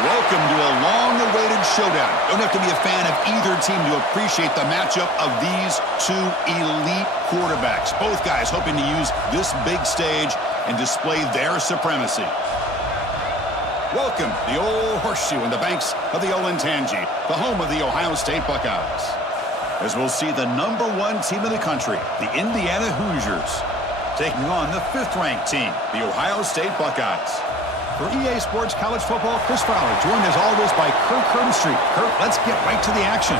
Welcome to a long-awaited showdown. Don't have to be a fan of either team to appreciate the matchup of these two elite quarterbacks. Both guys hoping to use this big stage and display their supremacy. Welcome, the old horseshoe in the banks of the Olentangy, the home of the Ohio State Buckeyes. As we'll see the #1 team in the country, the Indiana Hoosiers, taking on the 5th-ranked team, the Ohio State Buckeyes. For EA Sports College Football, Chris Fowler, joined as always by Kirk Herbstreit. Kirk, let's get right to the action.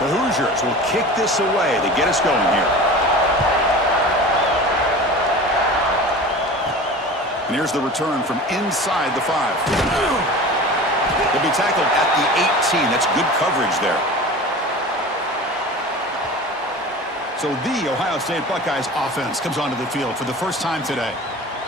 The Hoosiers will kick this away to get us going here. And here's the return from inside the 5. They'll be tackled at the 18. That's good coverage there. So the Ohio State Buckeyes offense comes onto the field for the first time today.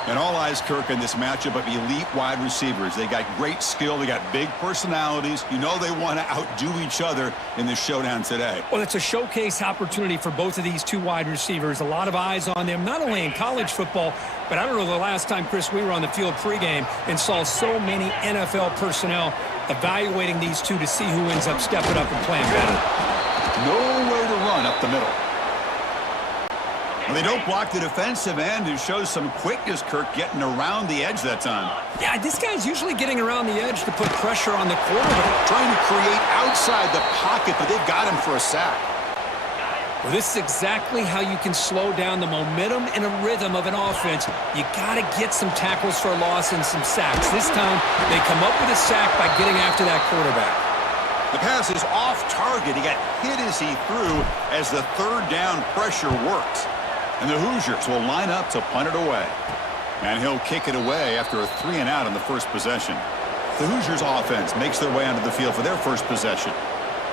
And all eyes, Kirk, in this matchup of elite wide receivers. They got great skill. They got big personalities. You know they want to outdo each other in this showdown today. Well, it's a showcase opportunity for both of these two wide receivers. A lot of eyes on them, not only in college football, but I don't know the last time, Chris, we were on the field pregame and saw so many NFL personnel evaluating these two to see who ends up stepping up and playing better. Nowhere to run up the middle. Well, they don't block the defensive end, who shows some quickness, Kirk, getting around the edge that time. Yeah, this guy's usually getting around the edge to put pressure on the quarterback. Trying to create outside the pocket, but they've got him for a sack. Well, this is exactly how you can slow down the momentum and a rhythm of an offense. You got to get some tackles for a loss and some sacks. This time, they come up with a sack by getting after that quarterback. The pass is off target. He got hit as he threw as the 3rd down pressure worked. And the Hoosiers will line up to punt it away. And he'll kick it away after a 3-and-out on the first possession. The Hoosiers offense makes their way onto the field for their first possession.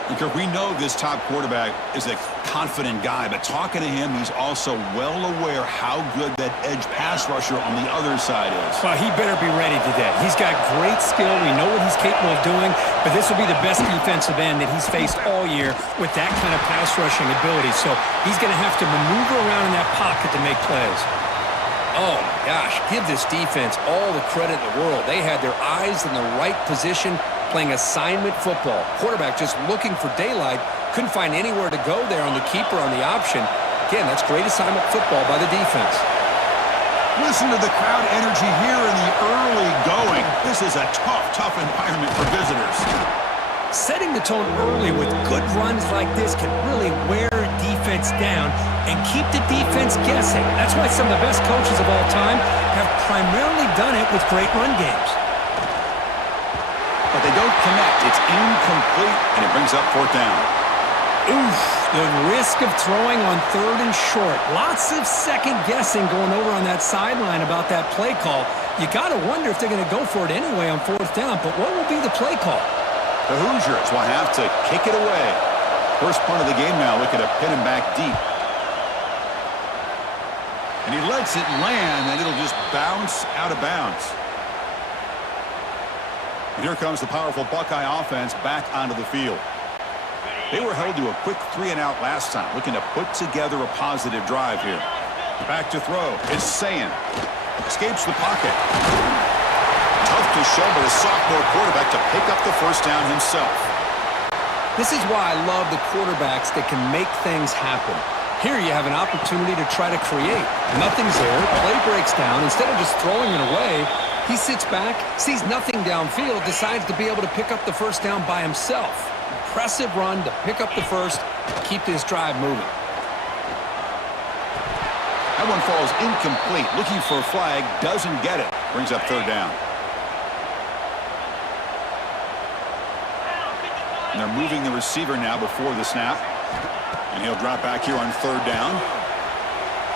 Because we know this top quarterback is a confident guy, but talking to him, he's also well aware how good that edge pass rusher on the other side is. Well, he better be ready today. He's got great skill. We know what he's capable of doing, but this will be the best defensive end that he's faced all year with that kind of pass rushing ability. So he's going to have to maneuver around in that pocket to make plays. Oh, my gosh, give this defense all the credit in the world. They had their eyes in the right position, playing assignment football. Quarterback just looking for daylight. Couldn't find anywhere to go there on the keeper on the option. Again, that's great assignment football by the defense. Listen to the crowd energy here in the early going. This is a tough environment for visitors. Setting the tone early with good runs like this can really wear defense down and keep the defense guessing. That's why some of the best coaches of all time have primarily done it with great run games. But they don't connect. It's incomplete, and it brings up 4th down. Oof, the risk of throwing on 3rd and short. Lots of second-guessing going over on that sideline about that play call. You got to wonder if they're going to go for it anyway on 4th down, but what will be the play call? The Hoosiers will have to kick it away. First punt of the game now, looking to pin him back deep. And he lets it land, and it'll just bounce out of bounds. And here comes the powerful Buckeye offense back onto the field. They were held to a quick 3-and-out last time, looking to put together a positive drive here. Back to throw. It's Sayin. Escapes the pocket. Tough to show by the sophomore quarterback to pick up the first down himself. This is why I love the quarterbacks that can make things happen. Here you have an opportunity to try to create. Nothing's there. Play breaks down. Instead of just throwing it away, he sits back, sees nothing downfield, decides to be able to pick up the first down by himself. Impressive run to pick up the first, keep this drive moving. That one falls incomplete. Looking for a flag, doesn't get it. Brings up 3rd down. And they're moving the receiver now before the snap. And he'll drop back here on 3rd down.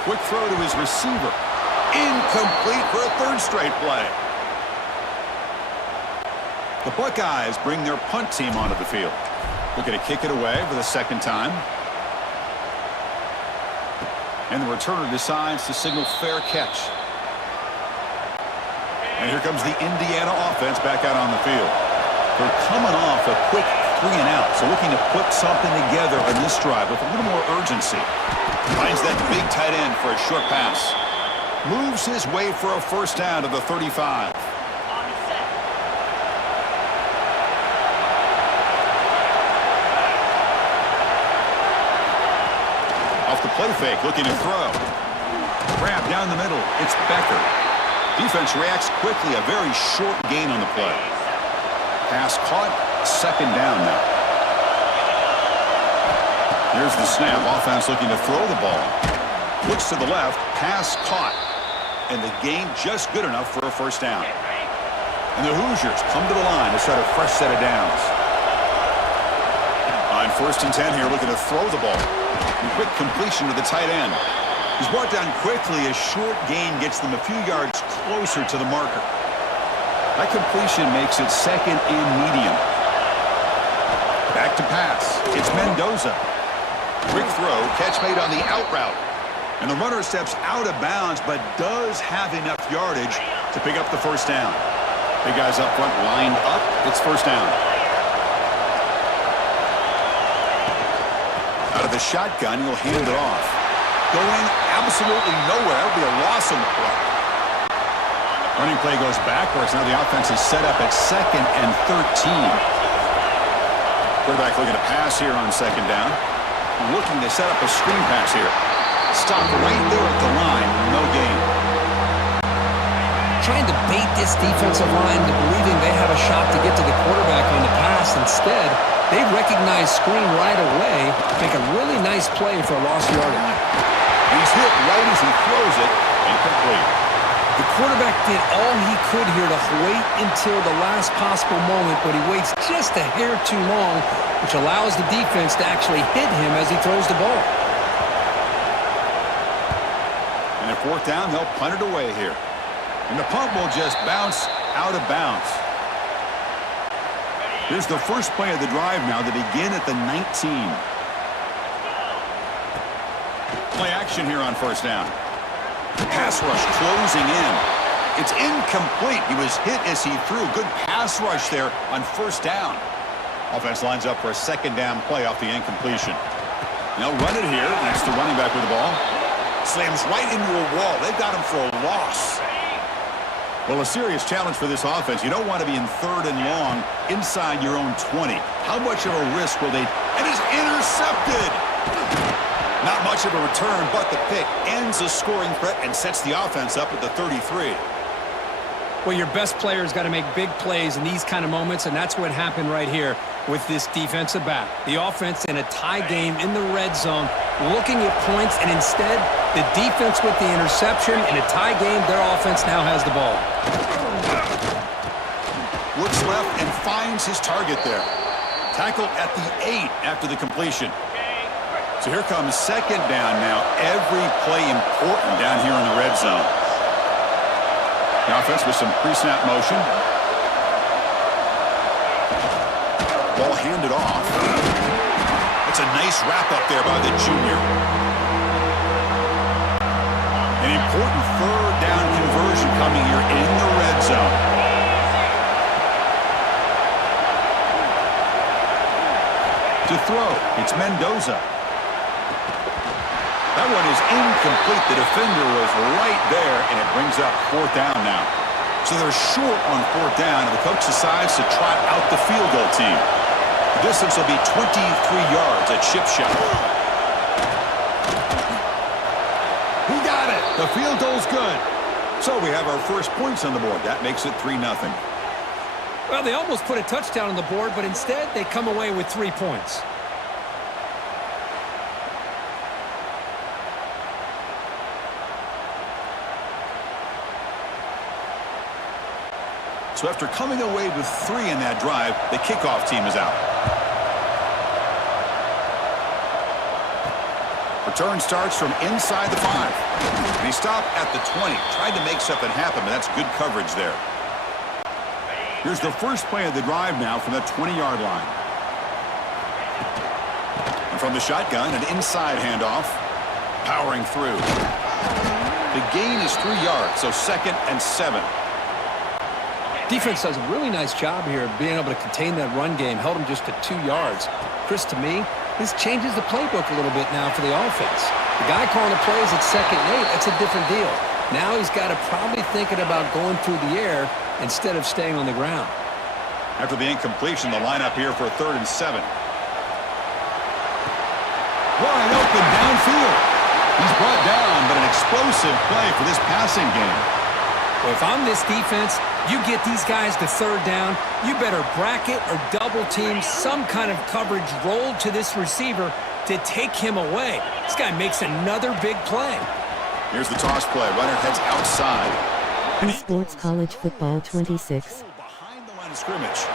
Quick throw to his receiver. Incomplete for a 3rd straight play. The Buckeyes bring their punt team onto the field. Looking to kick it away for the second time. And the returner decides to signal fair catch. And here comes the Indiana offense back out on the field. They're coming off a quick 3 and out, so looking to put something together on this drive with a little more urgency. Finds that big tight end for a short pass. Moves his way for a first down to the 35. Off the play fake, looking to throw. Grab down the middle. It's Becker. Defense reacts quickly. A very short gain on the play. Pass caught. Second down now. Here's the snap. Offense looking to throw the ball. Looks to the left. Pass caught. And the gain just good enough for a first down. And the Hoosiers come to the line to set a fresh set of downs. On 1st and 10 here, looking to throw the ball. Quick completion to the tight end. He's brought down quickly. A short gain gets them a few yards closer to the marker. That completion makes it second and medium. Back to pass. It's Mendoza. Quick throw. Catch made on the out route. And the runner steps out of bounds, but does have enough yardage to pick up the first down. Big guys up front lined up. It's first down. Out of the shotgun, he'll hand it off. Going absolutely nowhere. That would be a loss on the play. Running play goes backwards. Now the offense is set up at 2nd and 13. Quarterback looking to pass here on 2nd down. Looking to set up a screen pass here. Stop right there at the line. No gain. Trying to bait this defensive line to believing they have a shot to get to the quarterback on the pass. Instead, they recognize screen right away, make a really nice play for a lost yardage. He's hit right as he throws it, incomplete. The quarterback did all he could here to wait until the last possible moment, but he waits just a hair too long, which allows the defense to actually hit him as he throws the ball. And at 4th down, they'll punt it away here. And the punt will just bounce out of bounds. Here's the first play of the drive now to begin at the 19. Play action here on 1st down. Pass rush closing in. It's incomplete. He was hit as he threw. Good pass rush there on 1st down. Offense lines up for a 2nd down play off the incompletion. They'll run it here. That's the running back with the ball. Slams right into a wall. They've got him for a loss. Well, a serious challenge for this offense. You don't want to be in 3rd and long inside your own 20. How much of a risk will they... And it's intercepted! Not much of a return, but the pick ends a scoring threat and sets the offense up at the 33. Well, your best player's got to make big plays in these kind of moments, and that's what happened right here with this defensive back. The offense in a tie game in the red zone, looking at points, and instead, the defense with the interception. In a tie game, their offense now has the ball. Looks left and finds his target there. Tackled at the 8 after the completion. So here comes 2nd down now. Every play important down here in the red zone. The offense with some pre-snap motion. Ball handed off. It's a nice wrap-up there by the junior. An important 3rd down conversion coming here in the red zone. To throw, it's Mendoza. That one is incomplete. The defender was right there, and it brings up 4th down now. So they're short on 4th down, and the coach decides to trot out the field goal team. The distance will be 23 yards at chip shot. He got it. The field goal's good. So we have our first points on the board. That makes it 3-0. Well, they almost put a touchdown on the board, but instead they come away with 3 points. So after coming away with 3 in that drive, the kickoff team is out. Return starts from inside the 5. And he stopped at the 20. Tried to make something happen, but that's good coverage there. Here's the first play of the drive now from the 20-yard line. And from the shotgun, an inside handoff. Powering through. The gain is 3 yards, so 2nd and 7. Defense does a really nice job here of being able to contain that run game. Held him just to 2 yards. Chris, to me, this changes the playbook a little bit now for the offense. The guy calling the plays at 2nd and 8, that's a different deal. Now he's got to probably thinking about going through the air instead of staying on the ground. After the incompletion, the lineup here for 3rd and 7. Wide open downfield. He's brought down, but an explosive play for this passing game. Well, if I'm this defense, you get these guys to 3rd down, you better bracket or double team some kind of coverage rolled to this receiver to take him away. This guy makes another big play. Here's the toss play. Runner heads outside. Sports College Football 26. Behind the line of scrimmage.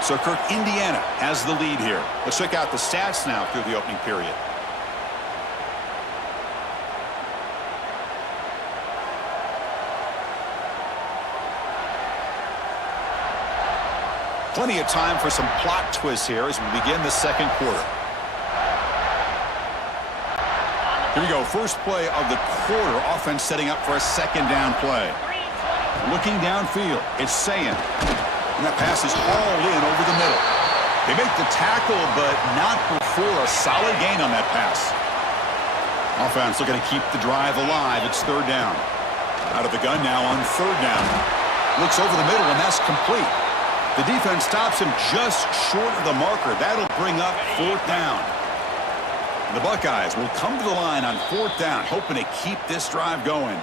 So Kirk, Indiana has the lead here. Let's check out the stats now through the opening period. Plenty of time for some plot twists here as we begin the 2nd quarter. Here we go. First play of the quarter. Offense setting up for a 2nd down play. Looking downfield. It's Sayin. And that pass is hauled in over the middle. They make the tackle, but not before a solid gain on that pass. Offense looking to keep the drive alive. It's 3rd down. Out of the gun now on 3rd down. Looks over the middle, and that's complete. The defense stops him just short of the marker. That'll bring up 4th down. The Buckeyes will come to the line on 4th down, hoping to keep this drive going.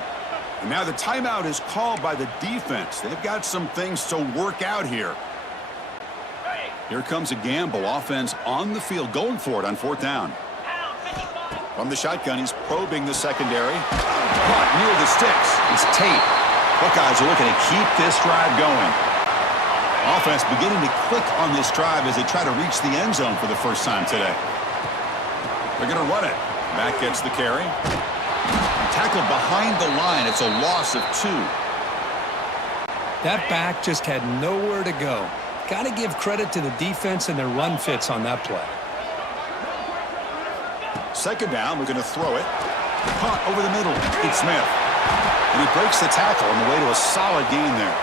And now the timeout is called by the defense. They've got some things to work out here. Here comes a gamble. Offense on the field, going for it on 4th down. From the shotgun, he's probing the secondary. Caught near the sticks. It's Tate. Buckeyes are looking to keep this drive going. Offense beginning to click on this drive as they try to reach the end zone for the first time today. They're going to run it. Back gets the carry. Tackled behind the line. It's a loss of 2. That back just had nowhere to go. Got to give credit to the defense and their run fits on that play. 2nd down. We're going to throw it. Caught over the middle. It's Smith. And he breaks the tackle on the way to a solid gain there.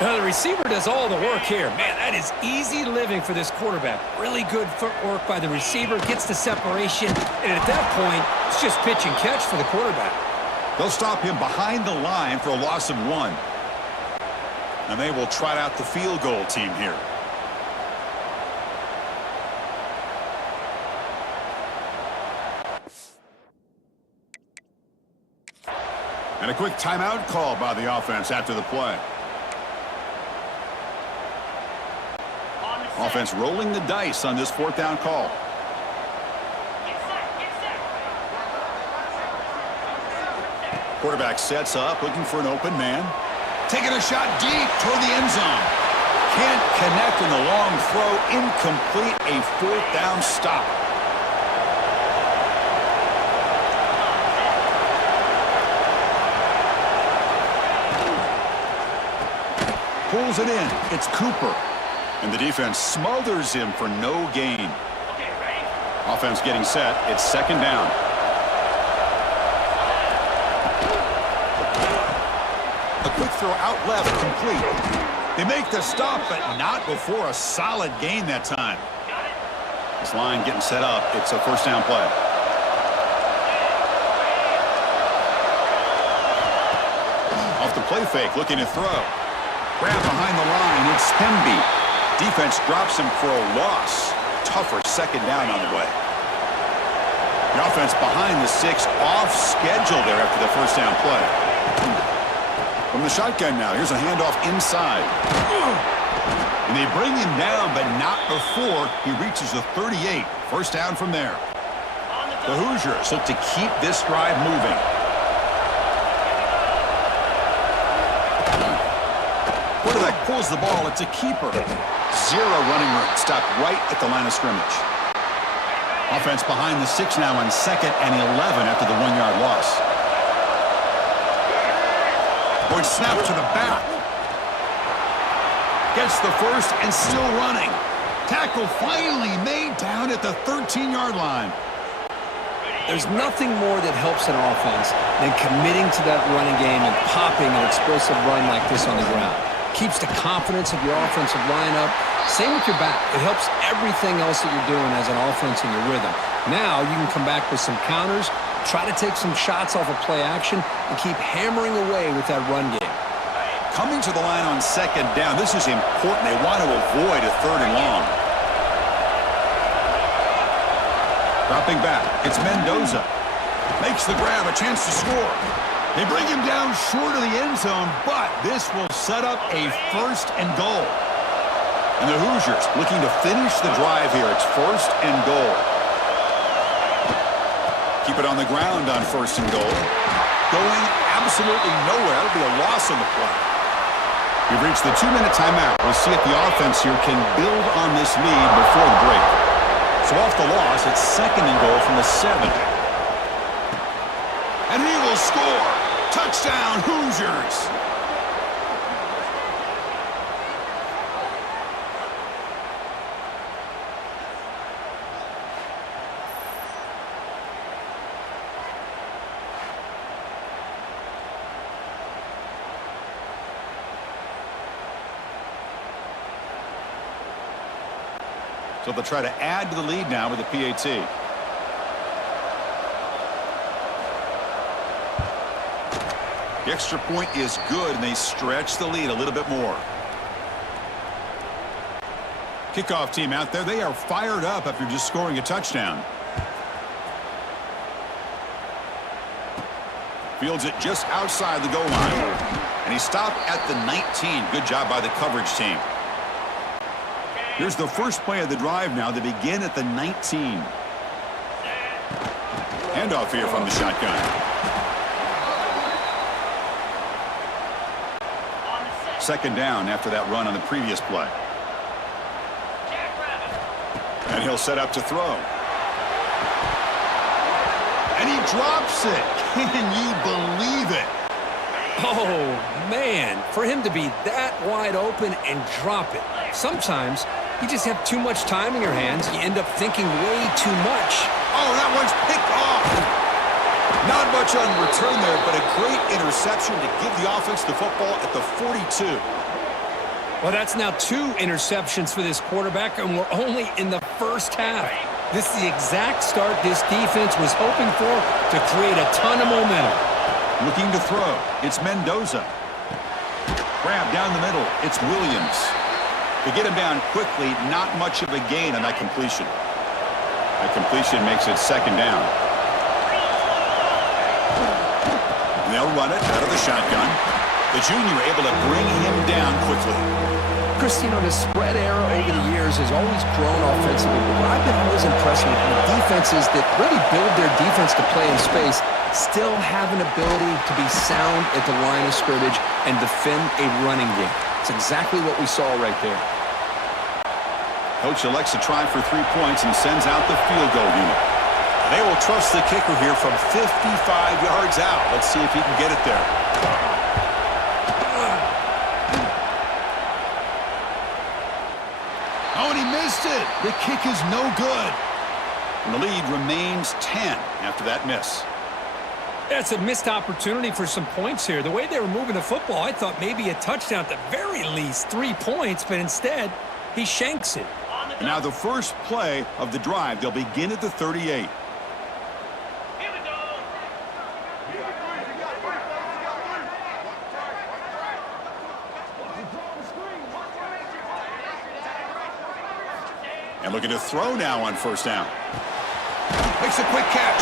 Now the receiver does all the work here. Man, that is easy living for this quarterback. Really good footwork by the receiver, gets the separation, and at that point, it's just pitch and catch for the quarterback. They'll stop him behind the line for a loss of 1. And they will trot out the field goal team here. And a quick timeout call by the offense after the play. Offense rolling the dice on this 4th down call. Quarterback sets up, looking for an open man. Taking a shot deep toward the end zone. Can't connect in the long throw. Incomplete. A 4th down stop. Pulls it in. It's Cooper. And the defense smothers him for no gain. Offense getting set. It's 2nd down. A quick throw out left, complete. They make the stop, but not before a solid gain that time. This line getting set up. It's a 1st down play. Off the play fake, looking to throw. Grab behind the line. It's Hemby. Defense drops him for a loss. Tougher 2nd down on the way. The offense behind the 6, off schedule there after the 1st down play. From the shotgun now, here's a handoff inside. And they bring him down, but not before he reaches the 38. 1st down from there. The Hoosiers look to keep this drive moving. Quarterback pulls the ball. It's a keeper. 0 running room. Stopped right at the line of scrimmage. Offense behind the 6 now on 2nd and 11 after the 1-yard loss. Boyd snap to the back. Gets the first and still running. Tackle finally made down at the 13-yard line. There's nothing more that helps an offense than committing to that running game and popping an explosive run like this on the ground. Keeps the confidence of your offensive lineup. Same with your back. It helps everything else that you're doing as an offense in your rhythm. Now you can come back with some counters, try to take some shots off of play action, and keep hammering away with that run game. Coming to the line on second down, this is important. They want to avoid a third and long. Dropping back, it's Mendoza. Makes the grab, a chance to score. They bring him down short of the end zone, but this will set up a first and goal. And the Hoosiers looking to finish the drive here. It's first and goal. Keep it on the ground on first and goal. Going absolutely nowhere. It'll be a loss on the play. We've reached the 2-minute timeout. We'll see if the offense here can build on this lead before the break. So off the loss, it's second and goal from the 7. And he will score. Touchdown, Hoosiers. So they'll try to add to the lead now with the PAT. The extra point is good, and they stretch the lead a little bit more. Kickoff team out there, they are fired up after just scoring a touchdown. Fields it just outside the goal line. And he stopped at the 19. Good job by the coverage team. Here's the first play of the drive now. They begin at the 19. Handoff here from the shotgun. Second down after that run on the previous play. And he'll set up to throw. And he drops it. Can you believe it? Oh, man. For him to be that wide open and drop it. Sometimes you just have too much time in your hands. You end up thinking way too much. Oh, that one's picked off. Not much on return there, but a great interception to give the offense the football at the 42. Well, that's now 2 interceptions for this quarterback, and we're only in the first half. This is the exact start this defense was hoping for to create a ton of momentum. Looking to throw. It's Mendoza. Grab down the middle. It's Williams. To get him down quickly, not much of a gain on that completion. That completion makes it second down. And they'll run it out of the shotgun. The junior able to bring him down quickly. Chris, you know, the spread era over the years has always grown offensively, but I've been always impressed with defenses that really build their defense to play in space, still have an ability to be sound at the line of scrimmage and defend a running game. It's exactly what we saw right there. Coach elects to try for 3 points and sends out the field goal unit. They will trust the kicker here from 55 yards out. Let's see if he can get it there. Oh, and he missed it. The kick is no good. And the lead remains 10 after that miss. That's a missed opportunity for some points here. The way they were moving the football, I thought maybe a touchdown at the very least, 3 points, but instead he shanks it. And now the first play of the drive, they'll begin at the 38. And looking to throw now on first down. Makes a quick catch.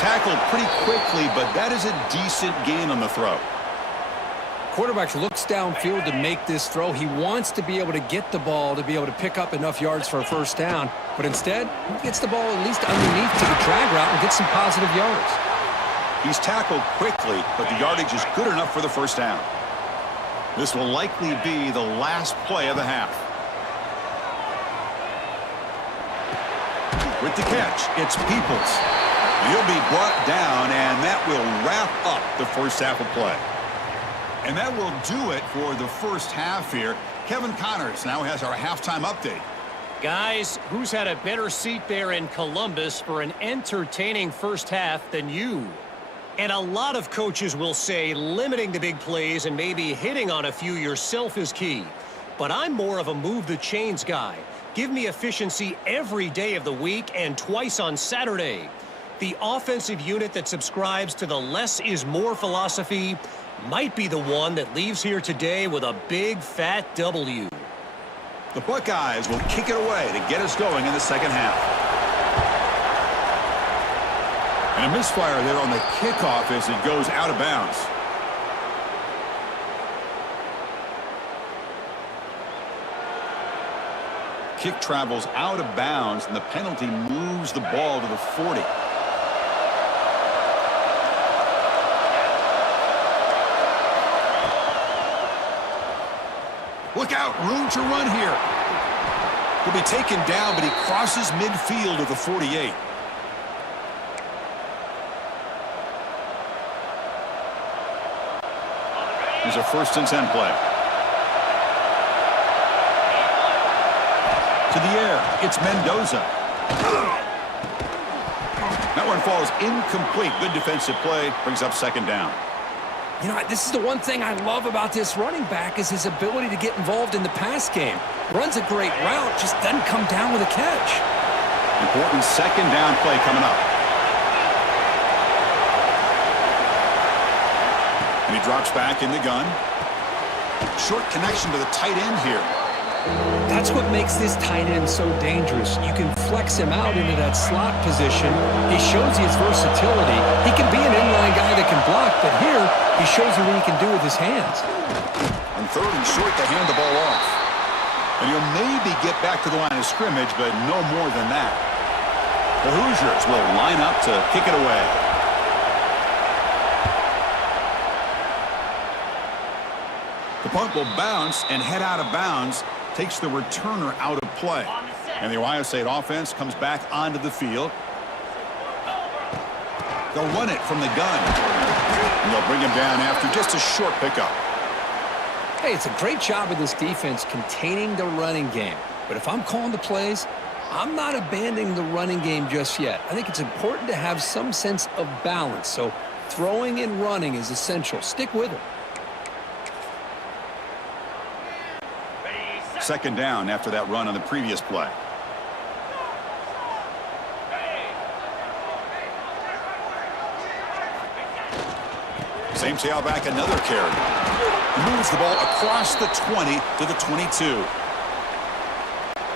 Tackled pretty quickly, but that is a decent gain on the throw. Quarterback looks downfield to make this throw. He wants to be able to get the ball to be able to pick up enough yards for a first down, but instead he gets the ball at least underneath to the drag route and gets some positive yards. He's tackled quickly, but the yardage is good enough for the first down. This will likely be the last play of the half. With the catch, it's Peoples. He'll be brought down, and that will wrap up the first half of play. And that will do it for the first half here. Kevin Connors now has our halftime update. Guys, who's had a better seat there in Columbus for an entertaining first half than you? And a lot of coaches will say limiting the big plays and maybe hitting on a few yourself is key. But I'm more of a move the chains guy. Give me efficiency every day of the week and twice on Saturday. The offensive unit that subscribes to the less is more philosophy might be the one that leaves here today with a big fat W. The Buckeyes will kick it away to get us going in the second half. And a misfire there on the kickoff as it goes out of bounds. Kick travels out of bounds, and the penalty moves the ball to the 40. Look out, room to run here. He'll be taken down, but he crosses midfield of the 48. Here's a 1st and 10 play. To the air, it's Mendoza. That one falls incomplete. Good defensive play, brings up 2nd down. You know, this is the one thing I love about this running back is his ability to get involved in the pass game. Runs a great route, just doesn't come down with a catch. Important 2nd down play coming up. And he drops back in the gun. Short connection to the tight end here. That's what makes this tight end so dangerous. You can flex him out into that slot position. He shows you his versatility. He can be an inline guy that can block, but here he shows you what he can do with his hands. On 3rd and short, they hand the ball off. And he'll maybe get back to the line of scrimmage, but no more than that. The Hoosiers will line up to kick it away. The punt will bounce and head out of bounds. Takes the returner out of play. And the Ohio State offense comes back onto the field. They'll run it from the gun. And they'll bring him down after just a short pickup. Hey, it's a great job of this defense containing the running game. But if I'm calling the plays, I'm not abandoning the running game just yet. I think it's important to have some sense of balance. So throwing and running is essential. Stick with it. 2nd down after that run on the previous play. Same tailback, another carry. Moves the ball across the 20 to the 22.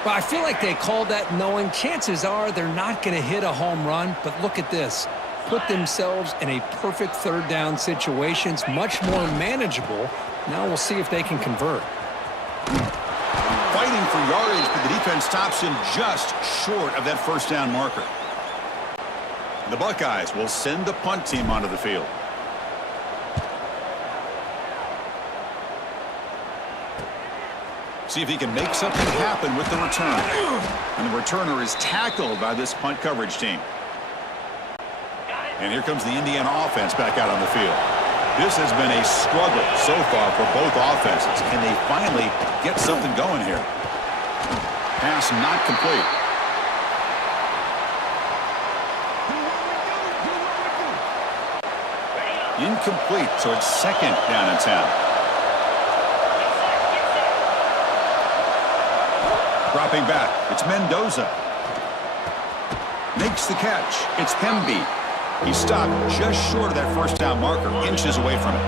Well, I feel like they called that knowing chances are they're not going to hit a home run, but look at this. Put themselves in a perfect 3rd down situation. It's much more manageable. Now we'll see if they can convert. Fighting for yardage, but the defense stops him just short of that 1st down marker. The Buckeyes will send the punt team onto the field. See if he can make something happen with the return. And the returner is tackled by this punt coverage team. And here comes the Indiana offense back out on the field. This has been a struggle so far for both offenses. Can they finally get something going here? Pass not complete. Incomplete, so it's 2nd down and 10. Dropping back, it's Mendoza. Makes the catch, it's Hemby. He stopped just short of that 1st down marker, inches away from it.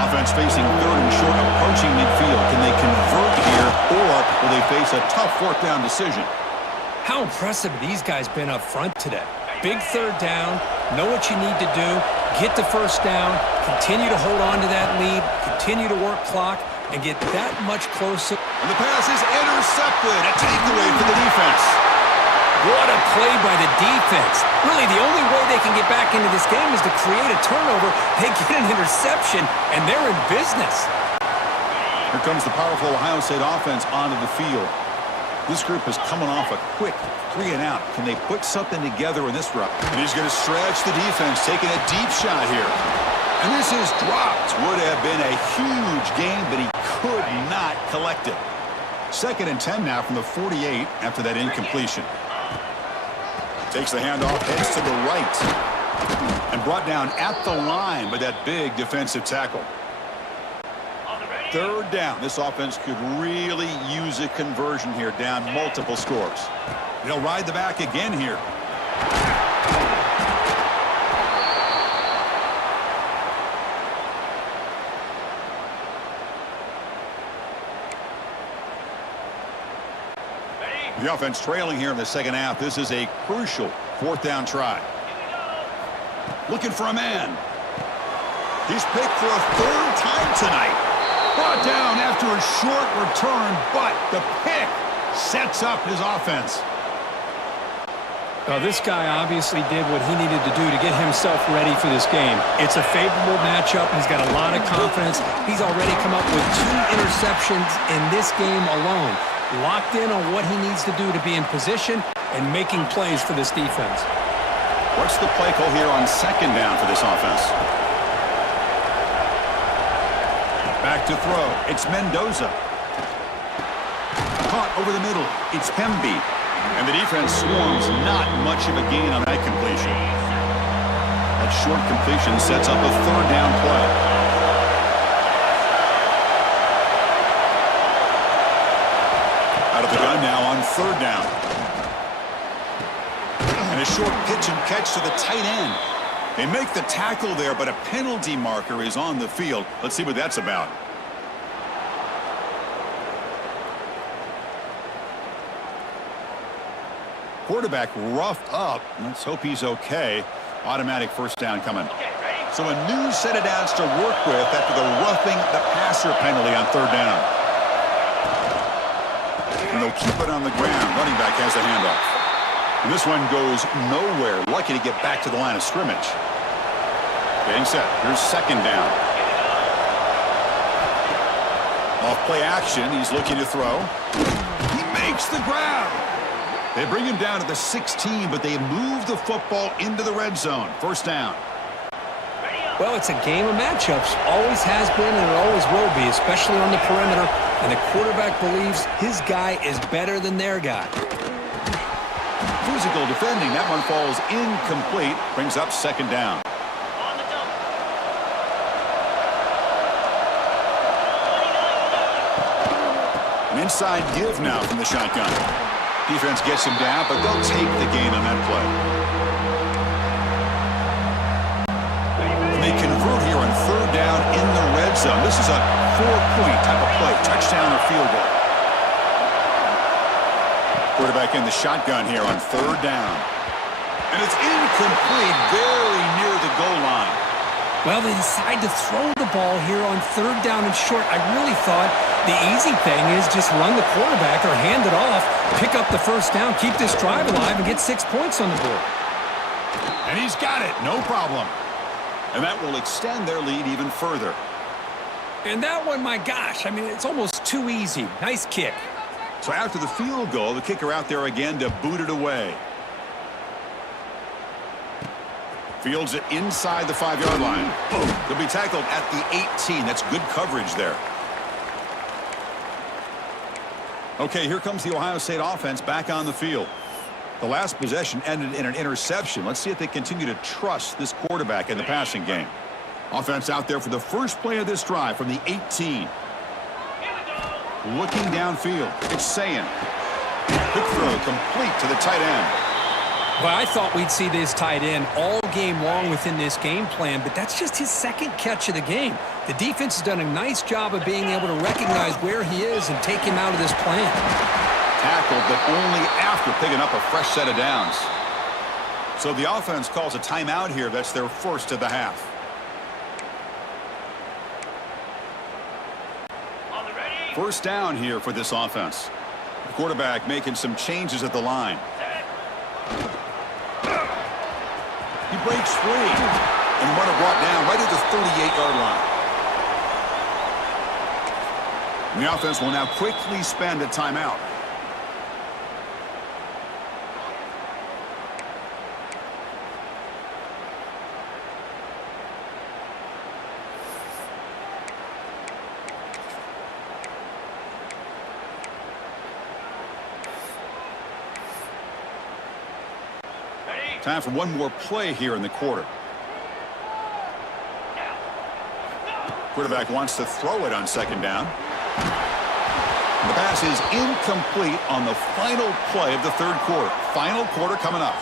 Offense facing 3rd and short, approaching midfield. Can they convert here, or will they face a tough 4th down decision? How impressive have these guys been up front today. Big 3rd down, know what you need to do, get the 1st down, continue to hold on to that lead, continue to work clock, and get that much closer. And the pass is intercepted. A takeaway for the defense. What a play by the defense. Really, the only way they can get back into this game is to create a turnover. They get an interception, and they're in business. Here comes the powerful Ohio State offense onto the field. This group is coming off a quick 3 and out. Can they put something together in this run? And he's going to stretch the defense, taking a deep shot here. And this is dropped. Would have been a huge gain, but he could not collect it. 2nd and 10 now from the 48 after that incompletion. Takes the handoff, heads to the right. And brought down at the line by that big defensive tackle. 3rd down. This offense could really use a conversion here, down multiple scores. They'll ride the back again here. The offense trailing here in the 2nd half. This is a crucial 4th down try. Looking for a man. He's picked for a 3rd time tonight. Brought down after a short return, but the pick sets up his offense. Well, this guy obviously did what he needed to do to get himself ready for this game. It's a favorable matchup. He's got a lot of confidence. He's already come up with 2 interceptions in this game alone. Locked in on what he needs to do to be in position and making plays for this defense. What's the play call here on 2nd down for this offense? Back to throw. It's Mendoza. Caught over the middle. It's Pemby. And the defense swarms. Not much of a gain on that completion. That short completion sets up a 3rd down play. Out of the gun now on 3rd down. And a short pitch and catch to the tight end. They make the tackle there, but a penalty marker is on the field. Let's see what that's about. Quarterback roughed up. Let's hope he's okay. Automatic 1st down coming. So a new set of downs to work with after the roughing the passer penalty on 3rd down. And they'll keep it on the ground. Running back has the handoff. And this one goes nowhere. Lucky to get back to the line of scrimmage. Getting set. Here's 2nd down. Off play action. He's looking to throw. He makes the grab. They bring him down to the 16, but they move the football into the red zone. 1st down. Well, it's a game of matchups. Always has been and it always will be, especially on the perimeter. And the quarterback believes his guy is better than their guy. Physical defending. That one falls incomplete. Brings up 2nd down. An inside give now from the shotgun. Defense gets him down, but they'll take the gain on that play. And they convert here on 3rd down in the red zone. This is a 4-point type of play. Touchdown or field goal. Quarterback in the shotgun here on 3rd down. And it's incomplete, very near the goal line. Well, they decide to throw the ball here on 3rd down and short. I really thought the easy thing is just run the quarterback or hand it off, pick up the 1st down, keep this drive alive, and get 6 points on the board. And he's got it, no problem. And that will extend their lead even further. And that one, my gosh, I mean, it's almost too easy. Nice kick. So after the field goal, the kicker out there again to boot it away. Fields it inside the 5-yard line. They'll be tackled at the 18. That's good coverage there. Okay, here comes the Ohio State offense back on the field. The last possession ended in an interception. Let's see if they continue to trust this quarterback in the passing game. Offense out there for the first play of this drive from the 18. Looking downfield. It's Sayin. Quick throw complete to the tight end. Well, I thought we'd see this tight end all game long within this game plan, but that's just his 2nd catch of the game. The defense has done a nice job of being able to recognize where he is and take him out of this plan. Tackled, but only after picking up a fresh set of downs. So the offense calls a timeout here. That's their 1st of the half. First down here for this offense. The quarterback making some changes at the line. He breaks free. And the runner brought down right at the 38-yard line. And the offense will now quickly spend a timeout. Time for one more play here in the quarter. Quarterback wants to throw it on second down. The pass is incomplete on the final play of the third quarter. Final quarter coming up.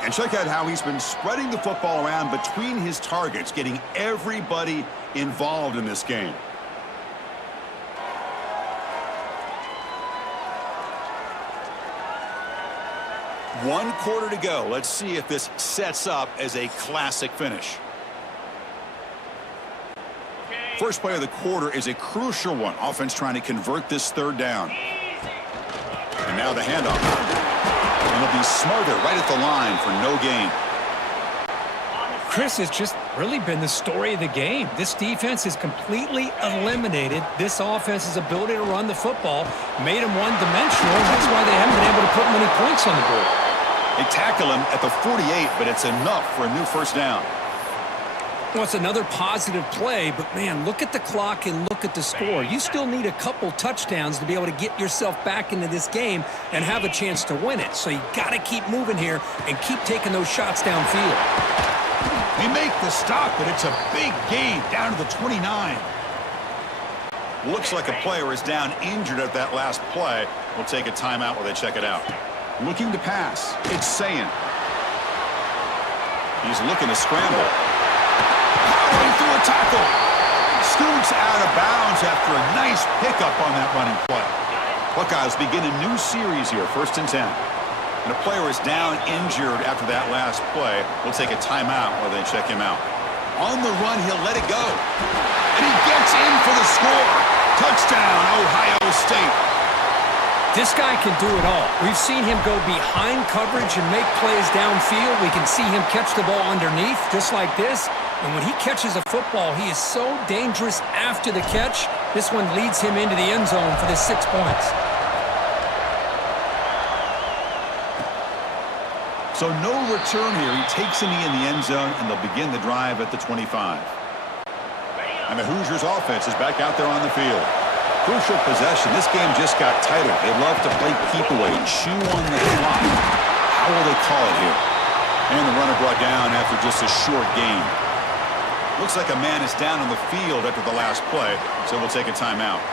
And check out how he's been spreading the football around between his targets, getting everybody involved in this game. One quarter to go. Let's see if this sets up as a classic finish. First play of the quarter is a crucial one. Offense trying to convert this third down. And now the handoff. And they'll be smarter right at the line for no gain. Chris has just really been the story of the game. This defense has completely eliminated this offense's ability to run the football, made them one-dimensional, and that's why they haven't been able to put many points on the board. They tackle him at the 48, but it's enough for a new first down. Well, it's another positive play, but, man, look at the clock and look at the score. You still need a couple touchdowns to be able to get yourself back into this game and have a chance to win it. So you got to keep moving here and keep taking those shots downfield. They make the stop, but it's a big gain down to the 29. Looks like a player is down injured at that last play. We'll take a timeout while they check it out. Looking to pass. It's Sayin. He's looking to scramble. Powering through a tackle. Scoots out of bounds after a nice pickup on that running play. Buckeyes begin a new series here, 1st and 10. And a player is down injured after that last play. We'll take a timeout while they check him out. On the run, he'll let it go. And he gets in for the score. Touchdown, Ohio State. This guy can do it all. We've seen him go behind coverage and make plays downfield. We can see him catch the ball underneath, just like this. And when he catches a football, he is so dangerous after the catch. This one leads him into the end zone for the 6 points. So no return here. He takes him in the end zone, and they'll begin the drive at the 25. And the Hoosiers offense is back out there on the field. Crucial possession. This game just got tighter. They love to play keep away, chew on the clock. How will they call it here? And the runner brought down after just a short gain. Looks like a man is down on the field after the last play, so we'll take a timeout.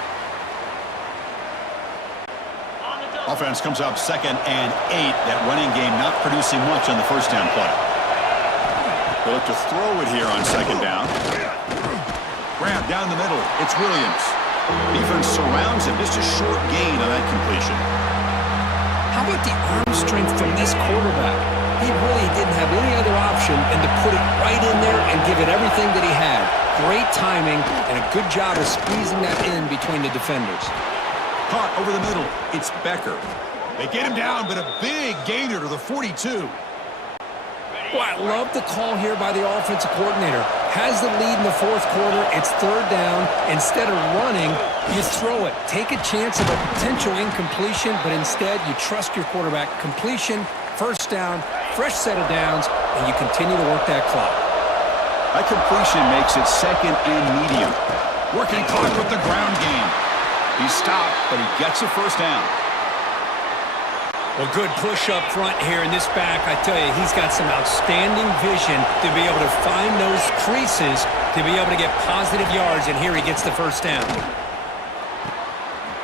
Offense comes up 2nd and 8. That running game not producing much on the first down play. They'll look to throw it here on 2nd down. Grab down the middle. It's Williams. Defense surrounds him. Just a short gain on that completion. How about the arm strength from this quarterback? He really didn't have any other option than to put it right in there and give it everything that he had. Great timing and a good job of squeezing that in between the defenders. Caught over the middle. It's Becker. They get him down, but a big gainer to the 42. Well, I love the call here by the offensive coordinator. Has the lead in the 4th quarter. It's 3rd down. Instead of running, you throw it. Take a chance of a potential incompletion, but instead you trust your quarterback. Completion, 1st down, fresh set of downs, and you continue to work that clock. That completion makes it 2nd and medium. Working clock with the ground game. He stopped, but he gets a 1st down. Well, good push up front here in this back. I tell you, he's got some outstanding vision to be able to find those creases to be able to get positive yards, and here he gets the 1st down.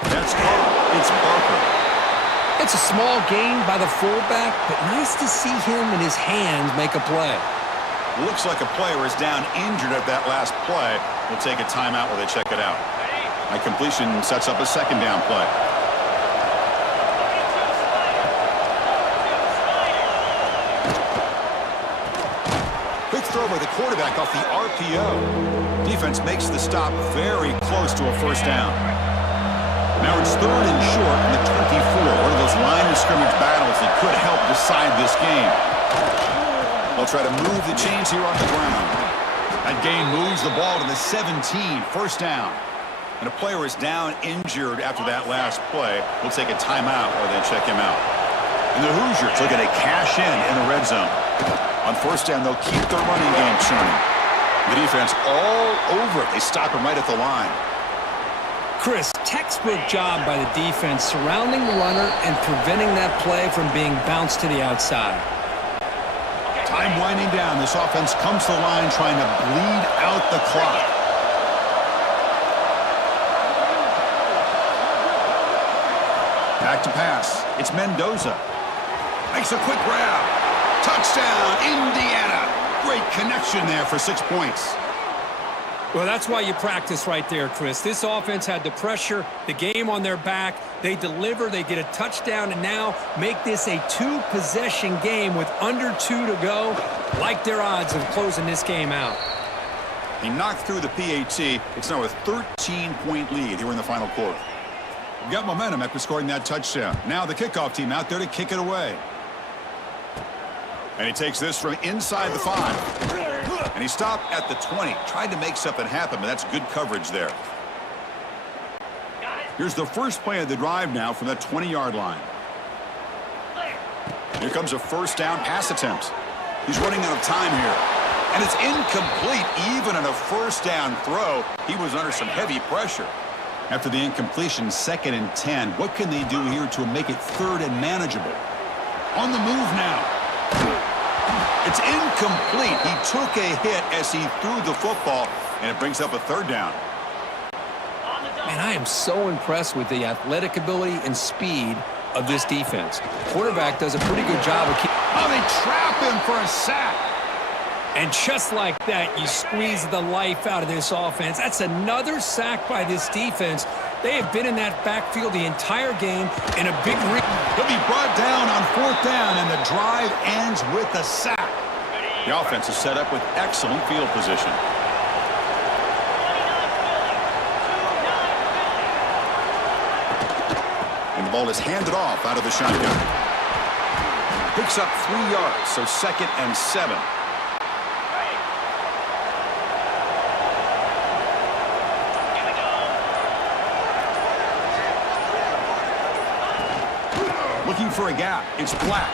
That's caught. It's Barker. It's a small gain by the fullback, but nice to see him and his hands make a play. Looks like a player is down injured at that last play. We'll take a timeout while they check it out. That completion sets up a 2nd down play. Throw by the quarterback off the RPO. Defense makes the stop very close to a 1st down. Now it's 3rd and short in the 24. One of those line of scrimmage battles that could help decide this game. They'll try to move the chains here on the ground. That gain moves the ball to the 17. 1st down. And a player is down injured after that last play. We'll take a timeout while they check him out. And the Hoosiers looking to cash in the red zone. On 1st down, they'll keep their running game churning. The defense all over it. They stop him right at the line. Chris, textbook job by the defense surrounding the runner and preventing that play from being bounced to the outside. Time winding down. This offense comes to the line trying to bleed out the clock. Back to pass. It's Mendoza. Makes a quick grab. Touchdown, Indiana. Great connection there for 6 points. Well, that's why you practice right there, Chris. This offense had the pressure, the game on their back. They deliver, they get a touchdown, and now make this a two-possession game with under 2 to go. Like their odds of closing this game out. He knocked through the PAT. It's now a 13-point lead here in the final quarter. We've got momentum after scoring that touchdown. Now the kickoff team out there to kick it away. And he takes this from inside the 5. And he stopped at the 20. Tried to make something happen, but that's good coverage there. Here's the first play of the drive now from that 20-yard line. Here comes a first down pass attempt. He's running out of time here. And it's incomplete. Even on a first down throw, he was under some heavy pressure. After the incompletion, 2nd and 10. What can they do here to make it 3rd and manageable? On the move now. It's incomplete. He took a hit as he threw the football, and it brings up a 3rd down. Man, I am so impressed with the athletic ability and speed of this defense. Quarterback does a pretty good job of keeping... Oh, they trap him for a sack. And just like that, you squeeze the life out of this offense. That's another sack by this defense. They have been in that backfield the entire game in a big ring. He'll be brought down on 4th down, and the drive ends with a sack. The offense is set up with excellent field position. And the ball is handed off out of the shotgun. Picks up 3 yards, so 2nd and 7. Looking for a gap. It's Black.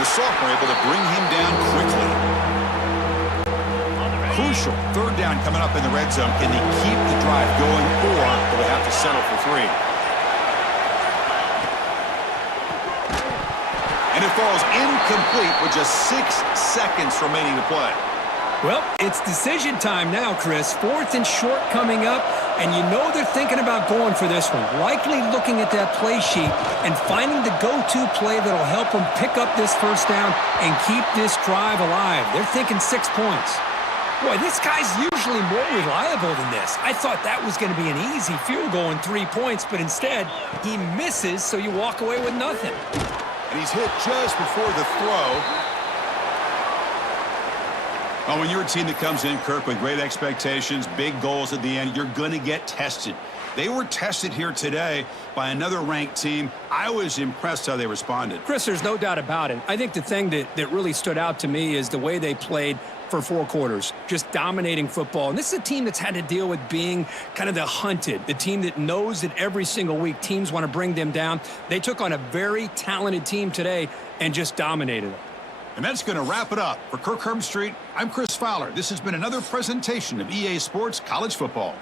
The sophomore able to bring him down quickly. Crucial 3rd down coming up in the red zone. Can they keep the drive going, or will they have to settle for 3? And it falls incomplete with just 6 seconds remaining to play. Well, it's decision time now, Chris. 4th and short coming up, and you know they're thinking about going for this one. Likely looking at that play sheet and finding the go-to play that'll help them pick up this first down and keep this drive alive. They're thinking 6 points. Boy, this guy's usually more reliable than this. I thought that was going to be an easy field goal in 3 points, but instead, he misses, so you walk away with nothing. And he's hit just before the throw. Oh, when you're a team that comes in, Kirk, with great expectations, big goals at the end, you're going to get tested. They were tested here today by another ranked team. I was impressed how they responded. Chris, there's no doubt about it. I think the thing that really stood out to me is the way they played for 4 quarters, just dominating football. And this is a team that's had to deal with being kind of the hunted, the team that knows that every single week teams want to bring them down. They took on a very talented team today and just dominated them. And that's going to wrap it up. For Kirk Herbstreit, I'm Chris Fowler. This has been another presentation of EA Sports College Football.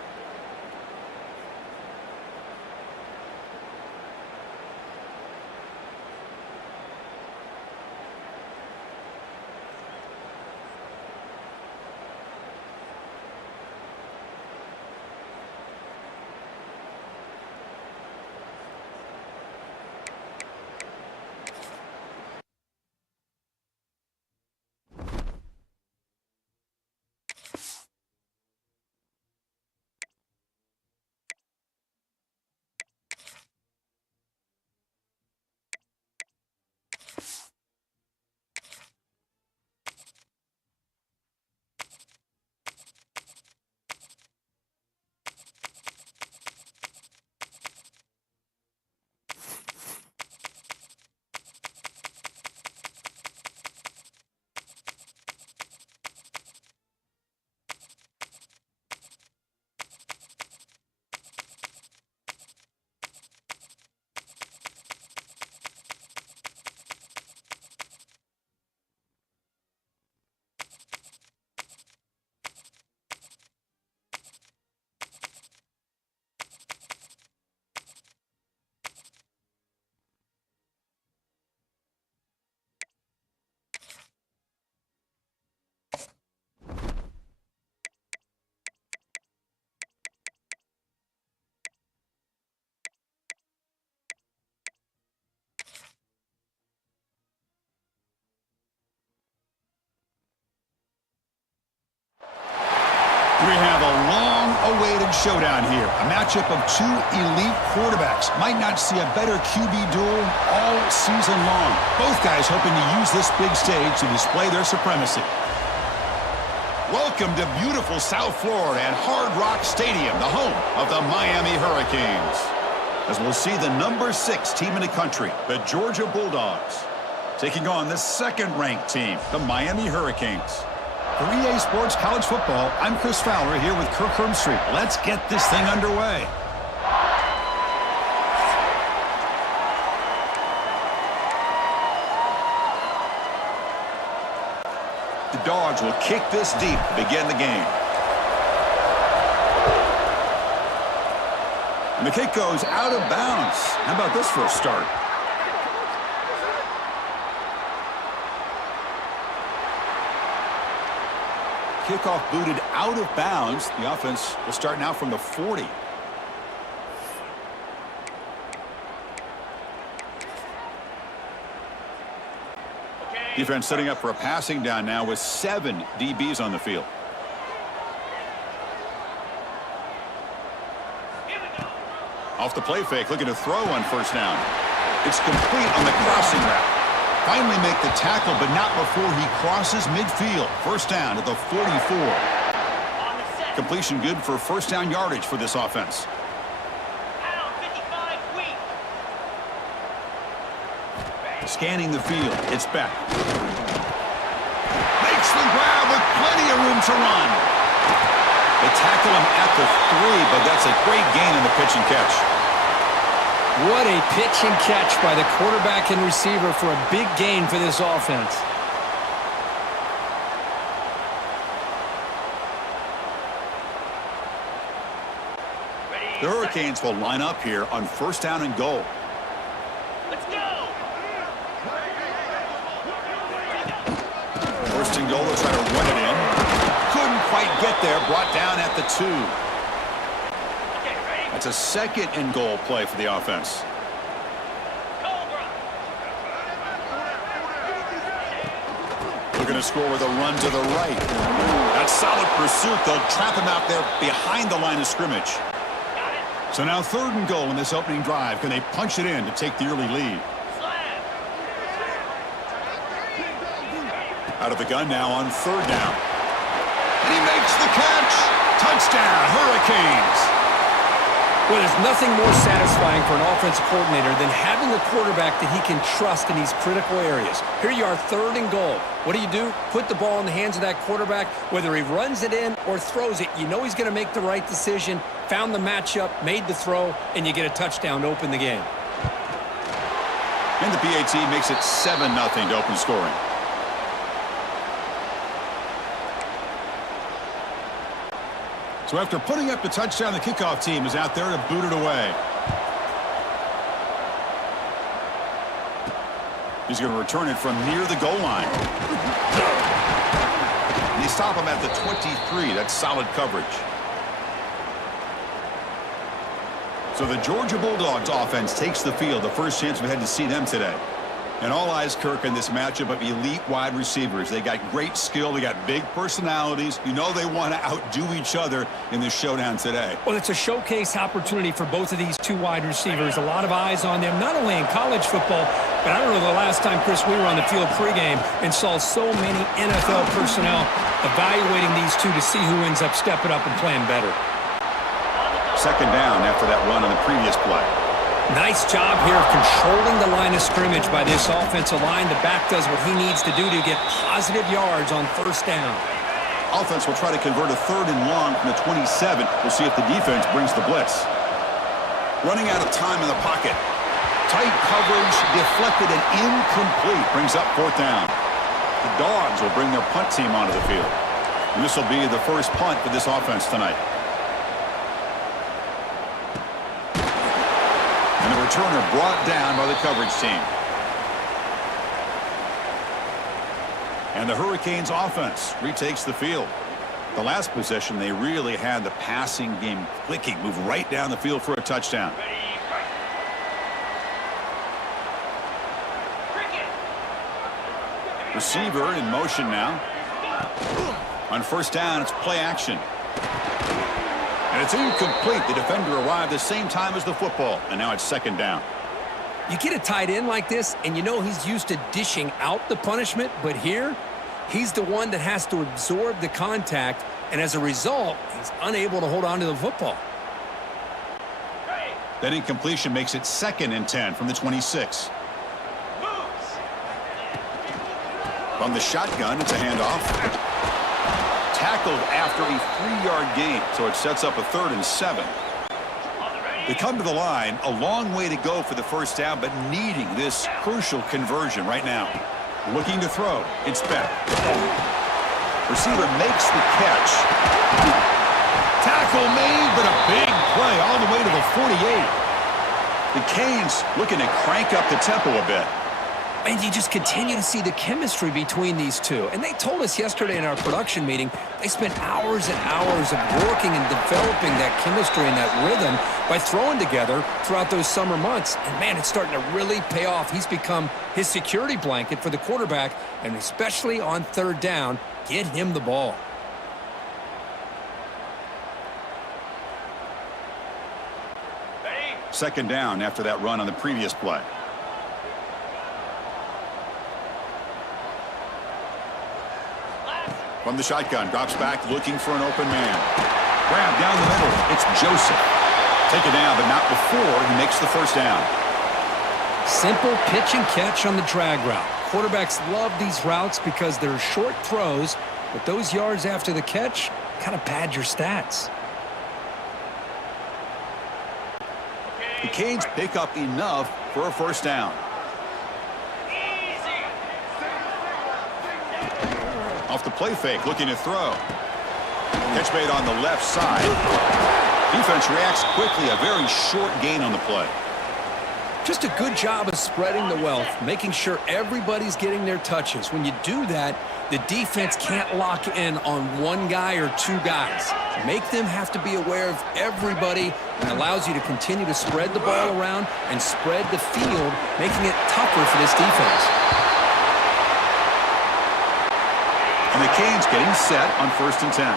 We have a long-awaited showdown here. A matchup of two elite quarterbacks. Might not see a better QB duel all season long. Both guys hoping to use this big stage to display their supremacy. Welcome to beautiful South Florida and Hard Rock Stadium, the home of the Miami Hurricanes. As we'll see the number 6 team in the country, the Georgia Bulldogs, taking on the second-ranked team, the Miami Hurricanes. For EA Sports College Football, I'm Chris Fowler here with Kirk Hermstreet. Let's get this thing underway. The Dogs will kick this deep to begin the game. And the kick goes out of bounds. How about this for a start? Kickoff booted out of bounds. The offense will start now from the 40. Defense setting up for a passing down now with 7 DBs on the field. Off the play fake, looking to throw on first down. It's complete on the crossing route. Finally make the tackle, but not before he crosses midfield. First down at the 44. Completion good for first down yardage for this offense. Scanning the field. It's back. Makes the grab with plenty of room to run. They tackle him at the 3, but that's a great gain in the pitch and catch. What a pitch and catch by the quarterback and receiver for a big gain for this offense. The Hurricanes will line up here on first down and goal. Let's go! First and goal, they'll try to run it in. Couldn't quite get there, brought down at the 2. That's a second and goal play for the offense. Looking to score with a run to the right. That's solid pursuit. They'll trap him out there behind the line of scrimmage. So now third and goal in this opening drive. Can they punch it in to take the early lead? Out of the gun now on third down. And he makes the catch. Touchdown, Hurricanes. Well, there's nothing more satisfying for an offensive coordinator than having a quarterback that he can trust in these critical areas. Here you are, third and goal. What do? Put the ball in the hands of that quarterback. Whether he runs it in or throws it, you know he's going to make the right decision. Found the matchup, made the throw, and you get a touchdown to open the game. And the PAT makes it 7-0 to open scoring. So after putting up the touchdown, the kickoff team is out there to boot it away. He's going to return it from near the goal line. And they stop him at the 23. That's solid coverage. So the Georgia Bulldogs offense takes the field. The first chance we had to see them today. And all eyes, Kirk, in this matchup of elite wide receivers. They got great skill. They got big personalities. You know they want to outdo each other in this showdown today. Well, it's a showcase opportunity for both of these two wide receivers. A lot of eyes on them, not only in college football, but I don't know the last time, Chris, we were on the field pregame and saw so many NFL personnel evaluating these two to see who ends up stepping up and playing better. Second down after that run on the previous play. Nice job here of controlling the line of scrimmage by this offensive line. The back does what he needs to do to get positive yards on first down. Offense will try to convert a third and long from the 27. We'll see if the defense brings the blitz. Running out of time in the pocket. Tight coverage, deflected and incomplete. Brings up fourth down. The Dogs will bring their punt team onto the field. And this will be the first punt for this offense tonight. And the returner brought down by the coverage team. And the Hurricanes offense retakes the field. The last possession, they really had the passing game clicking. Move right down the field for a touchdown. Receiver in motion now. On first down, it's play action. And it's incomplete. The defender arrived the same time as the football, and now it's second down. You get a tight end like this, and you know he's used to dishing out the punishment, but here, he's the one that has to absorb the contact, and as a result, he's unable to hold on to the football. That incompletion makes it 2nd and 10 from the 26. From the shotgun, it's a handoff. Tackled after a 3-yard gain, so it sets up a 3rd and 7. They come to the line, a long way to go for the first down, but needing this crucial conversion right now. Looking to throw. It's Beck. Receiver makes the catch. Tackle made, but a big play all the way to the 48. The Canes looking to crank up the tempo a bit. And you just continue to see the chemistry between these two. And they told us yesterday in our production meeting, they spent hours and hours of working and developing that chemistry and that rhythm by throwing together throughout those summer months. And, man, it's starting to really pay off. He's become his security blanket for the quarterback, and especially on 3rd down, get him the ball. Second down after that run on the previous play. From the shotgun, drops back, looking for an open man. Grab down the middle. It's Joseph. Take it down, but not before he makes the first down. Simple pitch and catch on the drag route. Quarterbacks love these routes because they're short throws, but those yards after the catch kind of pad your stats. The Canes pick up enough for a first down. Off the play fake, looking to throw. Catch made on the left side. Defense reacts quickly, a very short gain on the play. Just a good job of spreading the wealth, making sure everybody's getting their touches. When you do that, the defense can't lock in on one guy or two guys. Make them have to be aware of everybody, and allows you to continue to spread the ball around and spread the field, making it tougher for this defense. And the Canes getting set on 1st and 10.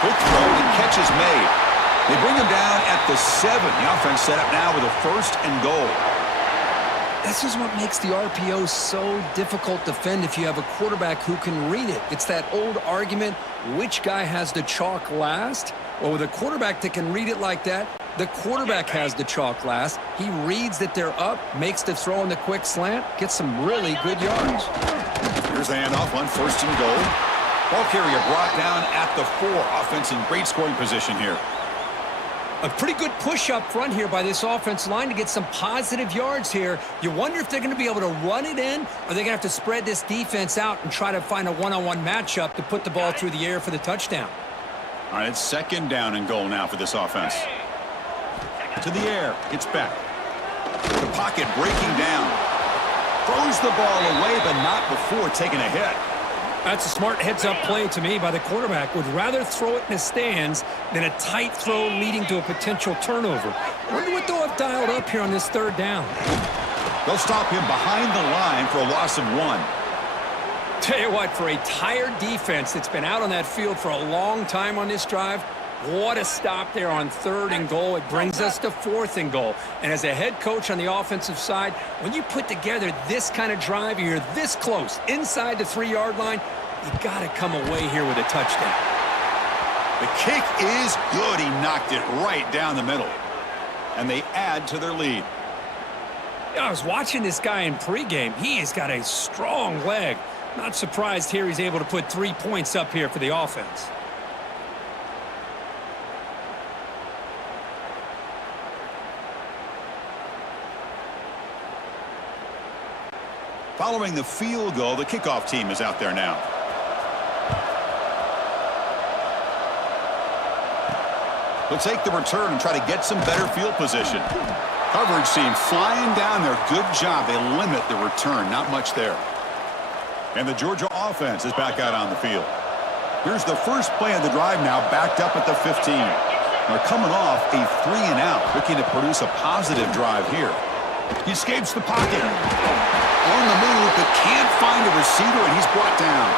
Quick throw, the catch is made. They bring him down at the 7. The offense set up now with a 1st and goal. This is what makes the RPO so difficult to defend if you have a quarterback who can read it. It's that old argument, which guy has the chalk last? Well, with a quarterback that can read it like that, the quarterback has the chalk last. He reads that they're up, makes the throw in the quick slant, gets some really good yards. Here's the handoff on 1st and goal. Ball carrier brought down at the 4. Offense in great scoring position here. A pretty good push up front here by this offense line to get some positive yards here. You wonder if they're going to be able to run it in, or they're going to have to spread this defense out and try to find a one-on-one matchup to put the ball through the air for the touchdown. All right, it's 2nd down and goal now for this offense. To the air, it's Beck. The pocket breaking down. Throws the ball away, but not before taking a hit. That's a smart heads-up play to me by the quarterback. Would rather throw it in the stands than a tight throw leading to a potential turnover. Wonder what they'll have dialed up here on this 3rd down. They'll stop him behind the line for a loss of 1. Tell you what, for a tired defense that's been out on that field for a long time on this drive, what a stop there on 3rd and goal. It brings us to 4th and goal. And as a head coach on the offensive side, when you put together this kind of drive, you're this close inside the 3-yard line, you got to come away here with a touchdown. The kick is good. He knocked it right down the middle. And they add to their lead. I was watching this guy in pregame. He has got a strong leg. Not surprised here he's able to put 3 points up here for the offense. Following the field goal, the kickoff team is out there now. They'll take the return and try to get some better field position. Coverage team flying down there. Good job. They limit the return. Not much there. And the Georgia offense is back out on the field. Here's the first play of the drive now, backed up at the 15. They're coming off a 3-and-out, looking to produce a positive drive here. He escapes the pocket. On the move, but can't find a receiver, and he's brought down.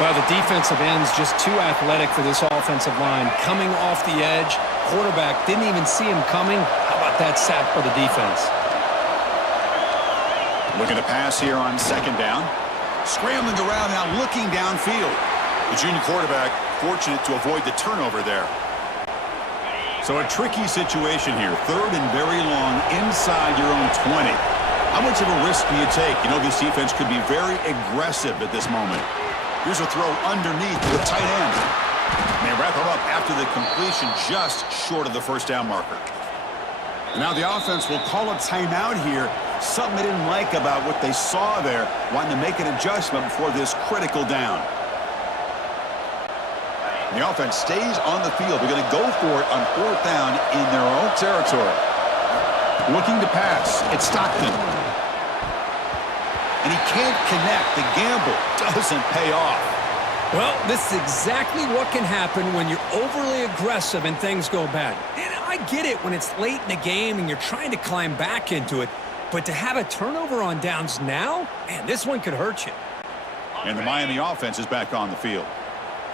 Well, the defensive end's just too athletic for this offensive line. Coming off the edge, quarterback didn't even see him coming. How about that sack for the defense? Looking to pass here on 2nd down. Scrambling around now, looking downfield. The junior quarterback fortunate to avoid the turnover there. So a tricky situation here. 3rd and very long inside your own 20. How much of a risk do you take? You know, this defense could be very aggressive at this moment. Here's a throw underneath to the tight end. And they wrap him up after the completion just short of the 1st down marker. And now the offense will call a timeout here. Something they didn't like about what they saw there. Wanting to make an adjustment before this critical down. And the offense stays on the field. They're going to go for it on 4th down in their own territory. Looking to pass. It's Stockton. And he can't connect. The gamble doesn't pay off. Well, this is exactly what can happen when you're overly aggressive and things go bad. And I get it when it's late in the game and you're trying to climb back into it. But to have a turnover on downs now, man, this one could hurt you. And the Miami offense is back on the field.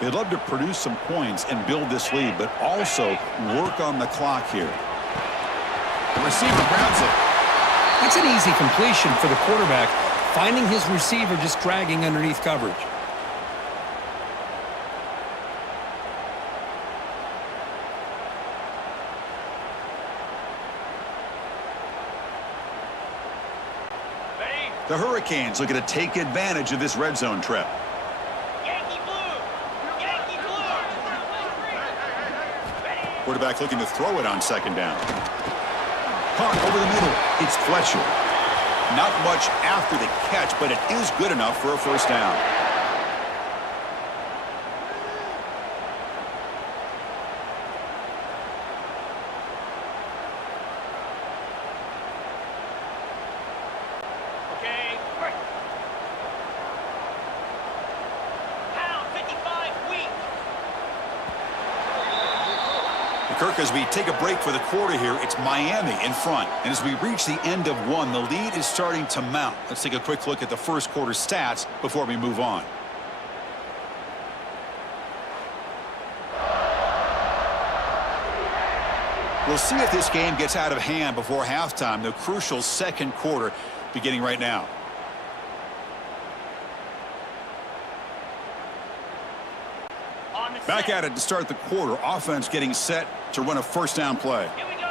They'd love to produce some points and build this lead, but also work on the clock here. The receiver grabs it. That's an easy completion for the quarterback, finding his receiver just dragging underneath coverage. The Hurricanes looking to take advantage of this red zone trip. Quarterback looking to throw it on 2nd down. Caught over the middle. It's Fletcher. Not much after the catch, but it is good enough for a 1st down. Kirk, as we take a break for the quarter here, it's Miami in front. And as we reach the end of 1, the lead is starting to mount. Let's take a quick look at the 1st quarter stats before we move on. We'll see if this game gets out of hand before halftime. The crucial 2nd quarter beginning right now. Back at it to start the quarter. Offense getting set to run a 1st down play. Here we go.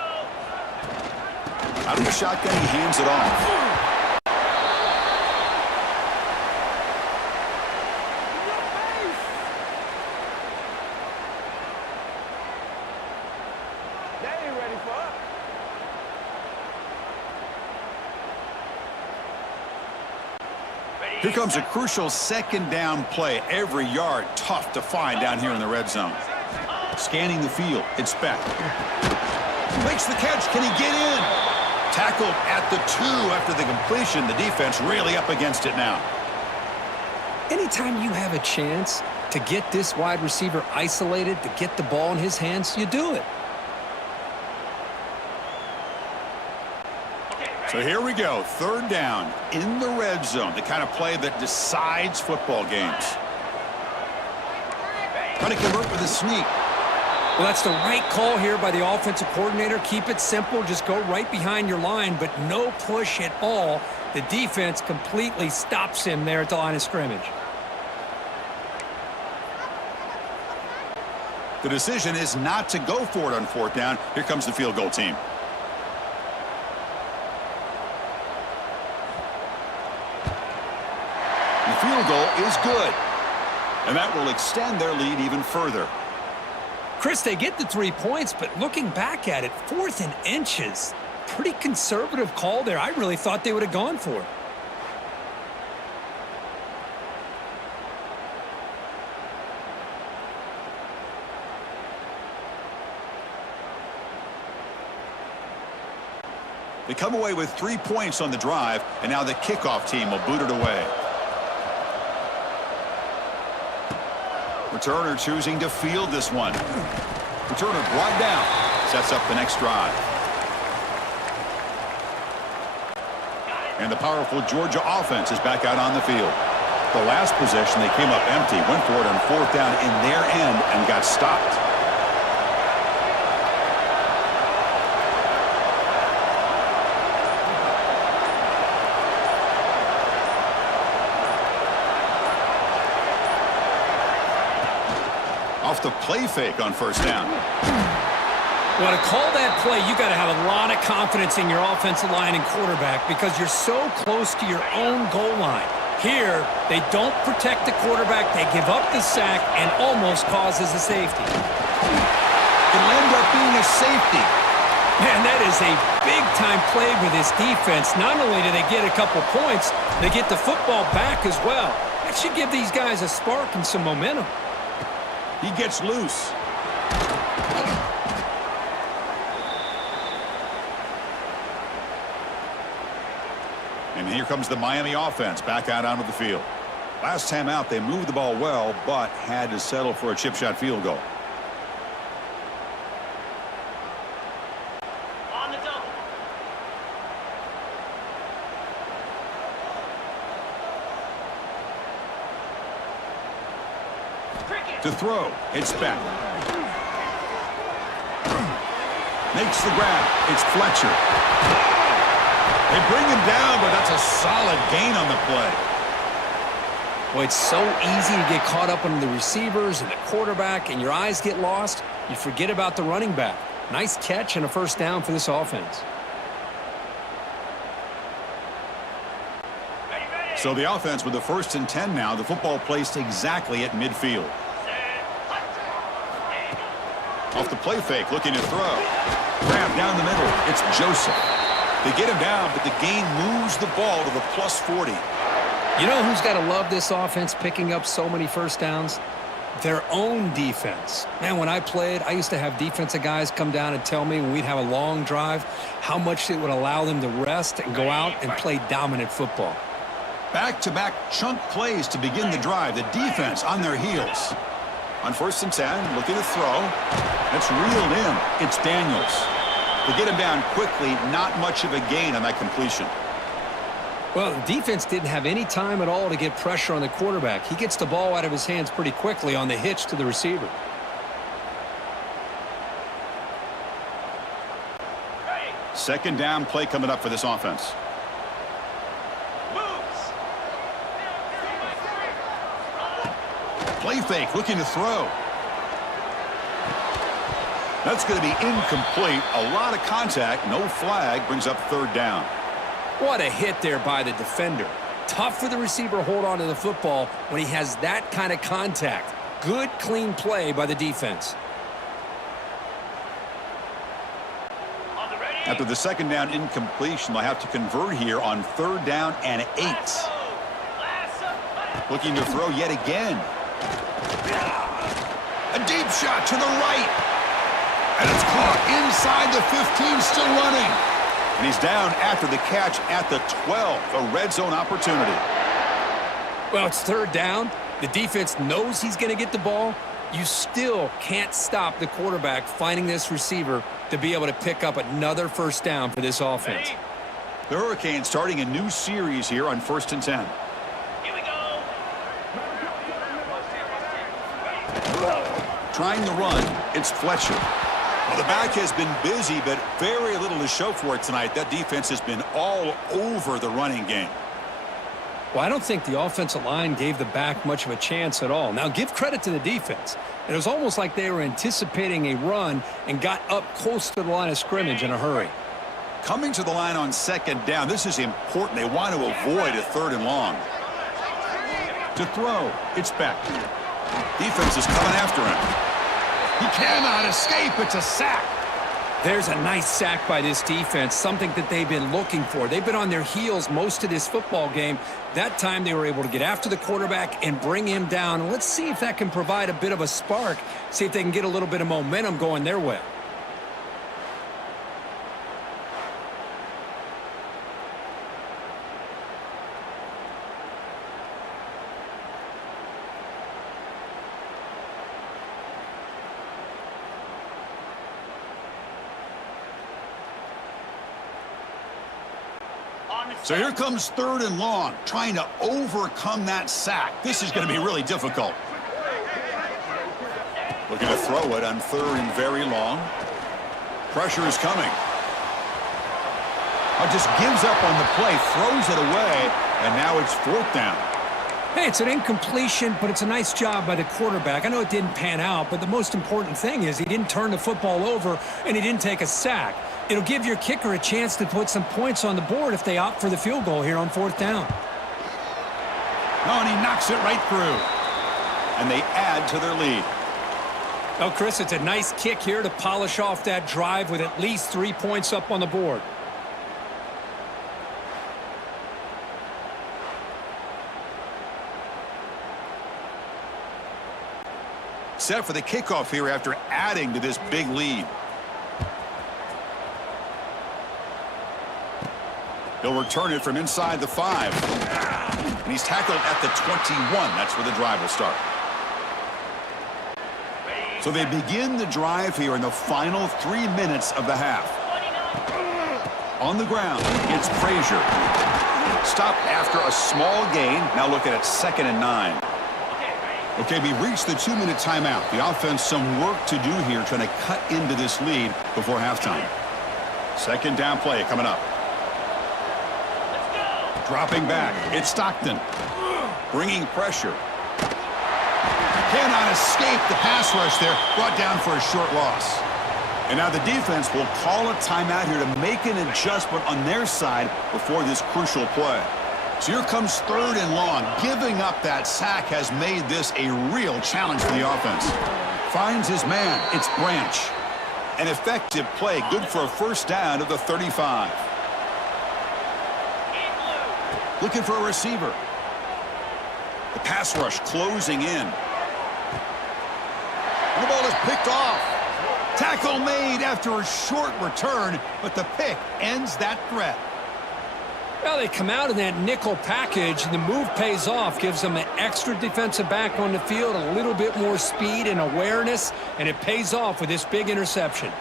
Out of the shotgun, he hands it off. Here comes a crucial 2nd down play. Every yard tough to find down here in the red zone. Scanning the field. It's Beck. Makes the catch. Can he get in? Tackled at the 2 after the completion. The defense really up against it now. Anytime you have a chance to get this wide receiver isolated, to get the ball in his hands, you do it. So here we go, 3rd down in the red zone, the kind of play that decides football games. Trying to convert with a sneak. Well, that's the right call here by the offensive coordinator. Keep it simple, just go right behind your line, but no push at all. The defense completely stops him there at the line of scrimmage. The decision is not to go for it on 4th down. Here comes the field goal team. The field goal is good, and that will extend their lead even further. Chris, they get the 3 points, but looking back at it, 4th and inches. Pretty conservative call there. I really thought they would have gone for it. They come away with 3 points on the drive, and now the kickoff team will boot it away. Returner choosing to field this one. Returner brought down. Sets up the next drive. And the powerful Georgia offense is back out on the field. The last possession, they came up empty, went for it on 4th down in their end, and got stopped. Off the play fake on 1st down. Well, to call that play, you got to have a lot of confidence in your offensive line and quarterback because you're so close to your own goal line. Here, they don't protect the quarterback. They give up the sack and almost causes a safety. It'll end up being a safety. Man, that is a big-time play for this defense. Not only do they get a couple points, they get the football back as well. That should give these guys a spark and some momentum. He gets loose. And here comes the Miami offense back out onto the field. Last time out, they moved the ball well, but had to settle for a chip shot field goal. On the double. To throw, it's Beck. Makes the grab. It's Fletcher. They bring him down, but that's a solid gain on the play. Boy, it's so easy to get caught up on the receivers and the quarterback, and your eyes get lost. You forget about the running back. Nice catch and a 1st down for this offense. So the offense with the 1st and 10 now. The football placed exactly at midfield. Off the play fake, looking to throw. Grab down the middle. It's Joseph. They get him down, but the gain moves the ball to the +40. You know who's got to love this offense picking up so many 1st downs? Their own defense. Man, when I played, I used to have defensive guys come down and tell me when we'd have a long drive how much it would allow them to rest and go out and play dominant football. Back-to-back chunk plays to begin the drive. The defense on their heels. On 1st and 10, looking to throw. That's reeled in. It's Daniels. They get him down quickly. Not much of a gain on that completion. Well, the defense didn't have any time at all to get pressure on the quarterback. He gets the ball out of his hands pretty quickly on the hitch to the receiver. Second down play coming up for this offense. Play fake, looking to throw. That's going to be incomplete. A lot of contact, no flag, brings up 3rd down. What a hit there by the defender. Tough for the receiver to hold on to the football when he has that kind of contact. Good, clean play by the defense. After the 2nd down incompletion, they'll have to convert here on 3rd down and 8. Looking to throw yet again. A deep shot to the right. And it's caught inside the 15, still running. And he's down after the catch at the 12, a red zone opportunity. Well, it's 3rd down. The defense knows he's going to get the ball. You still can't stop the quarterback finding this receiver to be able to pick up another 1st down for this offense. The Hurricanes starting a new series here on 1st and 10. Here we go. Trying to run, it's Fletcher. Well, the back has been busy, but very little to show for it tonight. That defense has been all over the running game. Well, I don't think the offensive line gave the back much of a chance at all. Now, give credit to the defense. It was almost like they were anticipating a run and got up close to the line of scrimmage in a hurry. Coming to the line on 2nd down, this is important. They want to avoid a 3rd and long. To throw, it's Beck. Defense is coming after him. He cannot escape. It's a sack. There's a nice sack by this defense, something that they've been looking for. They've been on their heels most of this football game. That time they were able to get after the quarterback and bring him down. Let's see if that can provide a bit of a spark, see if they can get a little bit of momentum going their way. So here comes 3rd and long, trying to overcome that sack. This is going to be really difficult. Looking to throw it on 3rd and very long. Pressure is coming. Just gives up on the play, throws it away, and now it's 4th down. Hey, it's an incompletion, but it's a nice job by the quarterback. I know it didn't pan out, but the most important thing is he didn't turn the football over and he didn't take a sack. It'll give your kicker a chance to put some points on the board if they opt for the field goal here on 4th down. Oh, and he knocks it right through. And they add to their lead. Oh, Chris, it's a nice kick here to polish off that drive with at least 3 points up on the board. Set for the kickoff here after adding to this big lead. He'll return it from inside the 5. And he's tackled at the 21. That's where the drive will start. So they begin the drive here in the final 3 minutes of the half. On the ground, it's Frazier. Stopped after a small gain. Now looking at 2nd and 9. Okay, we reached the 2-minute timeout. The offense some work to do here trying to cut into this lead before halftime. 2nd down play coming up. Dropping back, it's Stockton. Bringing pressure. Cannot escape the pass rush there. Brought down for a short loss. And now the defense will call a timeout here to make an adjustment on their side before this crucial play. So here comes 3rd and long. Giving up that sack has made this a real challenge for the offense. Finds his man. It's Branch. An effective play. Good for a 1st down of the 35. Looking for a receiver. The pass rush closing in. And the ball is picked off. Tackle made after a short return, but the pick ends that threat. Well, they come out in that nickel package, and the move pays off, gives them an extra defensive back on the field, a little bit more speed and awareness, and it pays off with this big interception.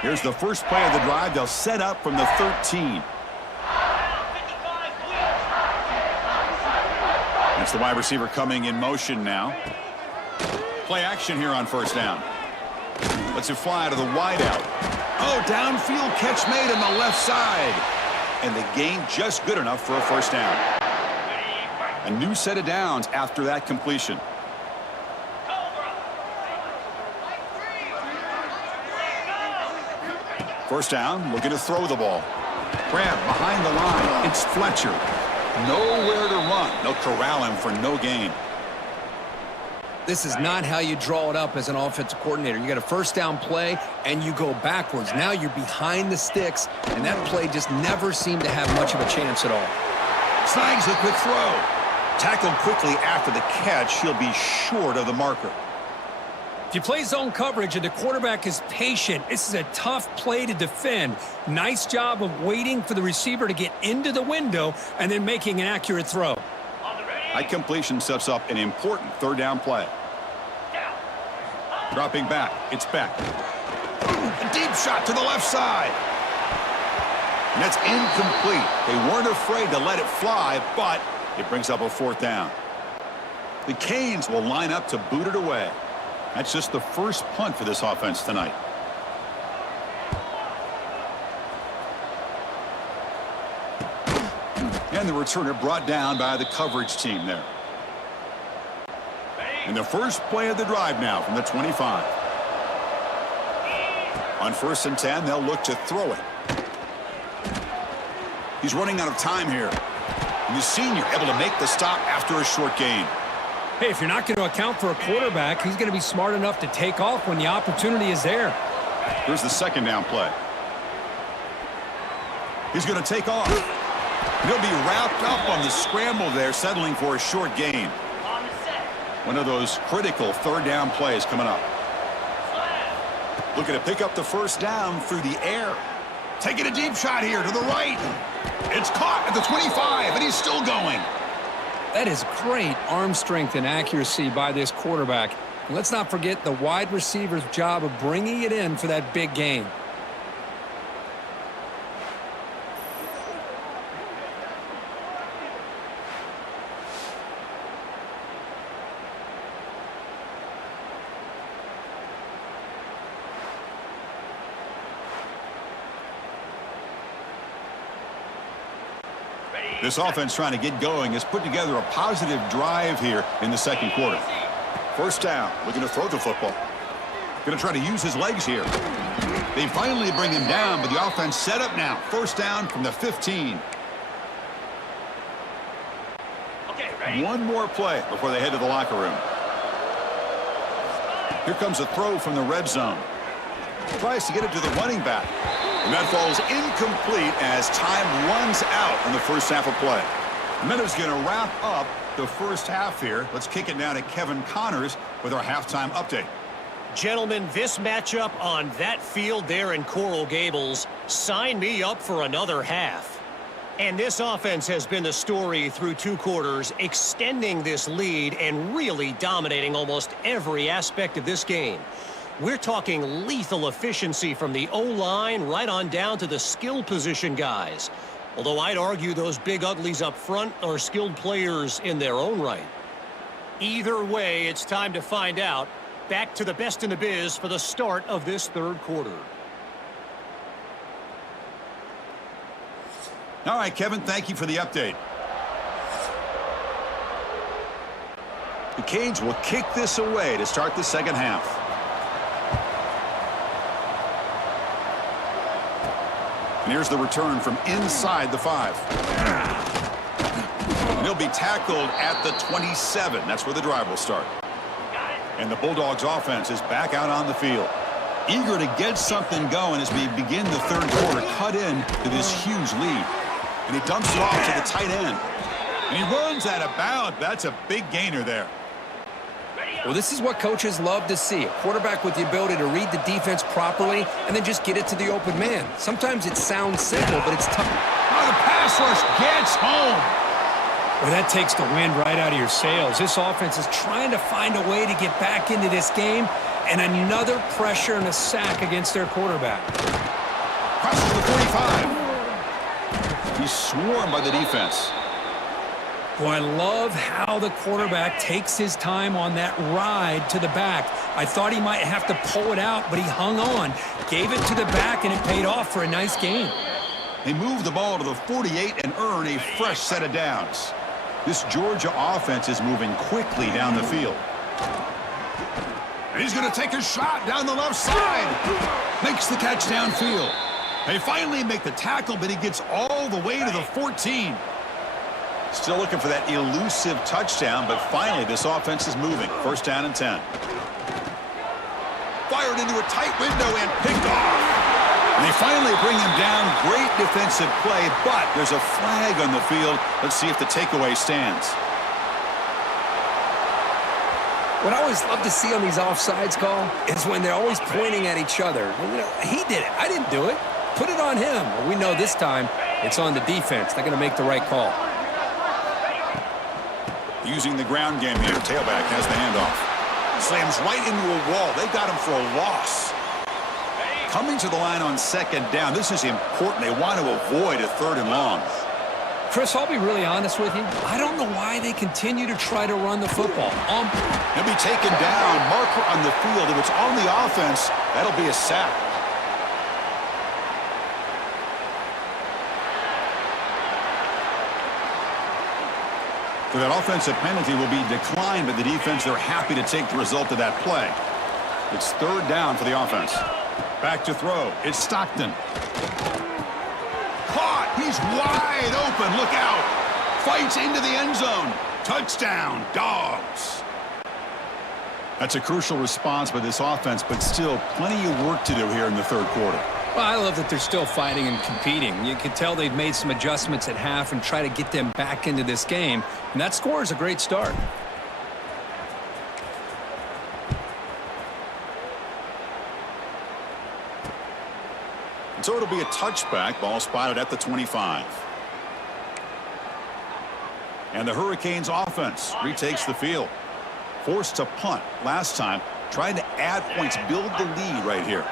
Here's the first play of the drive. They'll set up from the 13. That's the wide receiver coming in motion now. Play action here on 1st down. Lets it fly to the wideout. Oh, downfield catch made on the left side. And the gain just good enough for a 1st down. A new set of downs after that completion. First down, looking to throw the ball. Grab behind the line. It's Fletcher. Nowhere to run. They'll corral him for no gain. This is not how you draw it up as an offensive coordinator. You got a 1st down play, and you go backwards. Now you're behind the sticks, and that play just never seemed to have much of a chance at all. Snags a quick throw. Tackled quickly after the catch. He'll be short of the marker. If you play zone coverage and the quarterback is patient, this is a tough play to defend. Nice job of waiting for the receiver to get into the window and then making an accurate throw. High completion sets up an important 3rd down play. Dropping back, it's Beck. A deep shot to the left side. And that's incomplete. They weren't afraid to let it fly, but it brings up a 4th down. The Canes will line up to boot it away. That's just the first punt for this offense tonight. And the returner brought down by the coverage team there. And the first play of the drive now from the 25. On 1st and 10, they'll look to throw it. He's running out of time here. And the senior able to make the stop after a short gain. Hey, if you're not going to account for a quarterback, he's going to be smart enough to take off when the opportunity is there. Here's the 2nd down play. He's going to take off. He'll be wrapped up on the scramble there, settling for a short gain. One of those critical 3rd down plays coming up. Looking to pick up the 1st down through the air. Taking a deep shot here to the right. It's caught at the 25, and he's still going. That is great arm strength and accuracy by this quarterback. And let's not forget the wide receiver's job of bringing it in for that big game. This offense trying to get going has put together a positive drive here in the second quarter. First down, looking to throw the football. Going to try to use his legs here. They finally bring him down, but the offense set up now. First down from the 15. Okay, ready? One more play before they head to the locker room. Here comes a throw from the red zone. Tries to get it to the running back. And that falls incomplete as time runs out in the first half of play. And that is going to wrap up the first half here. Let's kick it down to Kevin Connors with our halftime update. Gentlemen, this matchup on that field there in Coral Gables, sign me up for another half. And this offense has been the story through 2 quarters, extending this lead and really dominating almost every aspect of this game. We're talking lethal efficiency from the O-line right on down to the skill position guys. Although I'd argue those big uglies up front are skilled players in their own right. Either way, it's time to find out. Back to the best in the biz for the start of this third quarter. All right, Kevin, thank you for the update. The Canes will kick this away to start the second half. And here's the return from inside the 5. And he'll be tackled at the 27. That's where the drive will start. And the Bulldogs offense is back out on the field. Eager to get something going as we begin the third quarter, cut in to this huge lead. And he dumps it off to the tight end. And he runs out of bounds. That's a big gainer there. Well, this is what coaches love to see. A quarterback with the ability to read the defense properly and then just get it to the open man. Sometimes it sounds simple, but it's tough. Oh, the pass rush gets home. Well, that takes the wind right out of your sails. This offense is trying to find a way to get back into this game, and another pressure and a sack against their quarterback. Crosses the 45. He's swarmed by the defense. Well, I love how the quarterback takes his time on that ride to the back. I thought he might have to pull it out, but he hung on, gave it to the back, and it paid off for a nice gain. They move the ball to the 48 and earn a fresh set of downs. This Georgia offense is moving quickly down the field. And he's going to take a shot down the left side. Makes the catch downfield. They finally make the tackle, but he gets all the way to the 14. Still looking for that elusive touchdown, but finally this offense is moving. First down and 10. Fired into a tight window and picked off. And they finally bring him down. Great defensive play, but there's a flag on the field. Let's see if the takeaway stands. What I always love to see on these offsides call is when they're always pointing at each other. You know, he did it. I didn't do it. Put it on him. Well, we know this time it's on the defense. They're going to make the right call. Using the ground game here. Tailback has the handoff. Slams right into a wall. They got him for a loss. Coming to the line on second down. This is important. They want to avoid a third and long. Chris, I'll be really honest with you. I don't know why they continue to try to run the football. He'll be taken down. Marker on the field. If it's on the offense, that'll be a sack. So that offensive penalty will be declined by the defense. They're happy to take the result of that play. It's third down for the offense. Back to throw. It's Stockton. Caught. He's wide open. Look out. Fights into the end zone. Touchdown, Dogs. That's a crucial response by this offense, but still plenty of work to do here in the third quarter. Well, I love that they're still fighting and competing. You can tell they've made some adjustments at half and try to get them back into this game. And that score is a great start. And so it'll be a touchback. Ball spotted at the 25. And the Hurricanes offense retakes the field. Forced to punt last time, trying to add points, build the lead right here.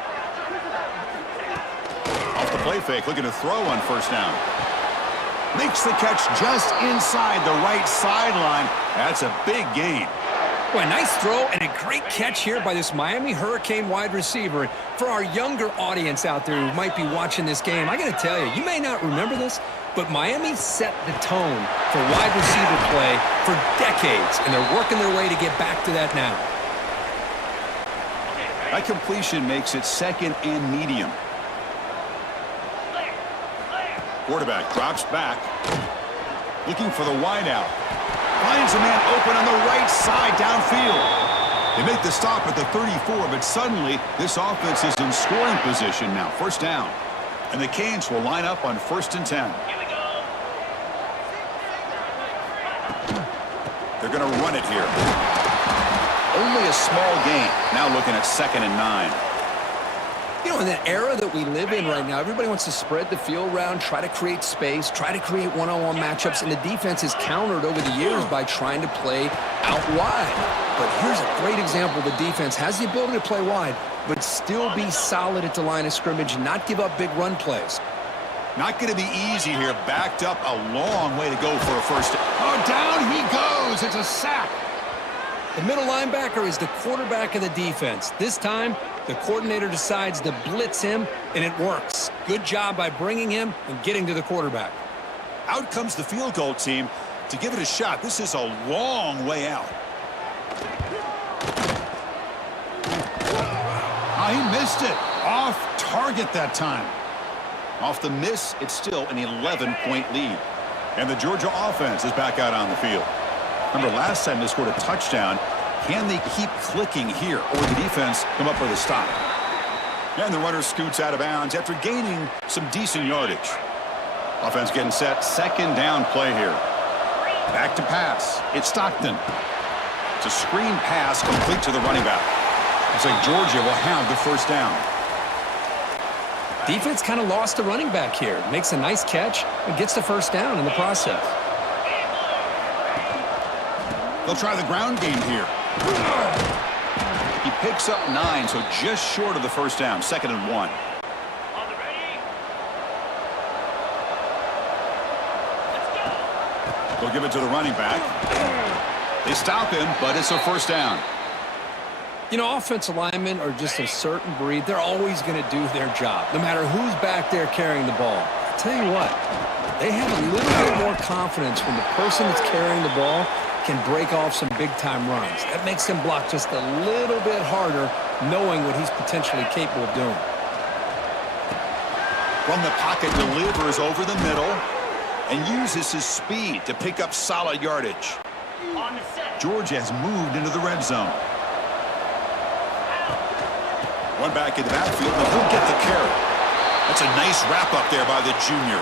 Off the play fake, looking to throw on first down. Makes the catch just inside the right sideline. That's a big gain. Boy, nice throw and a great catch here by this Miami Hurricane wide receiver. For our younger audience out there who might be watching this game, I got to tell you, you may not remember this, but Miami set the tone for wide receiver play for decades, and they're working their way to get back to that now. That completion makes it second and medium. Quarterback drops back, looking for the wideout. Finds a man open on the right side downfield. They make the stop at the 34, but suddenly this offense is in scoring position now. First down. And the Canes will line up on 1st and 10. They're going to run it here. Only a small gain. Now looking at 2nd and 9. You know, in the era that we live in right now, everybody wants to spread the field around, try to create space, try to create one-on-one matchups, and the defense has countered over the years by trying to play out wide. But here's a great example. The defense has the ability to play wide, but still be solid at the line of scrimmage and not give up big run plays. Not going to be easy here. Backed up a long way to go for a first. Oh, down he goes. It's a sack. The middle linebacker is the quarterback of the defense. This time, the coordinator decides to blitz him, and it works. Good job by bringing him and getting to the quarterback. Out comes the field goal team to give it a shot. This is a long way out. Oh, he missed it. Off target that time. Off the miss, it's still an 11-point lead. And the Georgia offense is back out on the field. Remember, last time they scored a touchdown. Can they keep clicking here, or the defense come up with a stop? And the runner scoots out of bounds after gaining some decent yardage. Offense getting set. 2nd down play here. Back to pass. It's Stockton. It's a screen pass complete to the running back. Looks like Georgia will have the first down. Defense kind of lost the running back here. Makes a nice catch and gets the first down in the process. They'll try the ground game here. He picks up 9, so just short of the first down. 2nd and 1. They'll give it to the running back. They stop him, but it's a first down. You know, offensive linemen are just a certain breed. They're always going to do their job, no matter who's back there carrying the ball. I'll tell you what, they have a little bit more confidence when the person that's carrying the ball can break off some big-time runs. That makes them block just a little bit harder, knowing what he's potentially capable of doing. From the pocket, delivers over the middle and uses his speed to pick up solid yardage. Georgia has moved into the red zone. One back in the backfield, and he'll get the carry. That's a nice wrap-up there by the junior.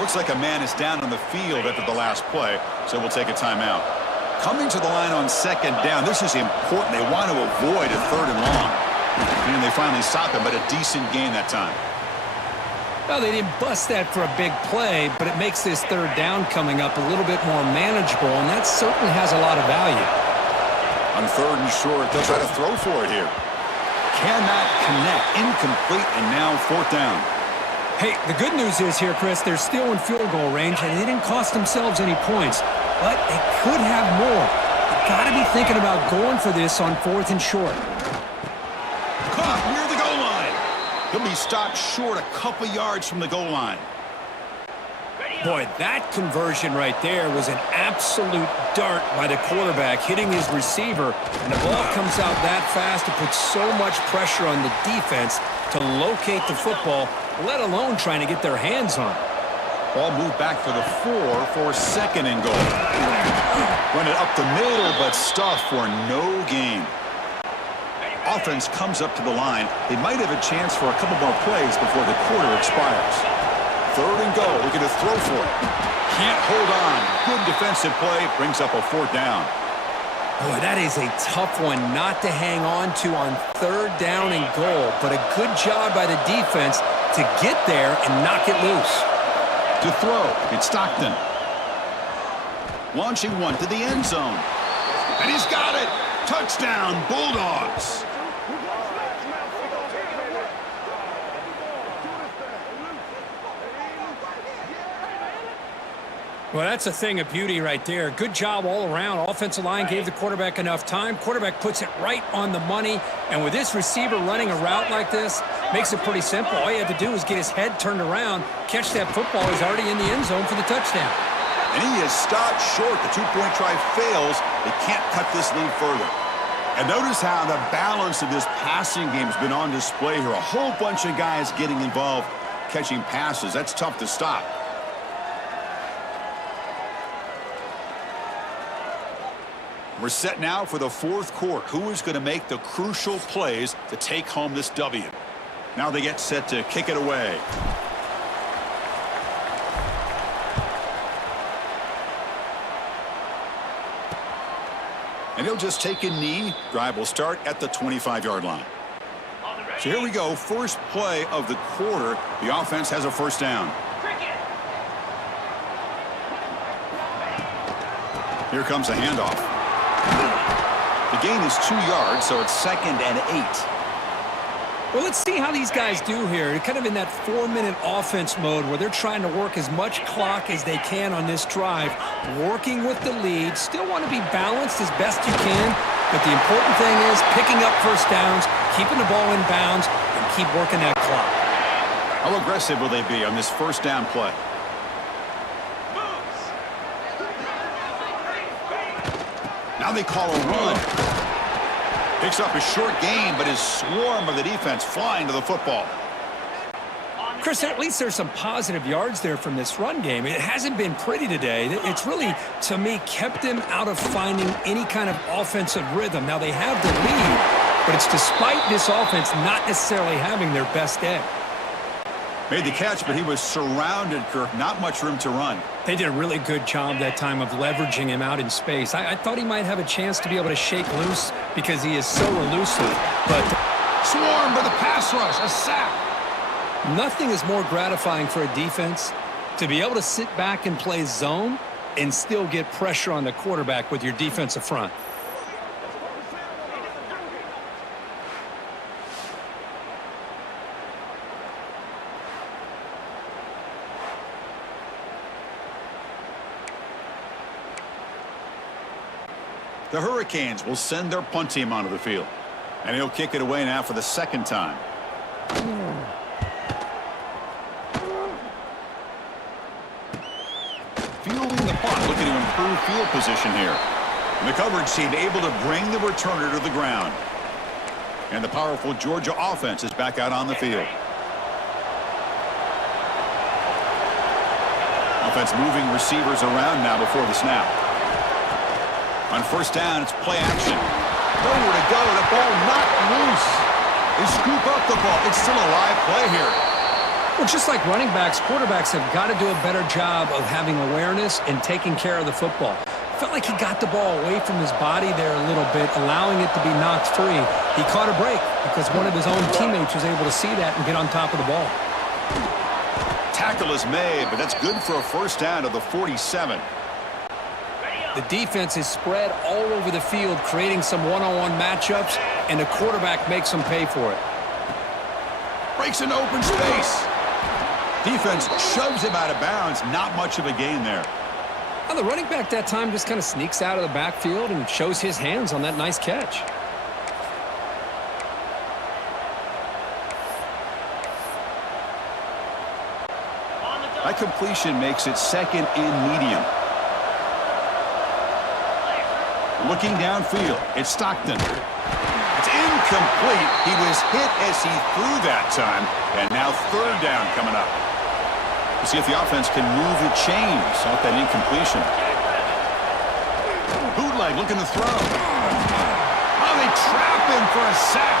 Looks like a man is down on the field after the last play, so we'll take a timeout. Coming to the line on 2nd down, this is important. They want to avoid a 3rd and long. And they finally stop him, but a decent gain that time. Well, they didn't bust that for a big play, but it makes this 3rd down coming up a little bit more manageable, and that certainly has a lot of value. On 3rd and short, they'll try to throw for it here. Cannot connect. Incomplete, and now 4th down. Hey, the good news is here, Chris, they're still in field goal range, and they didn't cost themselves any points, but they could have more. They've got to be thinking about going for this on 4th and short. Caught near the goal line. He'll be stopped short a couple yards from the goal line. Boy, that conversion right there was an absolute dart by the quarterback, hitting his receiver, and the ball comes out that fast. It puts so much pressure on the defense to locate the football, let alone trying to get their hands on it. Ball moved back for the 4 for 2nd and goal. Run it up the middle, but stuffed for no gain. Offense comes up to the line. They might have a chance for a couple more plays before the quarter expires. 3rd and goal, looking to throw for it. Can't hold on. Good defensive play, brings up a 4th down. Boy, that is a tough one not to hang on to on 3rd down and goal, but a good job by the defense to get there and knock it loose. To throw, it's Stockton. launching one to the end zone. And he's got it. Touchdown, Bulldogs. Well, that's a thing of beauty right there. Good job all around. Offensive line gave the quarterback enough time. Quarterback puts it right on the money. And with this receiver running a route like this, makes it pretty simple. All you had to do is get his head turned around, catch that football. He's already in the end zone for the touchdown. And he is stopped short. The two-point try fails. They can't cut this lead further. And notice how the balance of this passing game has been on display here. A whole bunch of guys getting involved, catching passes. That's tough to stop. We're set now for the fourth quarter. Who is going to make the crucial plays to take home this W? Now they get set to kick it away. And he'll just take a knee. Drive will start at the 25-yard line. So here we go. First play of the quarter. The offense has a first down. Here comes a handoff. The gain is 2 yards, so it's 2nd and 8. Well, let's see how these guys do here. They're kind of in that 4-minute offense mode where they're trying to work as much clock as they can on this drive, working with the lead. Still want to be balanced as best you can, but the important thing is picking up first downs, keeping the ball in bounds, and keep working that clock. How aggressive will they be on this first down play? Now they call a run. Picks up a short gain, but his swarm of the defense flying to the football. Chris, at least there's some positive yards there from this run game. It hasn't been pretty today. It's really, to me, kept them out of finding any kind of offensive rhythm. Now they have the lead, but it's despite this offense not necessarily having their best day. Made the catch, but he was surrounded, Kirk. Not much room to run. They did a really good job that time of leveraging him out in space. I thought he might have a chance to be able to shake loose because he is so elusive. But Swarm with a pass rush, a sack. nothing is more gratifying for a defense to be able to sit back and play zone and still get pressure on the quarterback with your defensive front. The Hurricanes will send their punt team onto the field. And he'll kick it away now for the second time. Fielding the punt, looking to improve field position here. And the coverage team able to bring the returner to the ground. And the powerful Georgia offense is back out on the field. Offense moving receivers around now before the snap. On first down, it's play action. Nowhere to go. The ball knocked loose. They scoop up the ball. It's still a live play here. Well, just like running backs, quarterbacks have got to do a better job of having awareness and taking care of the football. Felt like he got the ball away from his body there a little bit, allowing it to be knocked free. He caught a break because one of his own teammates was able to see that and get on top of the ball. Tackle is made, but that's good for a first down to the 47. The defense is spread all over the field, creating some one-on-one matchups, and the quarterback makes them pay for it. Breaks an open space. Defense shoves him out of bounds. Not much of a gain there. Well, the running back that time just kind of sneaks out of the backfield and shows his hands on that nice catch. That completion makes it second and medium. Looking downfield, it's Stockton. It's incomplete. He was hit as he threw that time, and now third down coming up. We'll see if the offense can move the chains off that incompletion. Bootleg looking to throw. Oh, they trap him for a sack.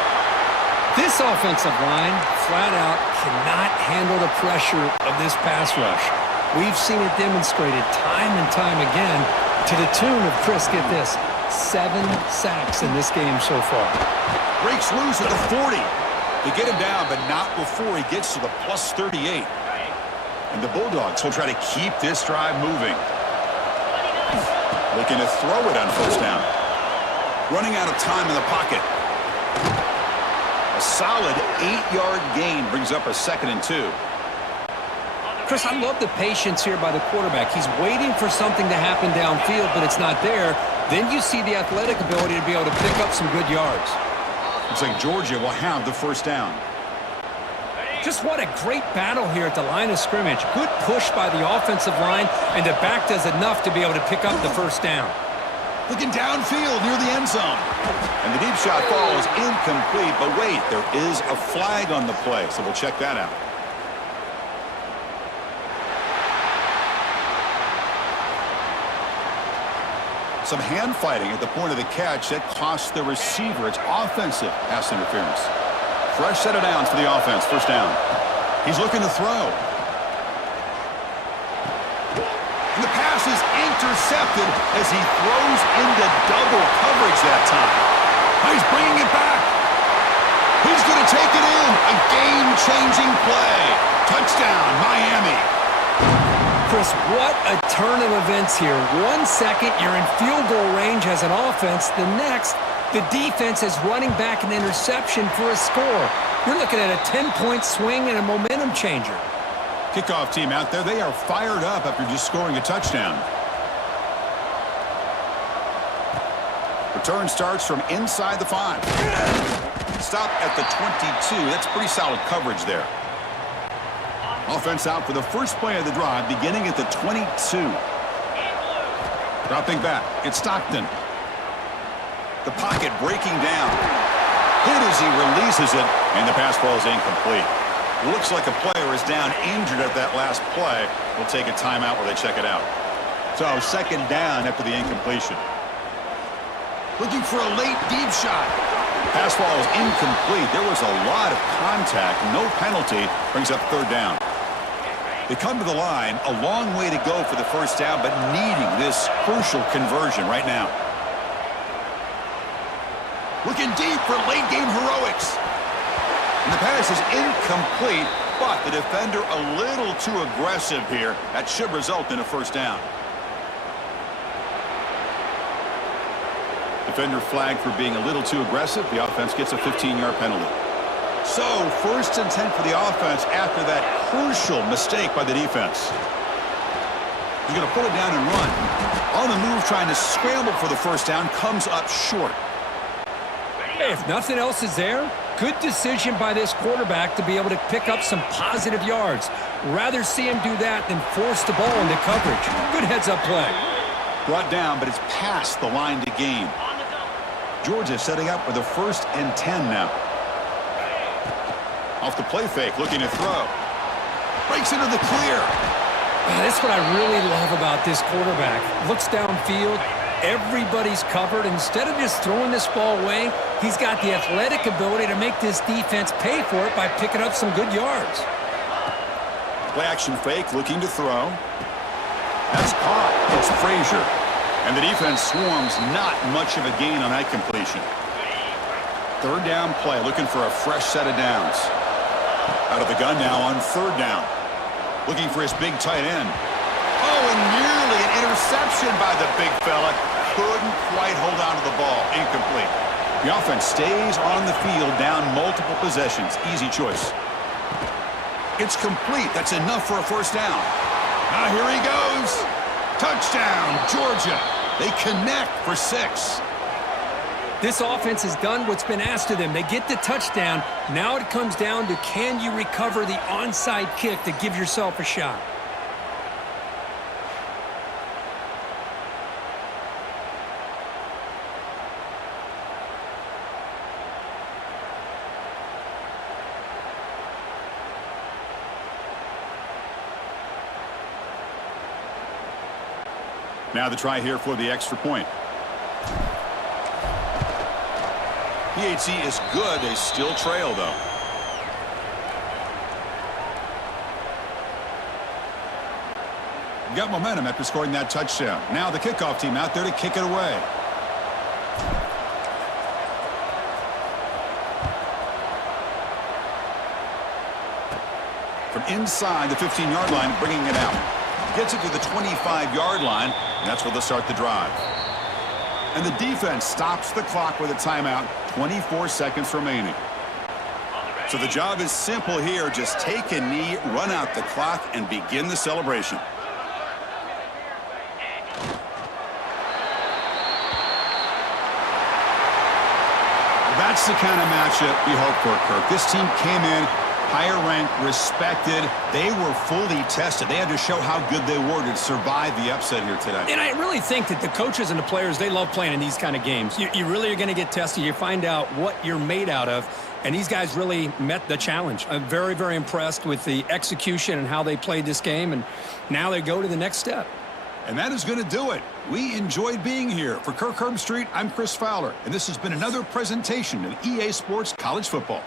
This offensive line, flat out, cannot handle the pressure of this pass rush. We've seen it demonstrated time and time again to the tune of, Chris, get this, 7 sacks in this game so far. Breaks loose at the 40. They get him down, but not before he gets to the plus 38. And the Bulldogs will try to keep this drive moving. Looking to throw it on first down. Running out of time in the pocket. A solid 8-yard gain brings up a 2nd and 2. Chris, I love the patience here by the quarterback. He's waiting for something to happen downfield, but it's not there. Then you see the athletic ability to be able to pick up some good yards. Looks like Georgia will have the first down. Just what a great battle here at the line of scrimmage. Good push by the offensive line, and the back does enough to be able to pick up the first down. Looking downfield near the end zone. And the deep shot ball is incomplete, but wait, there is a flag on the play, so we'll check that out. Some hand fighting at the point of the catch that costs the receiver. It's offensive pass interference. Fresh set of downs for the offense. First down. He's looking to throw. And the pass is intercepted as he throws into double coverage that time. He's bringing it back. He's going to take it in. A game-changing play. Touchdown, Miami. Chris, what a turn of events here. 1 second, you're in field goal range as an offense. The next, the defense is running back an interception for a score. You're looking at a 10-point swing and a momentum changer. Kickoff team out there, they are fired up after just scoring a touchdown. Return starts from inside the 5. Stop at the 22. That's pretty solid coverage there. Offense out for the first play of the drive, beginning at the 22. Dropping back, it's Stockton. The pocket breaking down. Hit as he releases it, and the pass ball is incomplete. Looks like a player is down injured at that last play. We'll take a timeout while they check it out. So 2nd down after the incompletion. Looking for a late deep shot. Pass ball is incomplete. There was a lot of contact. No penalty. Brings up 3rd down. They come to the line, a long way to go for the first down, but needing this crucial conversion right now. Looking deep for late game heroics. And the pass is incomplete, but the defender a little too aggressive here. That should result in a first down. Defender flagged for being a little too aggressive. The offense gets a 15-yard penalty. So, 1st and 10 for the offense after that crucial mistake by the defense. He's going to put it down and run. On the move, trying to scramble for the first down, comes up short. If nothing else is there, good decision by this quarterback to be able to pick up some positive yards. Rather see him do that than force the ball into coverage. Good heads-up play. Brought down, but it's past the line to gain. Georgia setting up with a 1st and 10 now. Off the play fake, looking to throw. Breaks into the clear. That's what I really love about this quarterback. Looks downfield. Everybody's covered. Instead of just throwing this ball away, he's got the athletic ability to make this defense pay for it by picking up some good yards. Play action fake, looking to throw. That's caught. It's Frazier. And the defense swarms, not much of a gain on that completion. 3rd down play, looking for a fresh set of downs. Out of the gun now on 3rd down. Looking for his big tight end. Oh, and nearly an interception by the big fella. Couldn't quite hold on to the ball. Incomplete. The offense stays on the field, down multiple possessions. Easy choice. It's complete. That's enough for a first down. Now here he goes. Touchdown, Georgia. They connect for 6. This offense has done what's been asked of them. They get the touchdown. Now it comes down to, can you recover the onside kick to give yourself a shot? Now the try here for the extra point. PHC is good. They still trail, though. Got momentum after scoring that touchdown. Now the kickoff team out there to kick it away. From inside the 15-yard line, bringing it out. Gets it to the 25-yard line, and that's where they'll start the drive. And the defense stops the clock with a timeout, 24 seconds remaining. So the job is simple here. Just take a knee, run out the clock, and begin the celebration. That's the kind of matchup we hope for, Kirk. This team came in higher ranked, respected. They were fully tested. They had to show how good they were to survive the upset here today. And I really think that the coaches and the players, they love playing in these kind of games. You really are going to get tested. You find out what you're made out of. And these guys really met the challenge. I'm very, very impressed with the execution and how they played this game. And now they go to the next step. And that is going to do it. We enjoyed being here. For Kirk Herbstreit, I'm Chris Fowler. And this has been another presentation of EA Sports College Football.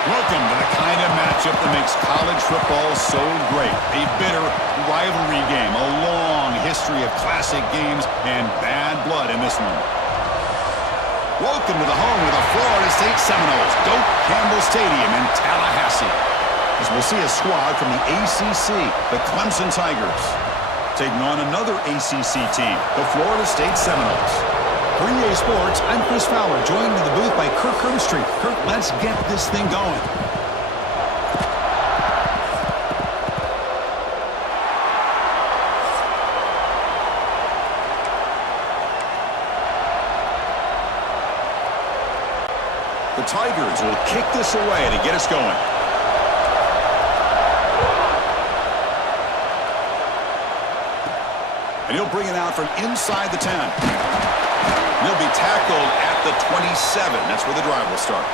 Welcome to the kind of matchup that makes college football so great. A bitter rivalry game, a long history of classic games, and bad blood in this one. Welcome to the home of the Florida State Seminoles, Doak Campbell Stadium in Tallahassee. As we'll see a squad from the ACC, the Clemson Tigers, taking on another ACC team, the Florida State Seminoles. For EA Sports, I'm Chris Fowler, joined in the booth by Kirk Herbstreit. Kirk, let's get this thing going. The Tigers will kick this away to get us going. And he'll bring it out from inside the 10. He'll be tackled at the 27. That's where the drive will start.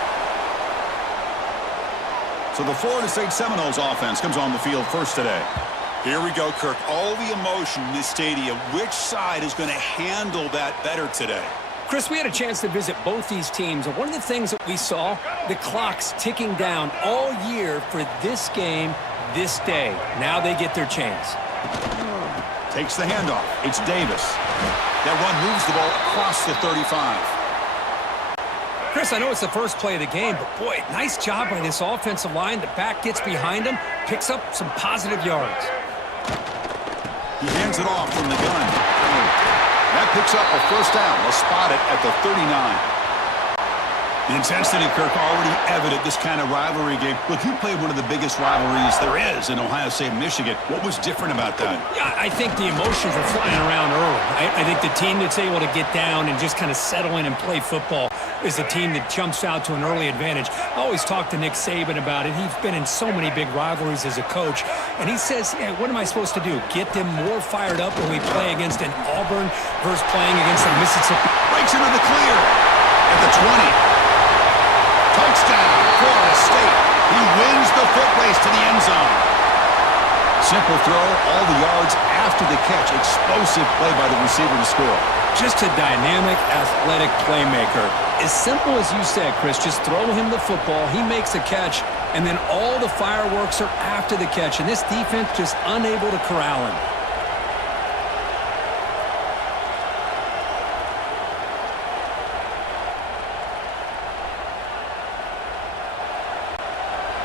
So the Florida State Seminoles offense comes on the field first today. Here we go, Kirk. All the emotion in this stadium. Which side is going to handle that better today? Chris, we had a chance to visit both these teams, and one of the things that we saw, the clock's ticking down all year for this game, this day. Now they get their chance. Takes the handoff. It's Davis. That run moves the ball across the 35. Chris, I know it's the first play of the game, but boy, nice job by this offensive line. The back gets behind him, picks up some positive yards. He hands it off from the gun. That picks up a first down. They'll spot it at the 39. The intensity, Kirk, already evident this kind of rivalry game. Look, you played one of the biggest rivalries there is in Ohio State and Michigan. What was different about that? Yeah, I think the emotions were flying around early. I think the team that's able to get down and just kind of settle in and play football is the team that jumps out to an early advantage. I always talk to Nick Saban about it. He's been in so many big rivalries as a coach, and he says, yeah, what am I supposed to do? Get them more fired up when we play against an Auburn versus playing against a Mississippi. Breaks into the clear at the 20. Touchdown, Florida State. He wins the foot race to the end zone. Simple throw, all the yards after the catch. Explosive play by the receiver to score. Just a dynamic, athletic playmaker. As simple as you said, Chris, just throw him the football, he makes a catch, and then all the fireworks are after the catch, and this defense just unable to corral him.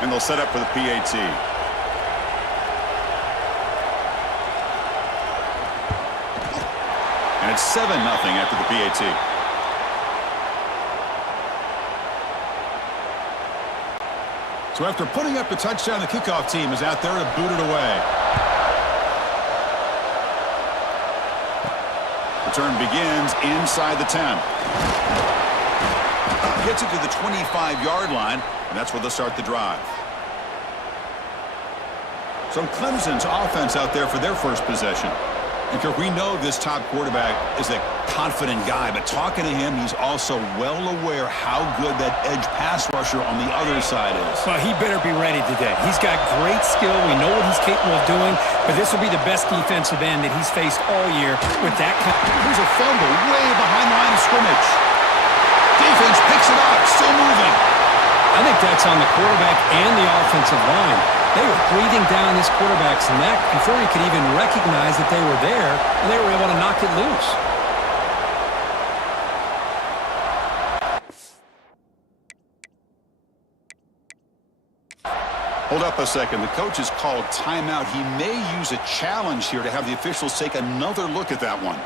And they'll set up for the PAT. And it's 7-0 after the PAT. So after putting up the touchdown, the kickoff team is out there to boot it away. Return begins inside the 10. Gets it to the 25-yard line, and that's where they'll start the drive. So Clemson's offense out there for their first possession. And Kirk, we know this top quarterback is a confident guy, but talking to him, he's also well aware how good that edge pass rusher on the other side is. Well, he better be ready today. He's got great skill. We know what he's capable of doing, but this will be the best defensive end that he's faced all year with that kind. Here's a fumble way behind the line of scrimmage. Defense picks it up, still moving. I think that's on the quarterback and the offensive line. They were breathing down this quarterback's neck before he could even recognize that they were there, and they were able to knock it loose. Hold up a second. The coach has called timeout. He may use a challenge here to have the officials take another look at that one.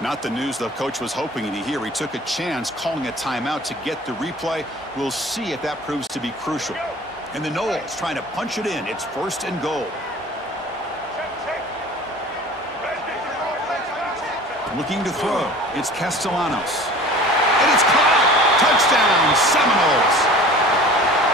Not the news the coach was hoping to hear. He took a chance calling a timeout to get the replay. We'll see if that proves to be crucial. And the Noles trying to punch it in. It's 1st and goal. Looking to throw. It's Castellanos. And it's caught. Touchdown, Seminoles.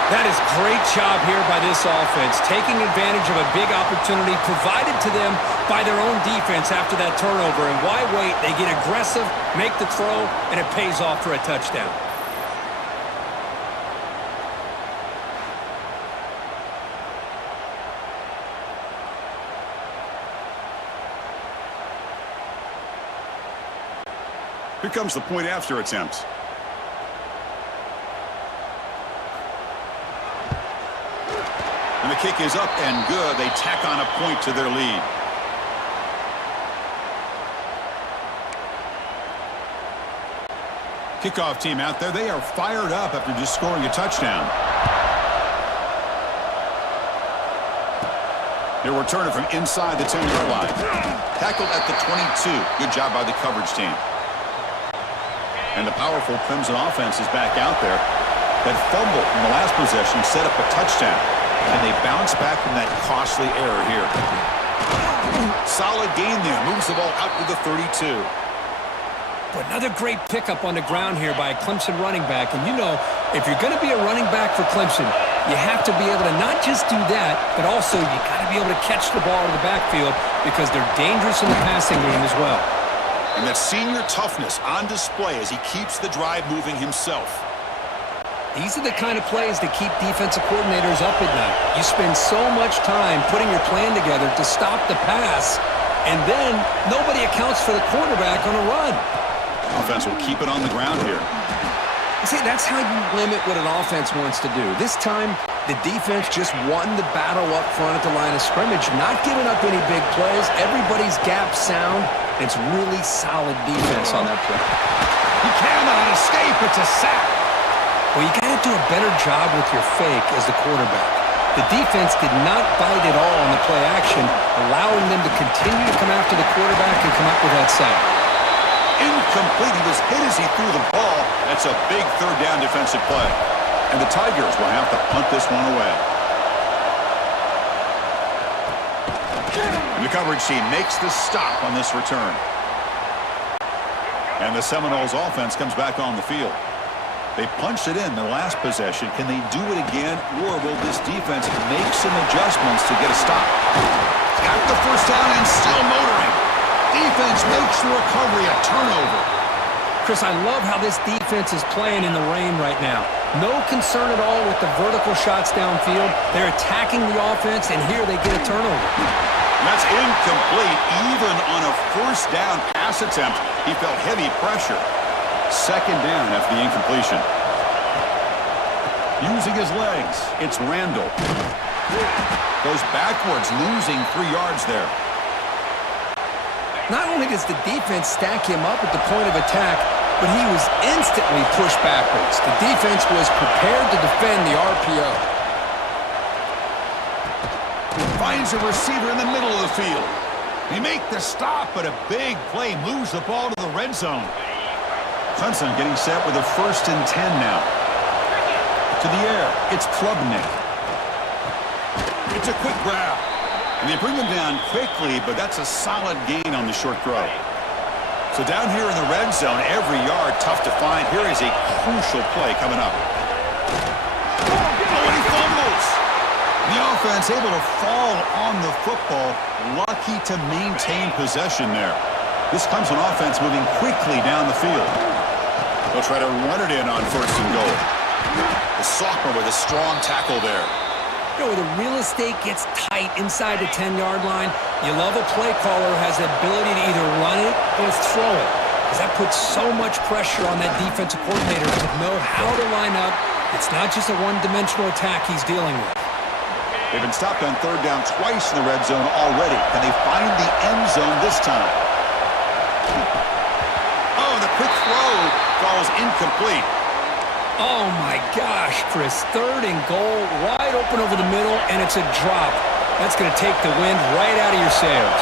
That is great job here by this offense, taking advantage of a big opportunity provided to them by their own defense after that turnover. And why wait? They get aggressive, make the throw, and it pays off for a touchdown. Here comes the point after attempt. And the kick is up and good. They tack on a point to their lead. Kickoff team out there. They are fired up after just scoring a touchdown. They're returning from inside the 10-yard line. Tackled at the 22. Good job by the coverage team. And the powerful Clemson offense is back out there. That fumble in the last possession set up a touchdown. And they bounce back from that costly error here. Solid gain there. Moves the ball out to the 32. But another great pickup on the ground here by a Clemson running back. And you know, if you're going to be a running back for Clemson, you have to be able to not just do that, but also you got to be able to catch the ball in the backfield because they're dangerous in the passing game as well. And that senior toughness on display as he keeps the drive moving himself. These are the kind of plays that keep defensive coordinators up at night. You spend so much time putting your plan together to stop the pass, and then nobody accounts for the quarterback on a run. Offense will keep it on the ground here. See, that's how you limit what an offense wants to do. This time, the defense just won the battle up front at the line of scrimmage, not giving up any big plays. Everybody's gap sound. It's really solid defense on that play. He cannot escape. It's a sack. Well, you got to do a better job with your fake as the quarterback. The defense did not bite at all on the play action, allowing them to continue to come after the quarterback and come up with that sack. Incomplete. He was hit as he threw the ball. That's a big third down defensive play. And the Tigers will have to punt this one away. And the coverage team makes the stop on this return. And the Seminoles offense comes back on the field. They punched it in their last possession. Can they do it again, or will this defense make some adjustments to get a stop? Got the first down and still motoring. Defense makes the recovery a turnover. Chris, I love how this defense is playing in the rain right now. No concern at all with the vertical shots downfield. They're attacking the offense, and here they get a turnover. That's incomplete. Even on a first down pass attempt, he felt heavy pressure. Second down after the incompletion. Using his legs, it's Randall. Goes backwards, losing 3 yards there. Not only does the defense stack him up at the point of attack, but he was instantly pushed backwards. The defense was prepared to defend the RPO. Finds a receiver in the middle of the field. They make the stop, but a big play moves the ball to the red zone. Clemson getting set with a 1st and 10 now. To the air, it's Klubnik. It's a quick grab. And they bring him down quickly, but that's a solid gain on the short throw. So down here in the red zone, every yard tough to find. Here is a crucial play coming up. Oh, and he fumbles. The offense able to fall on the football, lucky to maintain possession there. This comes on offense moving quickly down the field. They'll try to run it in on 1st and goal. The sophomore with a strong tackle there. You know, where the real estate gets tight inside the 10-yard line, you love a play caller who has the ability to either run it or throw it, because that puts so much pressure on that defensive coordinator to know how to line up. It's not just a one-dimensional attack he's dealing with. They've been stopped on 3rd down twice in the red zone already. Can they find the end zone this time? Oh, the quick throw falls incomplete. Oh, my gosh, Chris. 3rd and goal, wide open over the middle, and it's a drop. That's going to take the wind right out of your sails.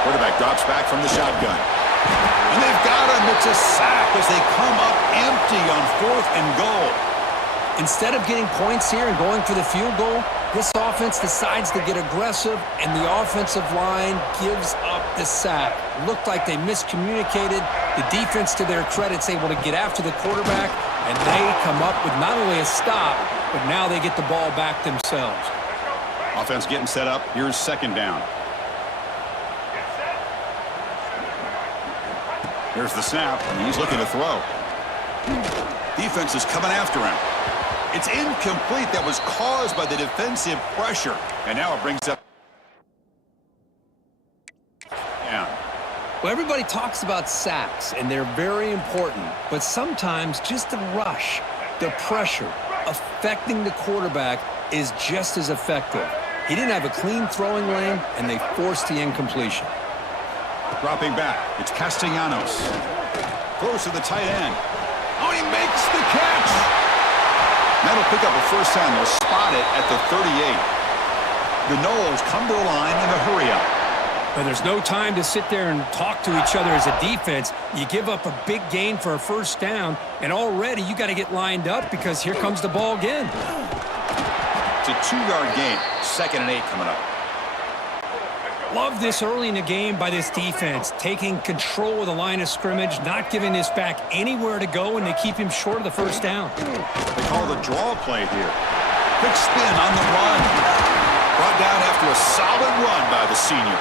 Quarterback drops back from the shotgun. And they've got him. It's a sack as they come up empty on 4th and goal. Instead of getting points here and going for the field goal, this offense decides to get aggressive, and the offensive line gives up the sack. Looked like they miscommunicated. The defense, to their credit, is able to get after the quarterback, and they come up with not only a stop, but now they get the ball back themselves. Offense getting set up. Here's 2nd down. Here's the snap, and he's looking to throw. Defense is coming after him. It's incomplete. That was caused by the defensive pressure. And now it brings up. Yeah. Well, everybody talks about sacks, and they're very important. But sometimes just the rush, the pressure, affecting the quarterback is just as effective. He didn't have a clean throwing lane, and they forced the incompletion. Dropping back, it's Castellanos. Throws to the tight end. Oh, he makes the catch! That'll pick up a 1st down. They'll spot it at the 38. The Noles come to the line in a hurry-up. But there's no time to sit there and talk to each other as a defense. You give up a big gain for a 1st down, and already you got to get lined up because here comes the ball again. It's a 2-yard gain. 2nd and 8 coming up. Love this early in the game by this defense, taking control of the line of scrimmage, not giving this back anywhere to go, and they keep him short of the 1st down. They call the draw play here. Quick spin on the run. Brought down after a solid run by the senior.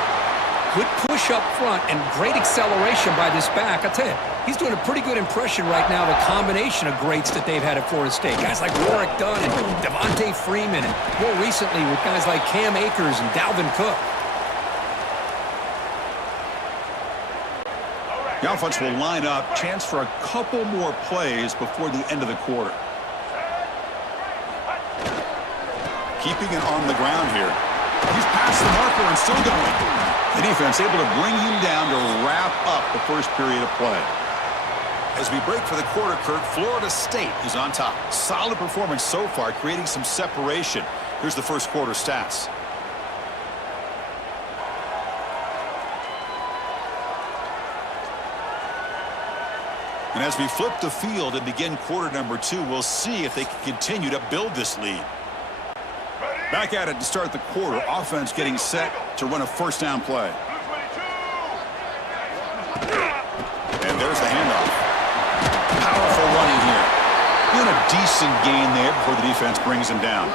Good push up front and great acceleration by this back. I tell you, he's doing a pretty good impression right now of a combination of greats that they've had at Florida State. Guys like Warwick Dunn and Devontae Freeman, and more recently with guys like Cam Akers and Dalvin Cook. The offense will line up. Chance for a couple more plays before the end of the quarter. Keeping it on the ground here. He's past the marker and still going. The defense able to bring him down to wrap up the 1st period of play. As we break for the quarter, Kurt, Florida State is on top. Solid performance so far, creating some separation. Here's the 1st quarter stats. And as we flip the field and begin quarter number 2, we'll see if they can continue to build this lead. Back at it to start the quarter. Offense getting set to run a 1st down play. And there's the handoff. Powerful running here. Doing a decent gain there before the defense brings him down.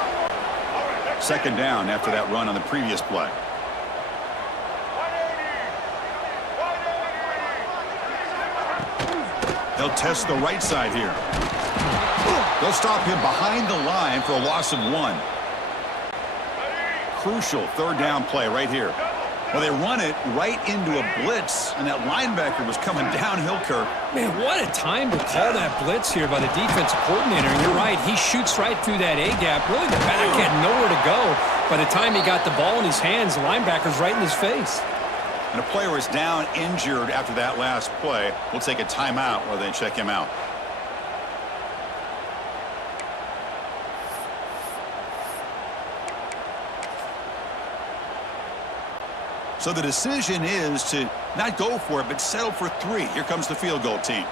2nd down after that run on the previous play. They'll He'll test the right side here. They'll stop him behind the line for a loss of 1. Crucial third down play right here. Well, they run it right into a blitz, and that linebacker was coming downhill, Kirk. Man, what a time to call that blitz here by the defensive coordinator. And you're right, he shoots right through that A-gap. Really, the back had nowhere to go. By the time he got the ball in his hands, the linebacker's right in his face. And a player is down injured after that last play. We'll take a timeout while they check him out. So the decision is to not go for it, but settle for 3. Here comes the field goal team.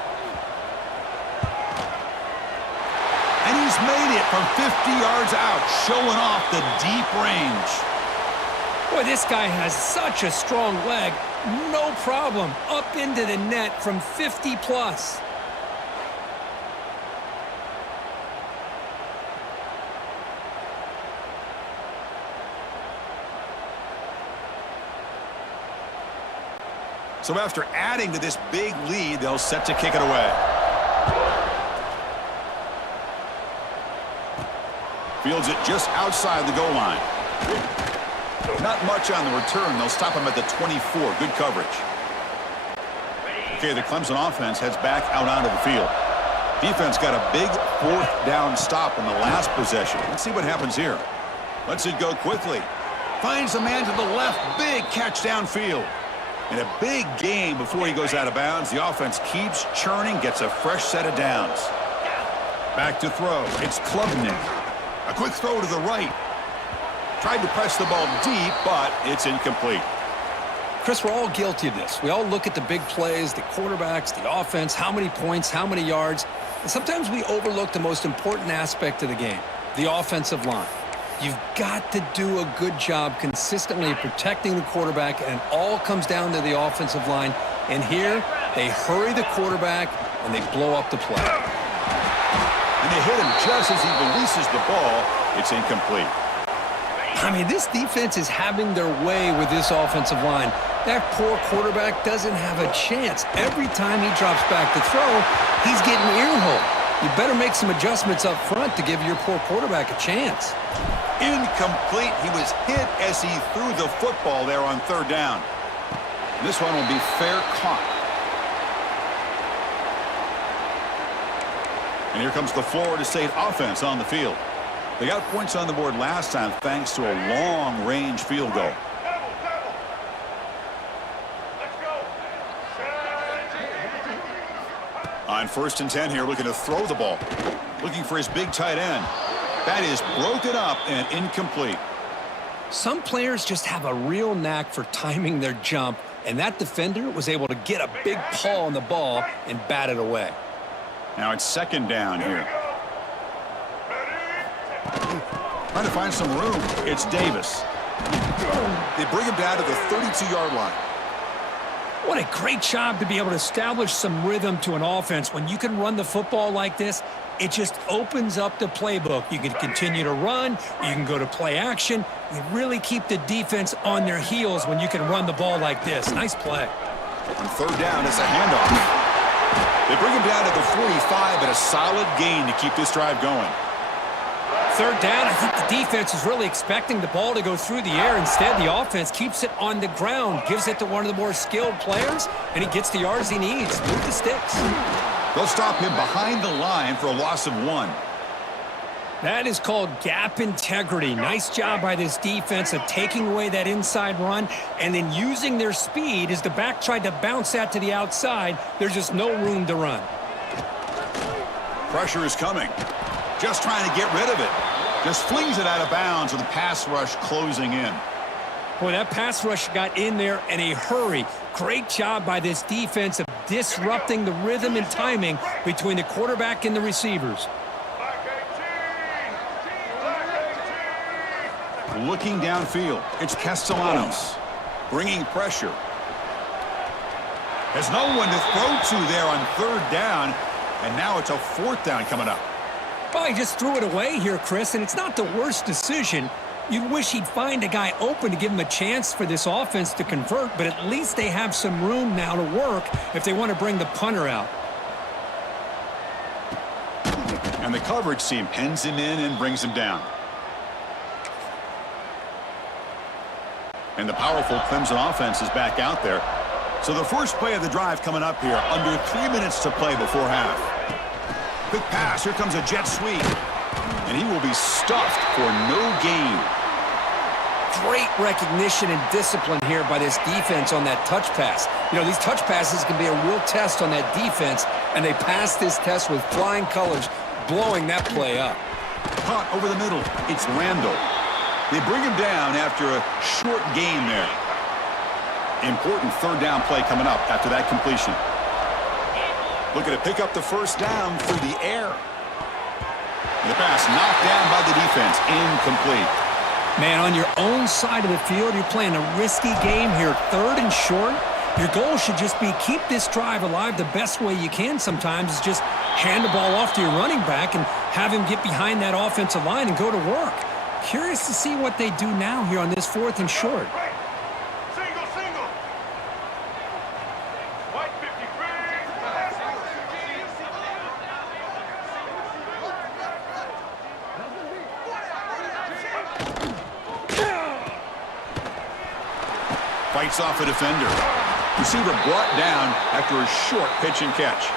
And he's made it from 50 yards out, showing off the deep range. Boy, this guy has such a strong leg. No problem. Up into the net from 50 plus. So after adding to this big lead, they'll set to kick it away. Fields it just outside the goal line. Not much on the return. They'll stop him at the 24. Good coverage. Okay, the Clemson offense heads back out onto the field. Defense got a big 4th down stop in the last possession. Let's see what happens here. Lets it go quickly. Finds a man to the left. Big catch downfield. In a big game before he goes out of bounds, the offense keeps churning, gets a fresh set of downs. Back to throw. It's Klubnik. A quick throw to the right. Tried to press the ball deep, but it's incomplete. Chris, we're all guilty of this. We all look at the big plays, the quarterbacks, the offense, how many points, how many yards. And sometimes we overlook the most important aspect of the game, the offensive line. You've got to do a good job consistently protecting the quarterback, and it all comes down to the offensive line. And here, they hurry the quarterback, and they blow up the play. And they hit him just as he releases the ball. It's incomplete. I mean, this defense is having their way with this offensive line. That poor quarterback doesn't have a chance. Every time he drops back to throw, he's getting earholed. You better make some adjustments up front to give your poor quarterback a chance. Incomplete. He was hit as he threw the football there on 3rd down. This one will be fair caught. And here comes the Florida State offense on the field. They got points on the board last time thanks to a long-range field goal. On 1st and 10 here, looking to throw the ball. Looking for his big tight end. That is broken up and incomplete. Some players just have a real knack for timing their jump, and that defender was able to get a big paw on the ball and bat it away. Now it's 2nd down here. Trying to find some room. It's Davis. They bring him down to the 32-yard line. What a great job to be able to establish some rhythm to an offense. When you can run the football like this, it just opens up the playbook. You can continue to run, you can go to play action. You really keep the defense on their heels when you can run the ball like this. Nice play. On 3rd down, it's a handoff. They bring him down to the 45, but a solid gain to keep this drive going. 3rd down, I think the defense is really expecting the ball to go through the air. Instead, the offense keeps it on the ground, gives it to one of the more skilled players, and he gets the yards he needs. Move the sticks. They'll stop him behind the line for a loss of 1. That is called gap integrity. Nice job by this defense of taking away that inside run and then using their speed as the back tried to bounce that to the outside. There's just no room to run. Pressure is coming. Just trying to get rid of it. Just flings it out of bounds with the pass rush closing in. Boy, that pass rush got in there in a hurry. Great job by this defense of disrupting the rhythm and timing between the quarterback and the receivers. Looking downfield, it's Castellanos. Bringing pressure. There's no one to throw to there on 3rd down, and now it's a 4th down coming up. Well, he just threw it away here, Chris, and it's not the worst decision. You'd wish he'd find a guy open to give him a chance for this offense to convert, but at least they have some room now to work if they want to bring the punter out. And the coverage team pins him in and brings him down. And the powerful Clemson offense is back out there. So the first play of the drive coming up here. Under 3 minutes to play before half. Quick pass. Here comes a jet sweep. And he will be stuffed for no gain. Great recognition and discipline here by this defense on that touch pass. You know, these touch passes can be a real test on that defense, and they passed this test with flying colors, blowing that play up. Caught over the middle. It's Randall. They bring him down after a short gain there. Important third down play coming up after that completion. Looking to pick up the first down through the air. And the pass knocked down by the defense. Incomplete. Man, on your own side of the field, you're playing a risky game here. Third and short. Your goal should just be keep this drive alive the best way you can sometimes is just hand the ball off to your running back and have him get behind that offensive line and go to work. Curious to see what they do now here on this 4th and short. Single. White 53. Fights off a defender. Receiver brought down after a short pitch and catch.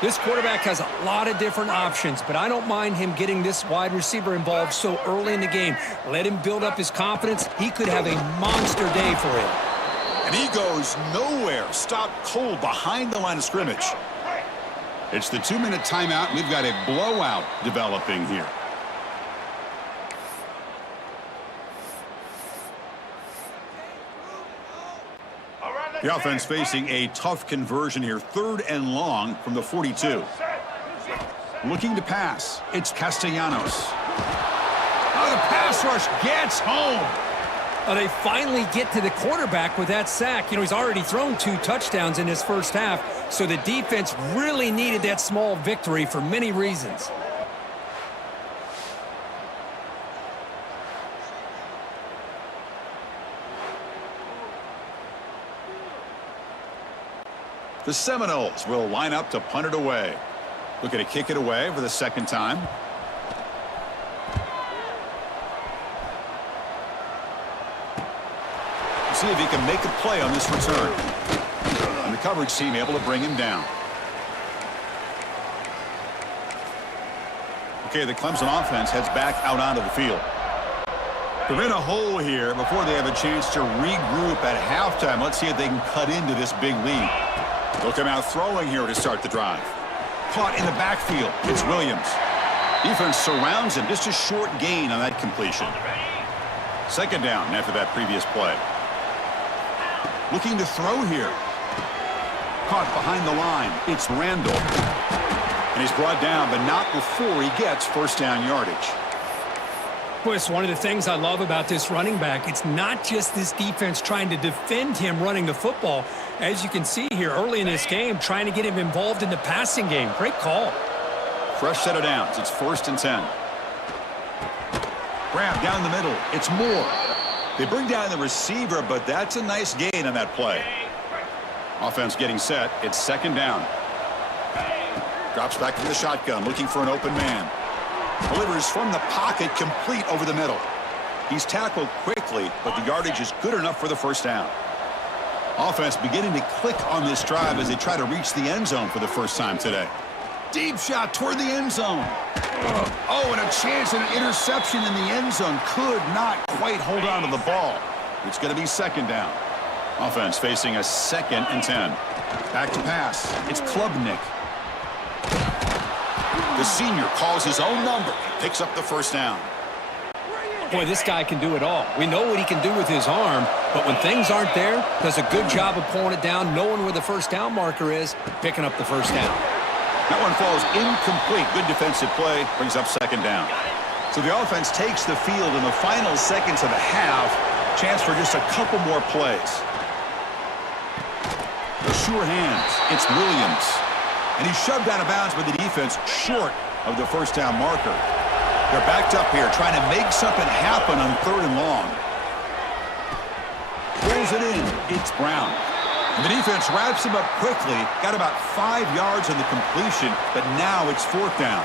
This quarterback has a lot of different options, but I don't mind him getting this wide receiver involved so early in the game. Let him build up his confidence. He could have a monster day for him. And he goes nowhere. Stopped cold behind the line of scrimmage. It's the 2-minute timeout. We've got a blowout developing here. The offense facing a tough conversion here. 3rd and long from the 42. Looking to pass. It's Castellanos. Oh, the pass rush gets home. They finally get to the quarterback with that sack. You know, he's already thrown 2 touchdowns in his first half, so the defense really needed that small victory for many reasons. The Seminoles will line up to punt it away. Looking to kick it away for the 2nd time. See if he can make a play on this return. And the coverage team able to bring him down. Okay, the Clemson offense heads back out onto the field. They're in a hole here before they have a chance to regroup at halftime. Let's see if they can cut into this big lead. They'll come out throwing here to start the drive. Caught in the backfield. It's Williams. Defense surrounds him. Just a short gain on that completion. 2nd down after that previous play. Looking to throw here. Caught behind the line. It's Randall. And he's brought down, but not before he gets first down yardage. Boy, it's one of the things I love about this running back. It's not just this defense trying to defend him running the football. As you can see here early in this game, trying to get him involved in the passing game. Great call. Fresh set of downs. It's 1st and 10. Grab down the middle. It's Moore. They bring down the receiver, but that's a nice gain on that play. Offense getting set. It's 2nd down. Drops back to the shotgun, looking for an open man. Delivers from the pocket, complete over the middle. He's tackled quickly, but the yardage is good enough for the first down. Offense beginning to click on this drive as they try to reach the end zone for the first time today. Deep shot toward the end zone. Oh, and a chance at an interception in the end zone. Could not quite hold on to the ball. It's going to be 2nd down. Offense facing a 2nd and 10. Back to pass. It's Klubnik. The senior calls his own number. Picks up the first down. Boy, this guy can do it all. We know what he can do with his arm, but when things aren't there, does a good job of pulling it down, knowing where the first down marker is, picking up the first down. That one falls incomplete. Good defensive play. Brings up 2nd down. So the offense takes the field in the final seconds of the half. Chance for just a couple more plays. The sure hands. It's Williams. And he's shoved out of bounds by the defense short of the first down marker. They're backed up here trying to make something happen on 3rd and long. Pulls it in. It's Brown. And the defense wraps him up quickly. Got about 5 yards on the completion, but now it's 4th down.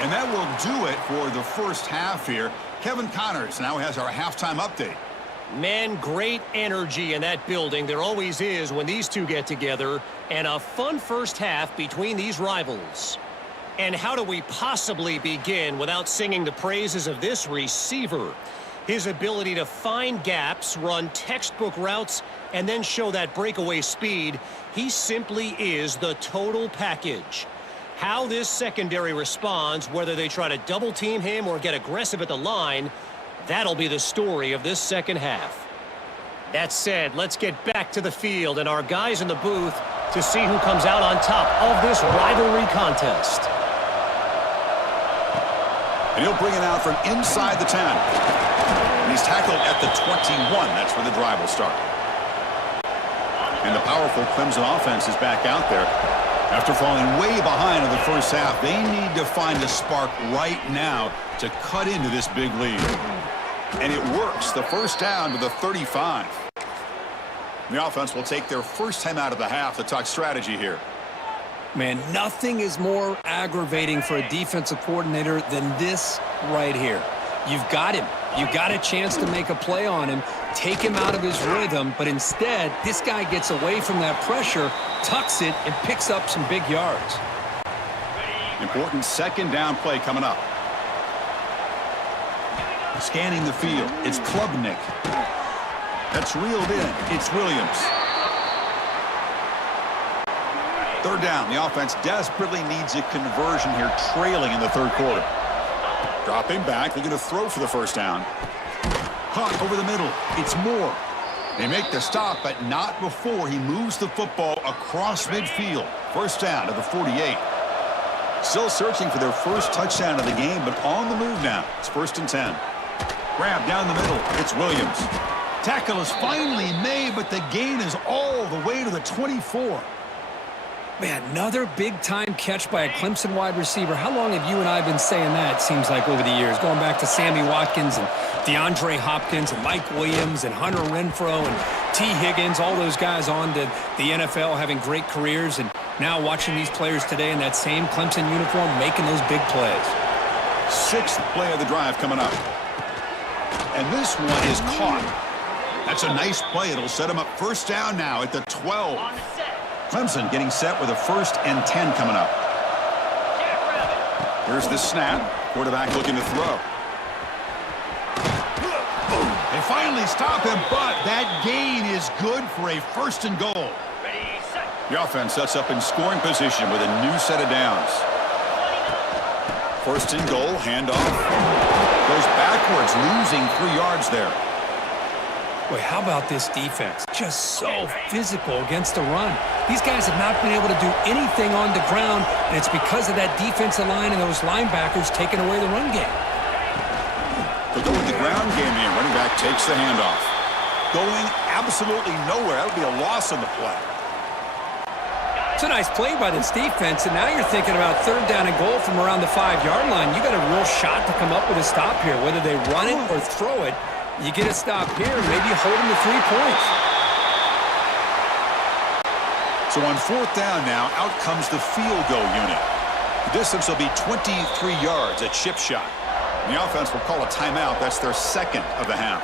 And that will do it for the first half here. Kevin Connors now has our halftime update. Man, great energy in that building. There always is when these two get together. And a fun first half between these rivals. And how do we possibly begin without singing the praises of this receiver? His ability to find gaps, run textbook routes, and then show that breakaway speed. He simply is the total package. How this secondary responds, whether they try to double team him or get aggressive at the line, that'll be the story of this second half. That said, let's get back to the field and our guys in the booth to see who comes out on top of this rivalry contest. And he'll bring it out from inside the 10. And he's tackled at the 21. That's where the drive will start. And the powerful Clemson offense is back out there. After falling way behind in the first half, they need to find a spark right now to cut into this big lead. And it works. The first down to the 35. The offense will take their first time out of the half to talk strategy here. Man, nothing is more aggravating for a defensive coordinator than this right here. You've got him. You've got a chance to make a play on him, take him out of his rhythm, but instead, this guy gets away from that pressure, tucks it, and picks up some big yards. Important second down play coming up. Scanning the field, it's Klubnik. That's reeled in, it's Williams. 3rd down, the offense desperately needs a conversion here, trailing in the 3rd quarter. Dropping back, they're going to throw for the first down. Caught over the middle, it's Moore. They make the stop, but not before he moves the football across midfield. First down to the 48. Still searching for their first touchdown of the game, but on the move now. It's 1st and 10. Grab down the middle, it's Williams. Tackle is finally made, but the gain is all the way to the 24. Man, another big-time catch by a Clemson wide receiver. How long have you and I been saying that, it seems like, over the years? Going back to Sammy Watkins and DeAndre Hopkins and Mike Williams and Hunter Renfrow and T. Higgins, all those guys on to the NFL having great careers, and now watching these players today in that same Clemson uniform making those big plays. 6th play of the drive coming up. And this one is caught. That's a nice play. It'll set him up first down now at the 12. Clemson getting set with a 1st and 10 coming up. Here's the snap. Quarterback looking to throw. They finally stop him, but that gain is good for a 1st and goal. The offense sets up in scoring position with a new set of downs. 1st and goal, handoff. Goes backwards, losing 3 yards there. Boy, how about this defense? Just so physical against the run. These guys have not been able to do anything on the ground, and it's because of that defensive line and those linebackers taking away the run game. They'll go with the ground game here. Running back takes the handoff. Going absolutely nowhere. That'll be a loss on the play. It's a nice play by this defense, and now you're thinking about 3rd down and goal from around the 5-yard line. You got a real shot to come up with a stop here. Whether they run it or throw it, you get a stop here, maybe hold them to 3 points. So on 4th down now, out comes the field goal unit. The distance will be 23 yards at chip shot. And the offense will call a timeout. That's their 2nd of the half.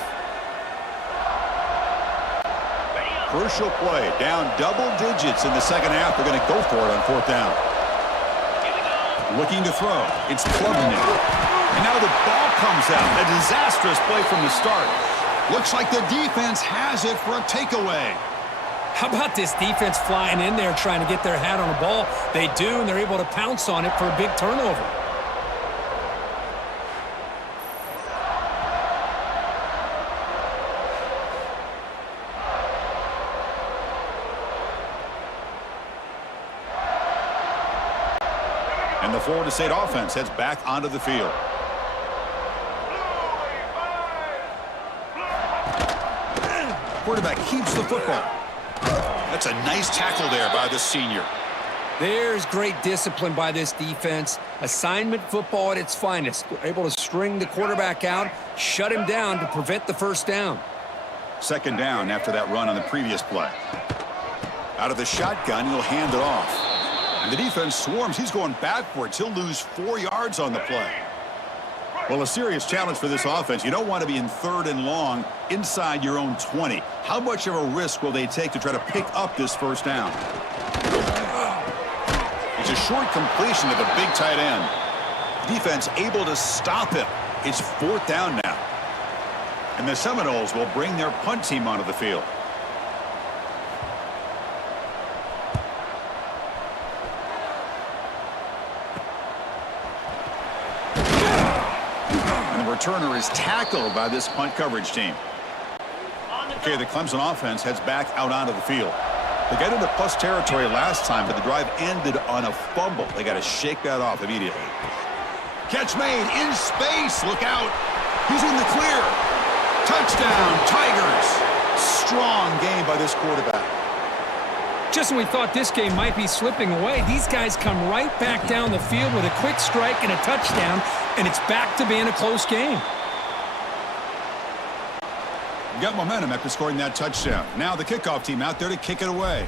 Crucial play, down double digits in the second half. They're going to go for it on 4th down. Looking to throw, it's Klubnik. And now the ball comes out. A disastrous play from the start. Looks like the defense has it for a takeaway. How about this defense flying in there trying to get their hat on the ball? They do, and they're able to pounce on it for a big turnover. And the Florida State offense heads back onto the field. Quarterback keeps the football. That's a nice tackle there by the senior. There's great discipline by this defense. Assignment football at its finest. Able to string the quarterback out, shut him down to prevent the first down. 2nd down after that run on the previous play. Out of the shotgun, he'll hand it off. And the defense swarms. He's going backwards. He'll lose 4 yards on the play. Well, a serious challenge for this offense. You don't want to be in 3rd and long inside your own 20. How much of a risk will they take to try to pick up this first down? It's a short completion to the big tight end. Defense able to stop him. It's 4th down now. And the Seminoles will bring their punt team onto the field. And the returner is tackled by this punt coverage team. Okay, the Clemson offense heads back out onto the field. They got into plus territory last time, but the drive ended on a fumble. They got to shake that off immediately. Catch made in space. Look out. He's in the clear. Touchdown, Tigers. Strong game by this quarterback. Just when we thought this game might be slipping away, these guys come right back down the field with a quick strike and a touchdown, and it's back to being a close game. Got momentum after scoring that touchdown. Now the kickoff team out there to kick it away.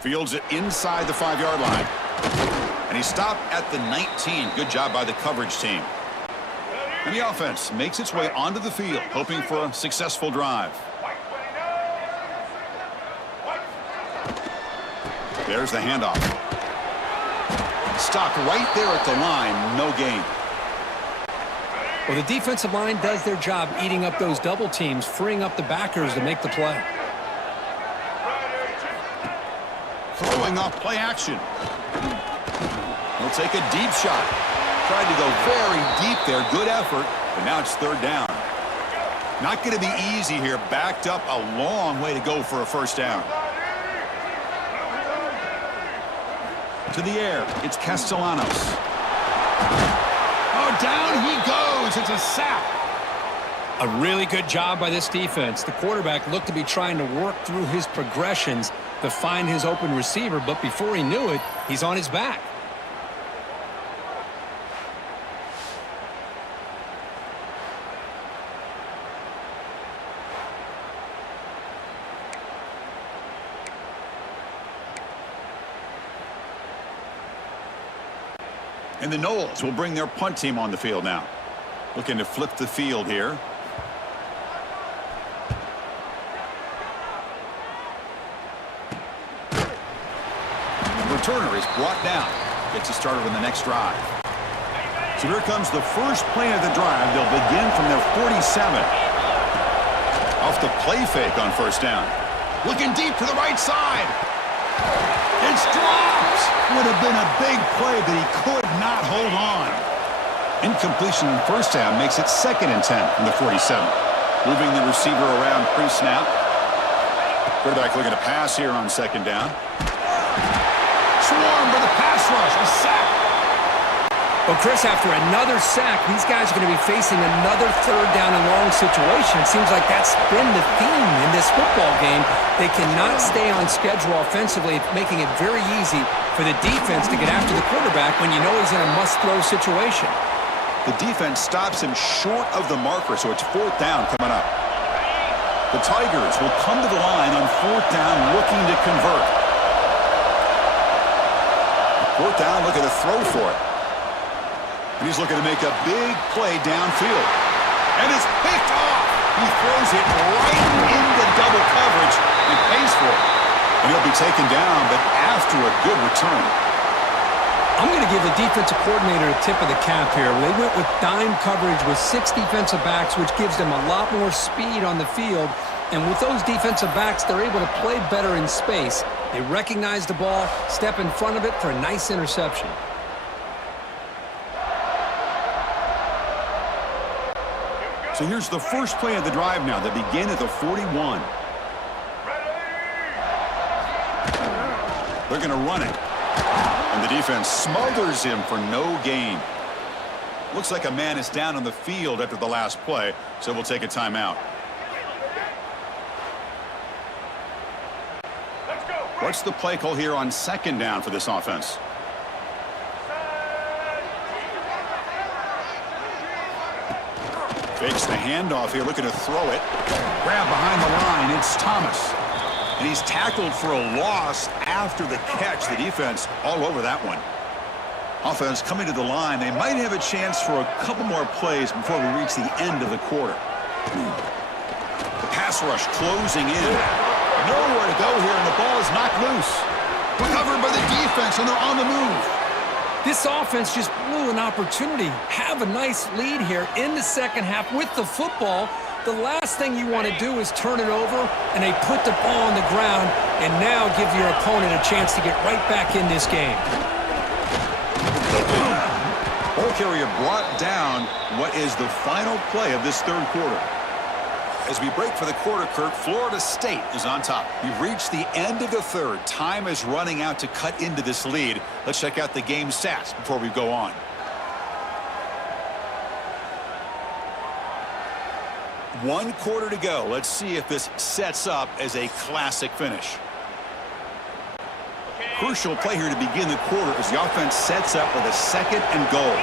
Fields it inside the 5-yard line. And he stopped at the 19. Good job by the coverage team. And the offense makes its way onto the field, hoping for a successful drive. There's the handoff. Stopped right there at the line. No gain. Well, the defensive line does their job eating up those double teams, freeing up the backers to make the play. Throwing off play action. He'll take a deep shot. Tried to go very deep there. Good effort, but now it's 3rd down. Not going to be easy here. Backed up a long way to go for a first down. To the air, it's Castellanos. Oh, down he goes. It's a sack. A really good job by this defense. The quarterback looked to be trying to work through his progressions to find his open receiver, but before he knew it, he's on his back. And the Noles will bring their punt team on the field now. Looking to flip the field here. The returner is brought down. Gets us started on the next drive. So here comes the first play of the drive. They'll begin from their 47. Off the play fake on first down. Looking deep to the right side. It's dropped. Would have been a big play, but he could not hold on. Incompletion on first down makes it 2nd and 10 from the 47. Moving the receiver around pre-snap. Quarterback looking to pass here on 2nd down. Swarmed by the pass rush. A sack. Well, Chris, after another sack, these guys are going to be facing another 3rd down and long situation. It seems like that's been the theme in this football game. They cannot stay on schedule offensively, making it very easy for the defense to get after the quarterback when you know he's in a must-throw situation. The defense stops him short of the marker, so it's 4th down coming up. The Tigers will come to the line on 4th down, looking to convert. 4th down, looking to throw for it. And he's looking to make a big play downfield. And it's picked off. He throws it right into double coverage and pays for it. And he'll be taken down, but after a good return. I'm going to give the defensive coordinator a tip of the cap here. They went with dime coverage with 6 defensive backs, which gives them a lot more speed on the field. And with those defensive backs, they're able to play better in space. They recognize the ball, step in front of it for a nice interception. So here's the first play of the drive now. They begin at the 41. They're going to run it. And the defense smothers him for no gain. Looks like a man is down on the field after the last play, so we'll take a timeout. What's the play call here on 2nd down for this offense? Fakes the handoff here, looking to throw it. Grab behind the line, it's Thomas. And he's tackled for a loss after the catch. The defense all over that one. Offense coming to the line. They might have a chance for a couple more plays before we reach the end of the quarter. The pass rush closing in. Nowhere to go here, and the ball is knocked loose. Recovered by the defense, and they're on the move. This offense just blew an opportunity. Have a nice lead here in the second half with the football. The last thing you want to do is turn it over, and they put the ball on the ground and now give your opponent a chance to get right back in this game. Ball carrier brought down what is the final play of this third quarter. As we break for the quarter, Kirk, Florida State is on top. We've reached the end of the third. Time is running out to cut into this lead. Let's check out the game stats before we go on. One quarter to go. Let's see if this sets up as a classic finish. Crucial play here to begin the quarter as the offense sets up with a 2nd and goal.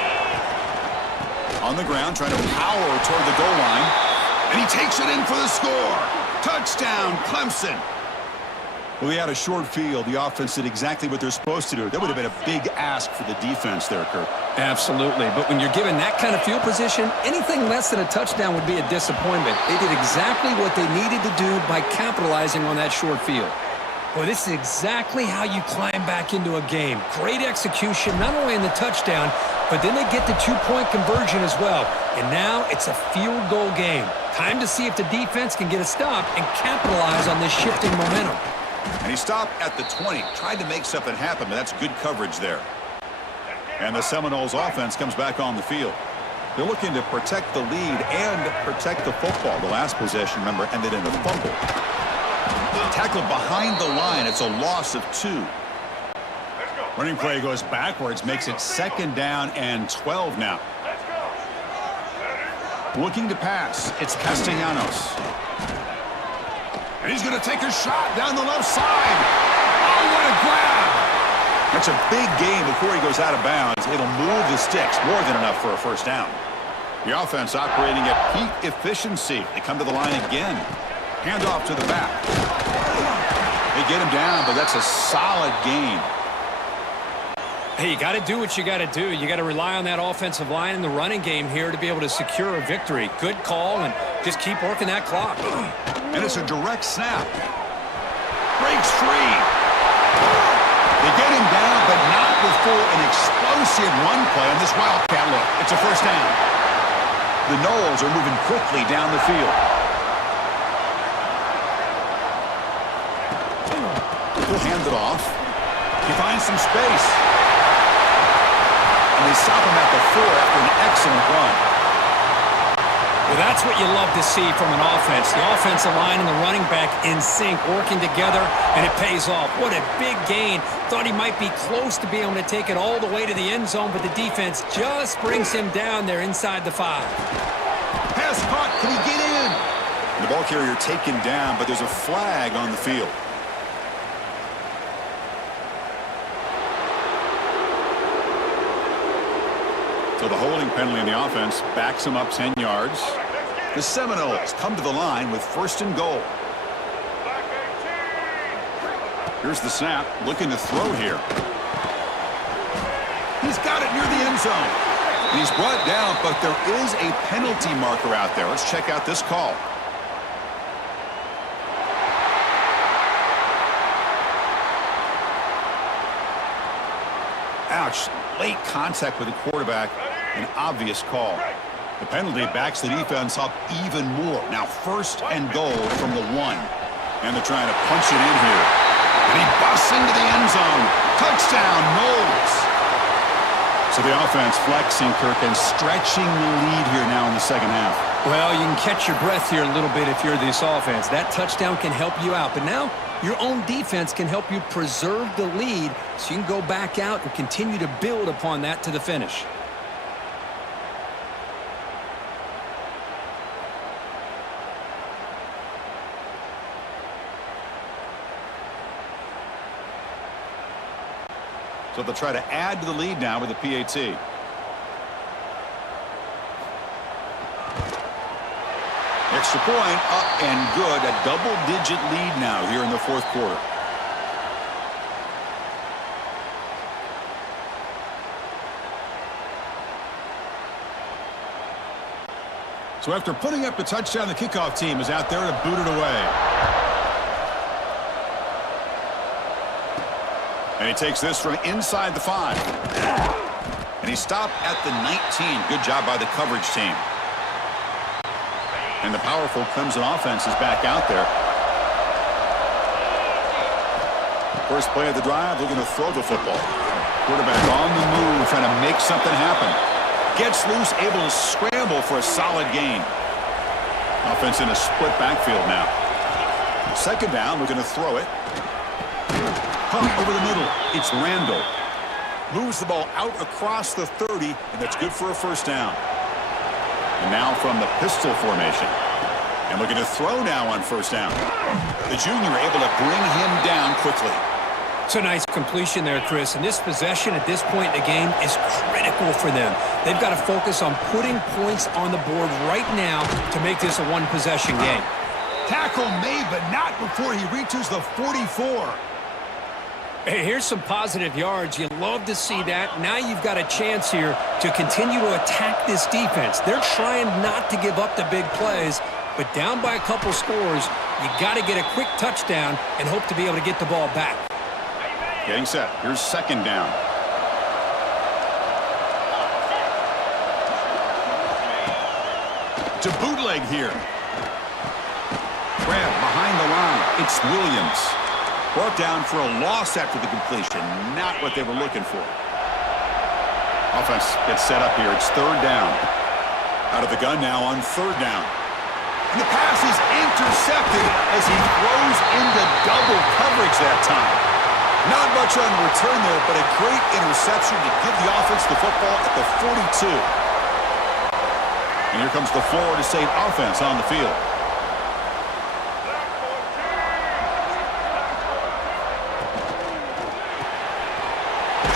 On the ground, trying to power toward the goal line. And he takes it in for the score. Touchdown, Clemson. Well, we had a short field. The offense did exactly what they're supposed to do. That would have been a big ask for the defense there, Kirk. Absolutely. But when you're given that kind of field position, anything less than a touchdown would be a disappointment. They did exactly what they needed to do by capitalizing on that short field. Well, this is exactly how you climb back into a game. Great execution, not only in the touchdown, but then they get the 2-point conversion as well. And now it's a field goal game. Time to see if the defense can get a stop and capitalize on this shifting momentum. And he stopped at the 20. Tried to make something happen, but that's good coverage there. And the Seminoles offense comes back on the field. They're looking to protect the lead and protect the football. The last possession, remember, ended in a fumble. Tackled behind the line. It's a loss of 2. Running play goes backwards, makes it 2nd down and 12 now. Looking to pass. It's Castellanos. And he's going to take a shot down the left side. Oh, what a grab. That's a big gain before he goes out of bounds. It'll move the sticks, more than enough for a first down. The offense operating at peak efficiency. They come to the line again. Handoff to the back. They get him down, but that's a solid gain. Hey, you got to do what you got to do. You got to rely on that offensive line in the running game here to be able to secure a victory. Good call, and just keep working that clock. And it's a direct snap. Breaks free. They get him down, but not before an explosive run play on this Wildcat look. It's a first down. The Noles are moving quickly down the field. He'll hand it off. He finds some space. And they stop him at the 4 after an excellent run. Well, that's what you love to see from an offense. The offensive line and the running back in sync, working together, and it pays off. What a big gain. Thought he might be close to being able to take it all the way to the end zone, but the defense just brings him down there inside the 5. Pass caught. Can he get in? And the ball carrier taken down, but there's a flag on the field. So the holding penalty in the offense backs him up 10 yards. The Seminoles come to the line with 1st and goal. Here's the snap, looking to throw here. He's got it near the end zone. And he's brought down, but there is a penalty marker out there. Let's check out this call. Ouch. Late contact with the quarterback. An obvious call. The penalty backs the defense up even more. Now 1st and goal from the 1. And they're trying to punch it in here. And he busts into the end zone. Touchdown, Noles. So the offense flexing, Kirk, and stretching the lead here now in the second half. Well, you can catch your breath here a little bit if you're this offense. That touchdown can help you out. But now your own defense can help you preserve the lead so you can go back out and continue to build upon that to the finish. So they'll try to add to the lead now with a PAT. Extra point up and good. A double-digit lead now here in the fourth quarter. So after putting up the touchdown, the kickoff team is out there to boot it away. And he takes this from inside the 5. And he stopped at the 19. Good job by the coverage team. And the powerful Clemson offense is back out there. First play of the drive, looking to throw the football. Quarterback on the move, trying to make something happen. Gets loose, able to scramble for a solid gain. Offense in a split backfield now. Second down, looking to throw it. Pump over the middle. It's Randall. Moves the ball out across the 30, and that's good for a first down. And now from the pistol formation. And looking to throw now on first down. The junior able to bring him down quickly. It's a nice completion there, Chris. And this possession at this point in the game is critical for them. They've got to focus on putting points on the board right now to make this a one-possession game. Tackle made, but not before he reaches the 44. Hey, here's some positive yards. You love to see that. Now you've got a chance here to continue to attack this defense. They're trying not to give up the big plays, but down by a couple scores, you got to get a quick touchdown and hope to be able to get the ball back. Getting set. Here's second down. To bootleg here. Grab behind the line. It's Williams. Brought down for a loss after the completion. Not what they were looking for. Offense gets set up here. It's third down. Out of the gun now on third down. And the pass is intercepted as he throws into double coverage that time. Not much on the return there, but a great interception to give the offense the football at the 42. And here comes the Florida State offense on the field.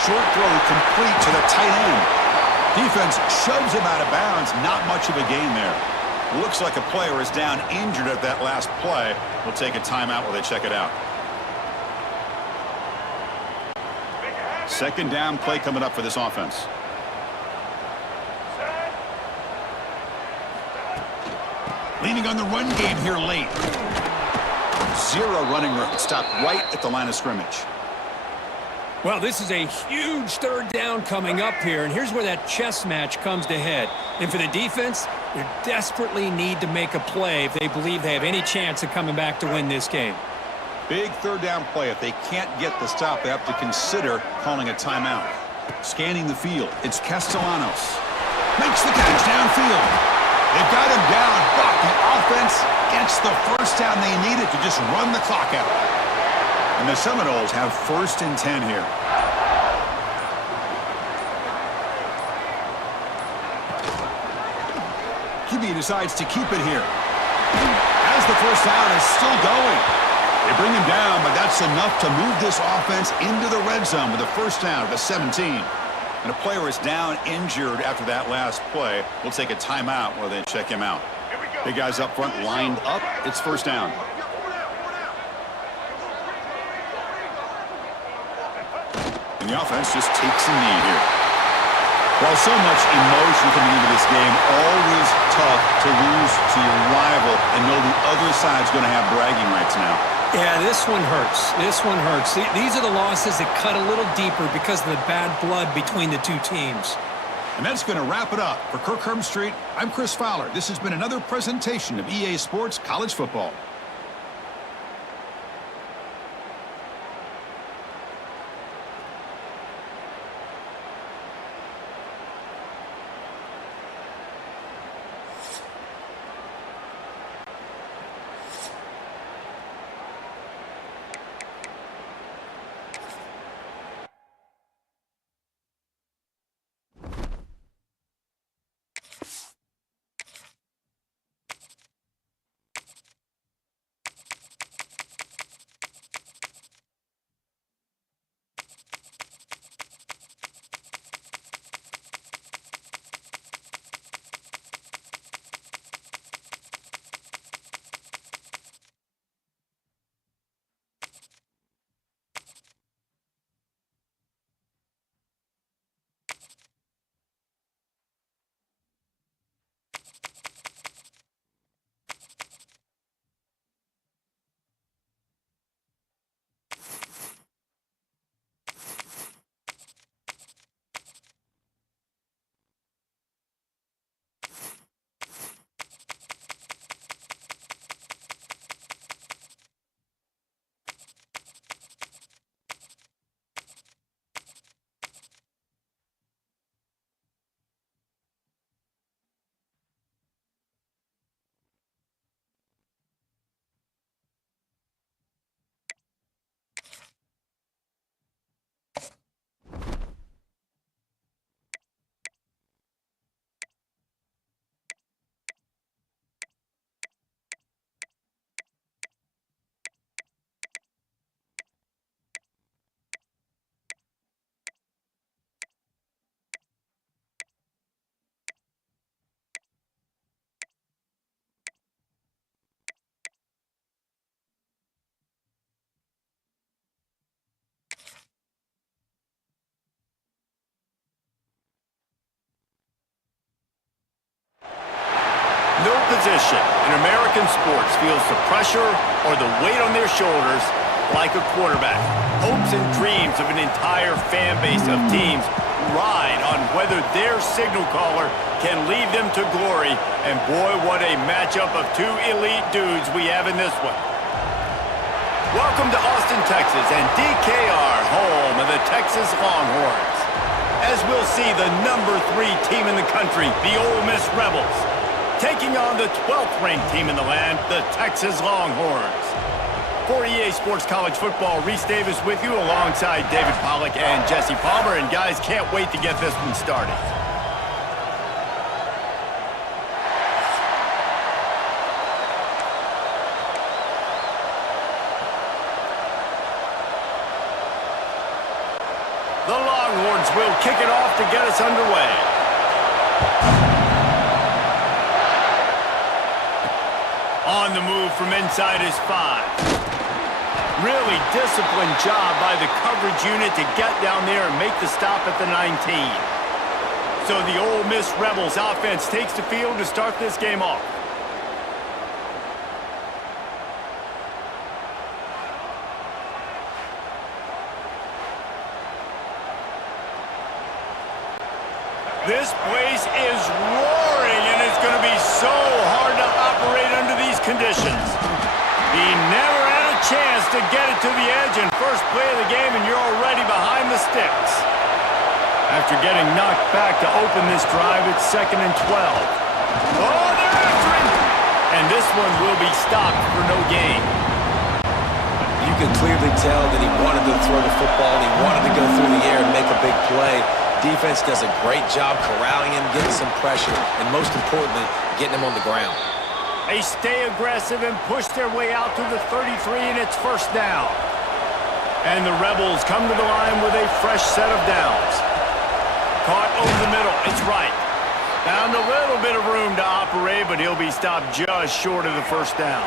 Short throw complete to the tight end. Defense shoves him out of bounds. Not much of a gain there. Looks like a player is down injured at that last play. We'll take a timeout while they check it out. Second down play coming up for this offense. Leaning on the run game here late. Zero running room. Stopped right at the line of scrimmage. Well, this is a huge third down coming up here, and here's where that chess match comes to head. And for the defense, they desperately need to make a play if they believe they have any chance of coming back to win this game. Big third down play. If they can't get the stop, they have to consider calling a timeout. Scanning the field, it's Castellanos. Makes the catch downfield. They've got him down, but the offense gets the first down they needed to just run the clock out. And the Seminoles have first and 10 here. QB decides to keep it here. As the first down is still going. They bring him down, but that's enough to move this offense into the red zone with a first down at the 17. And a player is down injured after that last play. We'll take a timeout while they check him out. Big guys up front lined up. It's first down. And the offense just takes a knee here. While so much emotion coming into this game, always tough to lose to your rival and know the other side's going to have bragging rights now. Yeah, this one hurts. This one hurts. These are the losses that cut a little deeper because of the bad blood between the two teams. And that's going to wrap it up. For Kirk Street, I'm Chris Fowler. This has been another presentation of EA Sports College Football. position in American sports feels the pressure or the weight on their shoulders like a quarterback. Hopes and dreams of an entire fan base of teams ride on whether their signal caller can lead them to glory. And boy, what a matchup of two elite dudes we have in this one. Welcome to Austin, Texas, and DKR, home of the Texas Longhorns. As we'll see the number 3 team in the country, the Ole Miss Rebels, taking on the 12th ranked team in the land, the Texas Longhorns. For EA Sports College Football, Reese Davis with you alongside David Pollack and Jesse Palmer. And guys, can't wait to get this one started. The Longhorns will kick it off to get us underway. On the move from inside his 5. Really disciplined job by the coverage unit to get down there and make the stop at the 19. So the Ole Miss Rebels offense takes the field to start this game off. This place is roaring, and it's going to be so hard to operate under these conditions. He never had a chance to get it to the edge, and first play of the game, and you're already behind the sticks. After getting knocked back to open this drive, it's 2nd and 12. Oh, they're after him! And this one will be stopped for no gain. You can clearly tell that he wanted to throw the football, and he wanted to go through the air and make a big play. Defense does a great job corralling him, getting some pressure, and most importantly, getting him on the ground. They stay aggressive and push their way out to the 33, and it's first down. And the Rebels come to the line with a fresh set of downs. Caught over the middle. It's right. Found a little bit of room to operate, but he'll be stopped just short of the first down.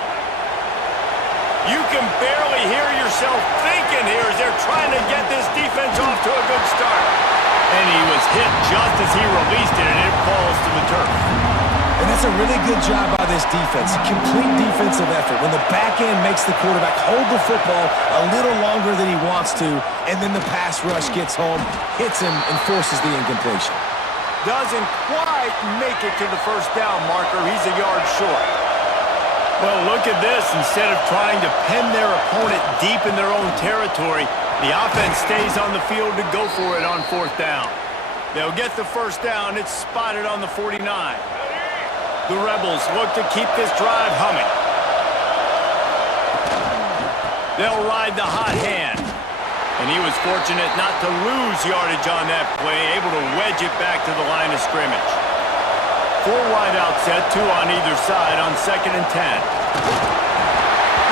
You can barely hear yourself thinking here as they're trying to get this defense off to a good start. And he was hit just as he released it, and it falls to the turf. And that's a really good job by this defense. A complete defensive effort. When the back end makes the quarterback hold the football a little longer than he wants to, and then the pass rush gets home, hits him, and forces the incompletion. Doesn't quite make it to the first down marker. He's a yard short. Well, look at this. Instead of trying to pin their opponent deep in their own territory, the offense stays on the field to go for it on 4th down. They'll get the first down. It's spotted on the 49. The Rebels look to keep this drive humming. They'll ride the hot hand. And he was fortunate not to lose yardage on that play, able to wedge it back to the line of scrimmage. 4 wideout set, 2 on either side on 2nd and 10.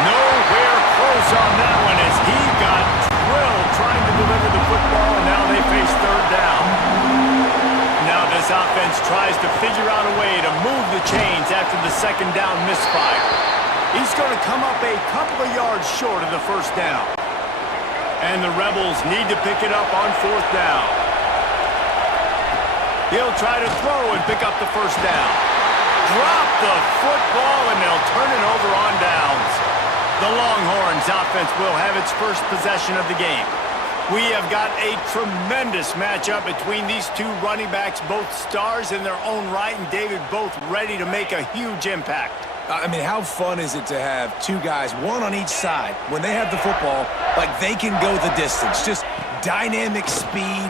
Nowhere close on that one as he got drilled trying to deliver the football, and now they face 3rd down. Now this offense tries to figure out a way to move the chains after the 2nd down misfire. He's going to come up a couple of yards short of the first down. And the Rebels need to pick it up on 4th down. He'll try to throw and pick up the first down. Drop the football, and they'll turn it over on downs. The Longhorns offense will have its first possession of the game. We have got a tremendous matchup between these two running backs, both stars in their own right, and David, both ready to make a huge impact. I mean, how fun is it to have 2 guys, 1 on each side, when they have the football, like they can go the distance. Just dynamic speed,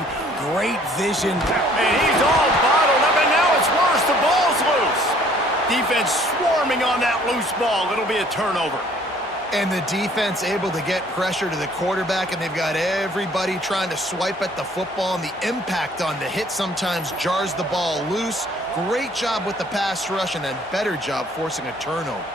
great vision. And he's all bottled up, and now it's worse. The ball's loose. Defense swarming on that loose ball. It'll be a turnover. And the defense able to get pressure to the quarterback, and they've got everybody trying to swipe at the football, and the impact on the hit sometimes jars the ball loose. Great job with the pass rush, and a better job forcing a turnover.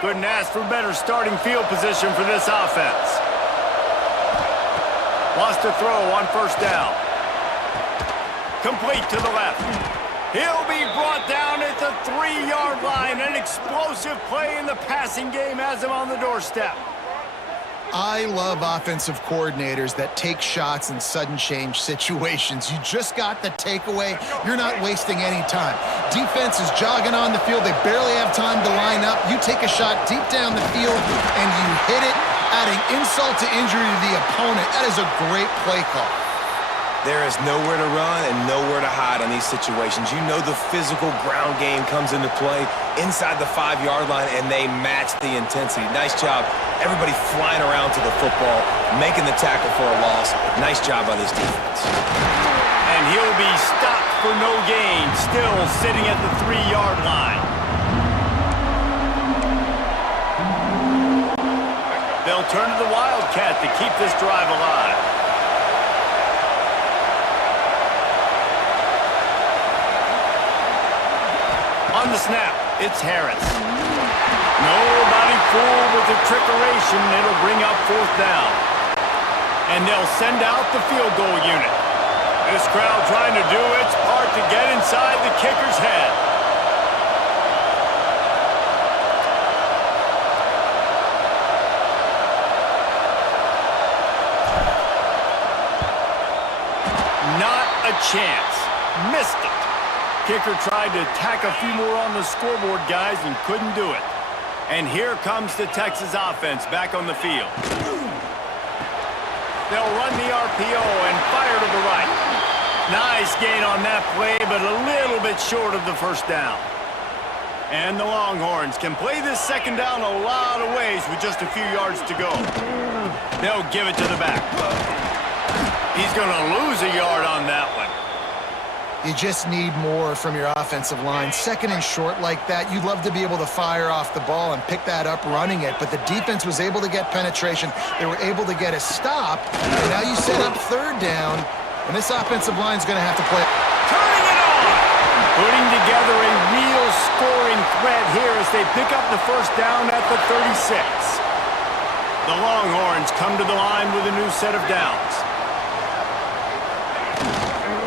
Couldn't ask for better starting field position for this offense. Lost to throw on 1st down. Complete to the left. He'll be brought down at the 3-yard line. An explosive play in the passing game has him on the doorstep. I love offensive coordinators that take shots in sudden change situations. You just got the takeaway. You're not wasting any time. Defense is jogging on the field. They barely have time to line up. You take a shot deep down the field, and you hit it, adding insult to injury to the opponent. That is a great play call. There is nowhere to run and nowhere to hide on these situations. You know the physical ground game comes into play inside the 5-yard line, and they match the intensity. Nice job. Everybody flying around to the football, making the tackle for a loss. Nice job by this defense. And he'll be stopped for no gain, still sitting at the 3-yard line. They'll turn to the Wildcat to keep this drive alive. On the snap, it's Harris. Nobody fooled with the trickeration. It'll bring up 4th down. And they'll send out the field goal unit. This crowd trying to do its part to get inside the kicker's head. Not a chance. Missed it. Kicker tried to tack a few more on the scoreboard, guys, and couldn't do it. And here comes the Texas offense back on the field. They'll run the RPO and fire to the right. Nice gain on that play, but a little bit short of the 1st down. And the Longhorns can play this 2nd down a lot of ways with just a few yards to go. They'll give it to the back. He's going to lose a yard on that one. You just need more from your offensive line. 2nd and short like that, you'd love to be able to fire off the ball and pick that up running it, but the defense was able to get penetration. They were able to get a stop, and now you set up 3rd down, and this offensive line's going to have to play. Turning it on! Putting together a real scoring threat here as they pick up the 1st down at the 36. The Longhorns come to the line with a new set of downs.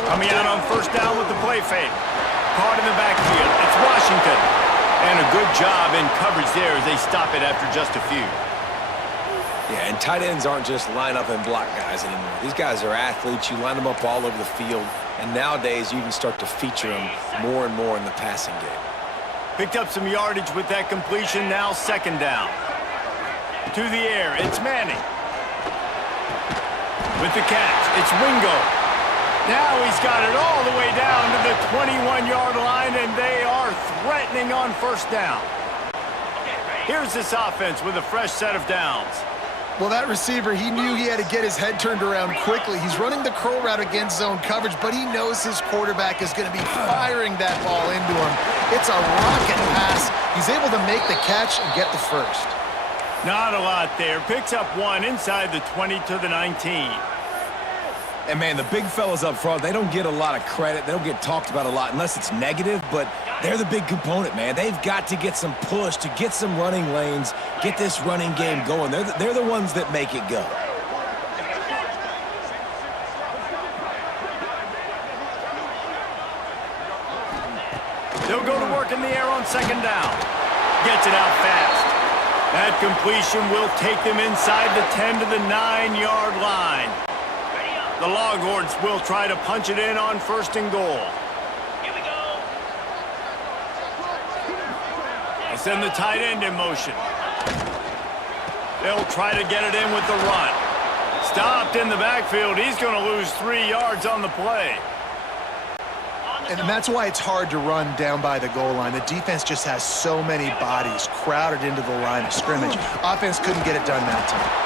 Coming out on 1st down with the play fake. Caught in the backfield. It's Washington. And a good job in coverage there as they stop it after just a few. Yeah, and tight ends aren't just line up and block guys anymore. These guys are athletes. You line them up all over the field. And nowadays, you can start to feature them more and more in the passing game. Picked up some yardage with that completion. Now 2nd down. To the air. It's Manning. With the catch. It's Wingo. Now he's got it all the way down to the 21-yard line, and they are threatening on 1st down. Here's this offense with a fresh set of downs. Well, that receiver, he knew he had to get his head turned around quickly. He's running the curl route against zone coverage, but he knows his quarterback is going to be firing that ball into him. It's a rocket pass. He's able to make the catch and get the 1st. Not a lot there. Picks up 1 inside the 20 to the 19. And, man, the big fellas up front, they don't get a lot of credit. They don't get talked about a lot unless it's negative, but they're the big component, man. They've got to get some push, to get some running lanes, get this running game going. They're the ones that make it go. They'll go to work in the air on 2nd down. Gets it out fast. That completion will take them inside the 10 to the 9-yard line. The Longhorns will try to punch it in on 1st and goal. Here we go. They send the tight end in motion. They'll try to get it in with the run. Stopped in the backfield. He's going to lose 3 yards on the play. And that's why it's hard to run down by the goal line. The defense just has so many bodies crowded into the line of scrimmage. Offense couldn't get it done that time.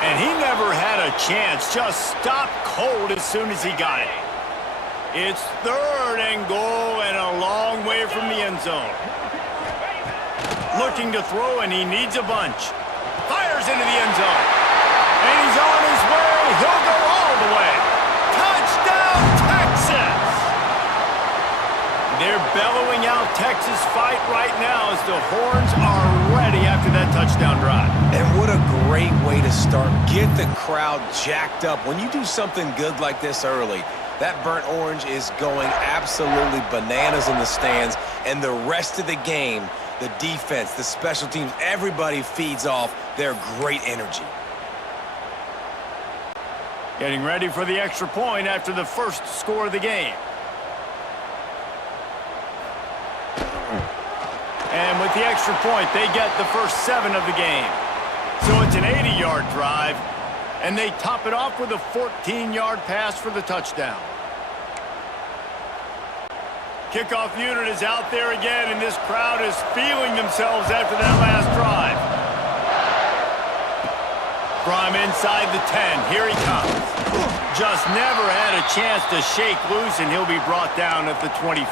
And he never had a chance. Just stopped cold as soon as he got it. It's 3rd and goal and a long way from the end zone. Looking to throw, and he needs a bunch. Fires into the end zone. And he's on his way. He'll go all the way. Touchdown, Texas! They're bellowing out Texas fight right now as the horns are ready after that touchdown drive. And what a great way to start. Get the crowd jacked up. When you do something good like this early, that burnt orange is going absolutely bananas in the stands. And the rest of the game, the defense, the special teams, everybody feeds off their great energy. Getting ready for the extra point after the first score of the game. And with the extra point, they get the first 7 of the game. So it's an 80-yard drive, and they top it off with a 14-yard pass for the touchdown. Kickoff unit is out there again, and this crowd is feeling themselves after that last drive. From inside the 10, here he comes. Just never had a chance to shake loose, and he'll be brought down at the 24.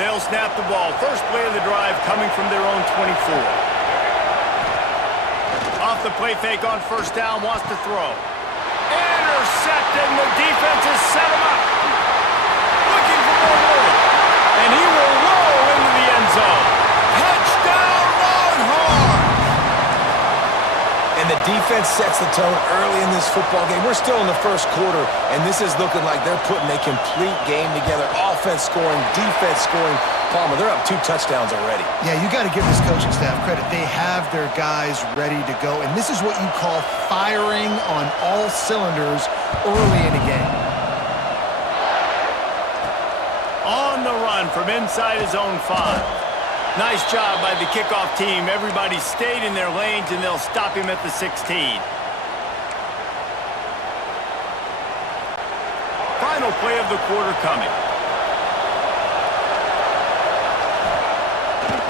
They'll snap the ball. First play of the drive coming from their own 24. Off the play fake on first down, wants to throw. Intercepted, and the defense has set him up. Looking for more room. And he will roll into the end zone. Touchdown, Longhorns! And the defense sets the tone early in this football game. We're still in the first quarter, and this is looking like they're putting a complete game together. Offense scoring, defense scoring. Palmer, they're up 2 touchdowns already. Yeah, you got to give this coaching staff credit. They have their guys ready to go, and this is what you call firing on all cylinders early in a game. On the run from inside his own 5. Nice job by the kickoff team. Everybody stayed in their lanes, and they'll stop him at the 16. Final play of the quarter coming.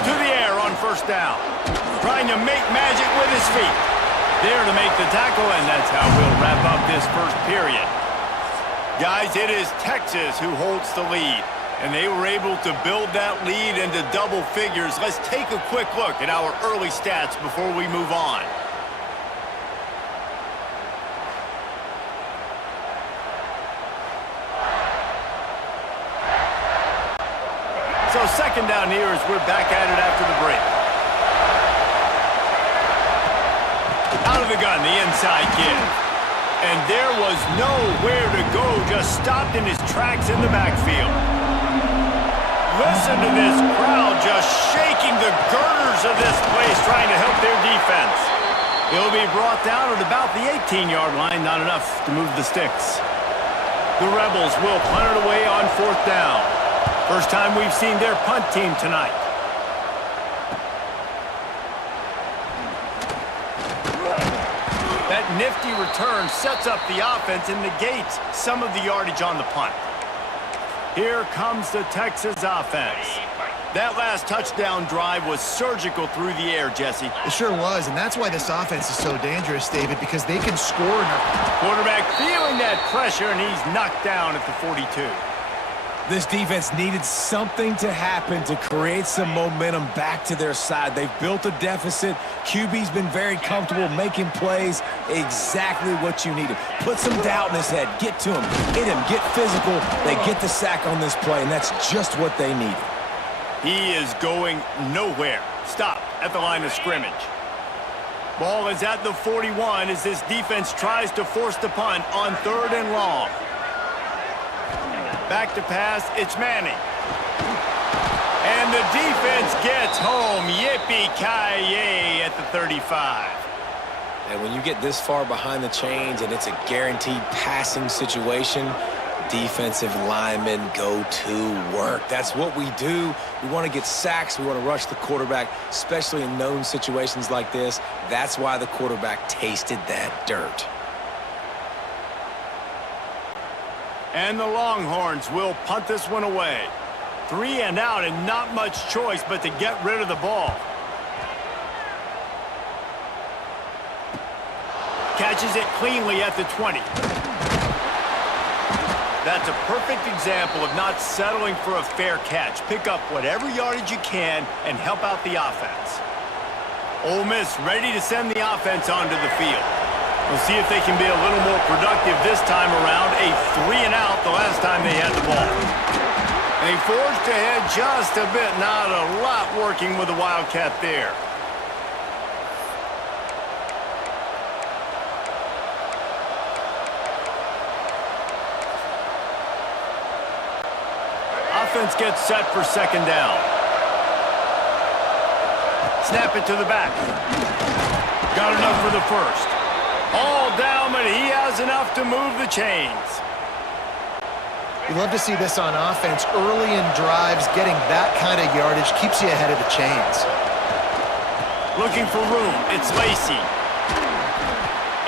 To the air on first down. Trying to make magic with his feet. There to make the tackle, and that's how we'll wrap up this first period. Guys, it is Texas who holds the lead. And they were able to build that lead into double figures. Let's take a quick look at our early stats before we move on. So second down here as we're back at it after the break. Out of the gun, the inside give. And there was nowhere to go, just stopped in his tracks in the backfield. Listen to this crowd just shaking the girders of this place, trying to help their defense. He'll be brought down at about the 18-yard line, not enough to move the sticks. The Rebels will punt it away on fourth down. First time we've seen their punt team tonight. That nifty return sets up the offense and negates some of the yardage on the punt. Here comes the Texas offense. That last touchdown drive was surgical through the air, Jesse. It sure was, and that's why this offense is so dangerous, David, because they can score. Quarterback feeling that pressure, and he's knocked down at the 42. This defense needed something to happen to create some momentum back to their side. They've built a deficit. QB's been very comfortable making plays. Exactly what you needed. Put some doubt in his head. Get to him. Hit him. Get physical. They get the sack on this play, and that's just what they needed. He is going nowhere. Stopped at the line of scrimmage. Ball is at the 41 as this defense tries to force the punt on 3rd and long. Back to pass, it's Manning. And the defense gets home. Yippee-ki-yay at the 35. And when you get this far behind the chains and it's a guaranteed passing situation, defensive linemen go to work. That's what we do. We want to get sacks. We want to rush the quarterback, especially in known situations like this. That's why the quarterback tasted that dirt. And the Longhorns will punt this one away. 3 and out, and not much choice but to get rid of the ball. Catches it cleanly at the 20. That's a perfect example of not settling for a fair catch. Pick up whatever yardage you can and help out the offense. Ole Miss ready to send the offense onto the field. We'll see if they can be a little more productive this time around. A 3 and out the last time they had the ball. They forged ahead just a bit. Not a lot working with the Wildcat there. Offense gets set for 2nd down. Snap it to the back. Got enough for the first. All down, but he has enough to move the chains. You love to see this on offense. Early in drives, getting that kind of yardage keeps you ahead of the chains. Looking for room. It's Lacey.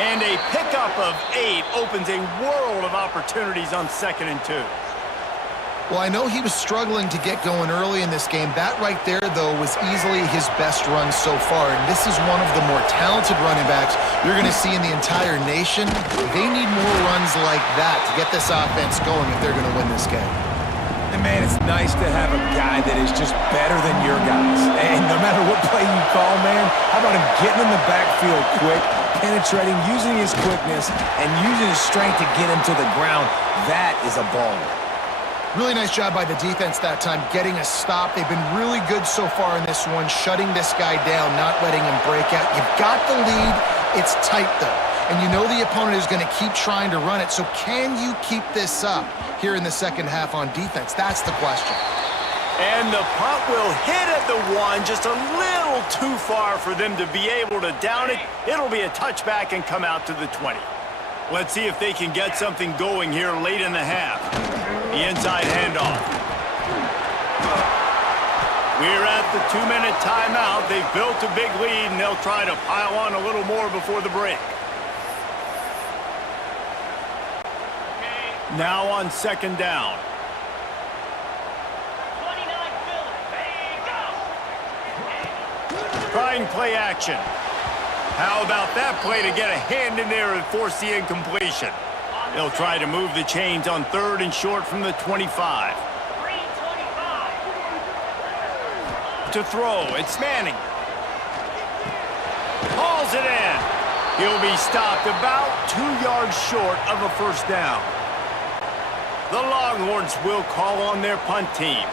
And a pickup of 8 opens a world of opportunities on 2nd and 2. Well, I know he was struggling to get going early in this game. That right there, though, was easily his best run so far. And this is one of the more talented running backs you're going to see in the entire nation. They need more runs like that to get this offense going if they're going to win this game. And, man, it's nice to have a guy that is just better than your guys. And no matter what play you call, man, how about him getting in the backfield quick, penetrating, using his quickness, and using his strength to get him to the ground? That is a baller. Really nice job by the defense that time, getting a stop. They've been really good so far in this one, shutting this guy down, not letting him break out. You've got the lead. It's tight, though. And you know the opponent is going to keep trying to run it. So can you keep this up here in the second half on defense? That's the question. And the punt will hit at the 1, just a little too far for them to be able to down it. It'll be a touchback and come out to the 20. Let's see if they can get something going here late in the half. The inside handoff. We're at the 2-minute timeout. They've built a big lead, and they'll try to pile on a little more before the break. Now on 2nd down. Trying play action. How about that play to get a hand in there and force the incompletion? They'll try to move the chains on 3rd and short from the 25. To throw, it's Manning. Hauls it in. He'll be stopped about 2 yards short of a 1st down. The Longhorns will call on their punt team.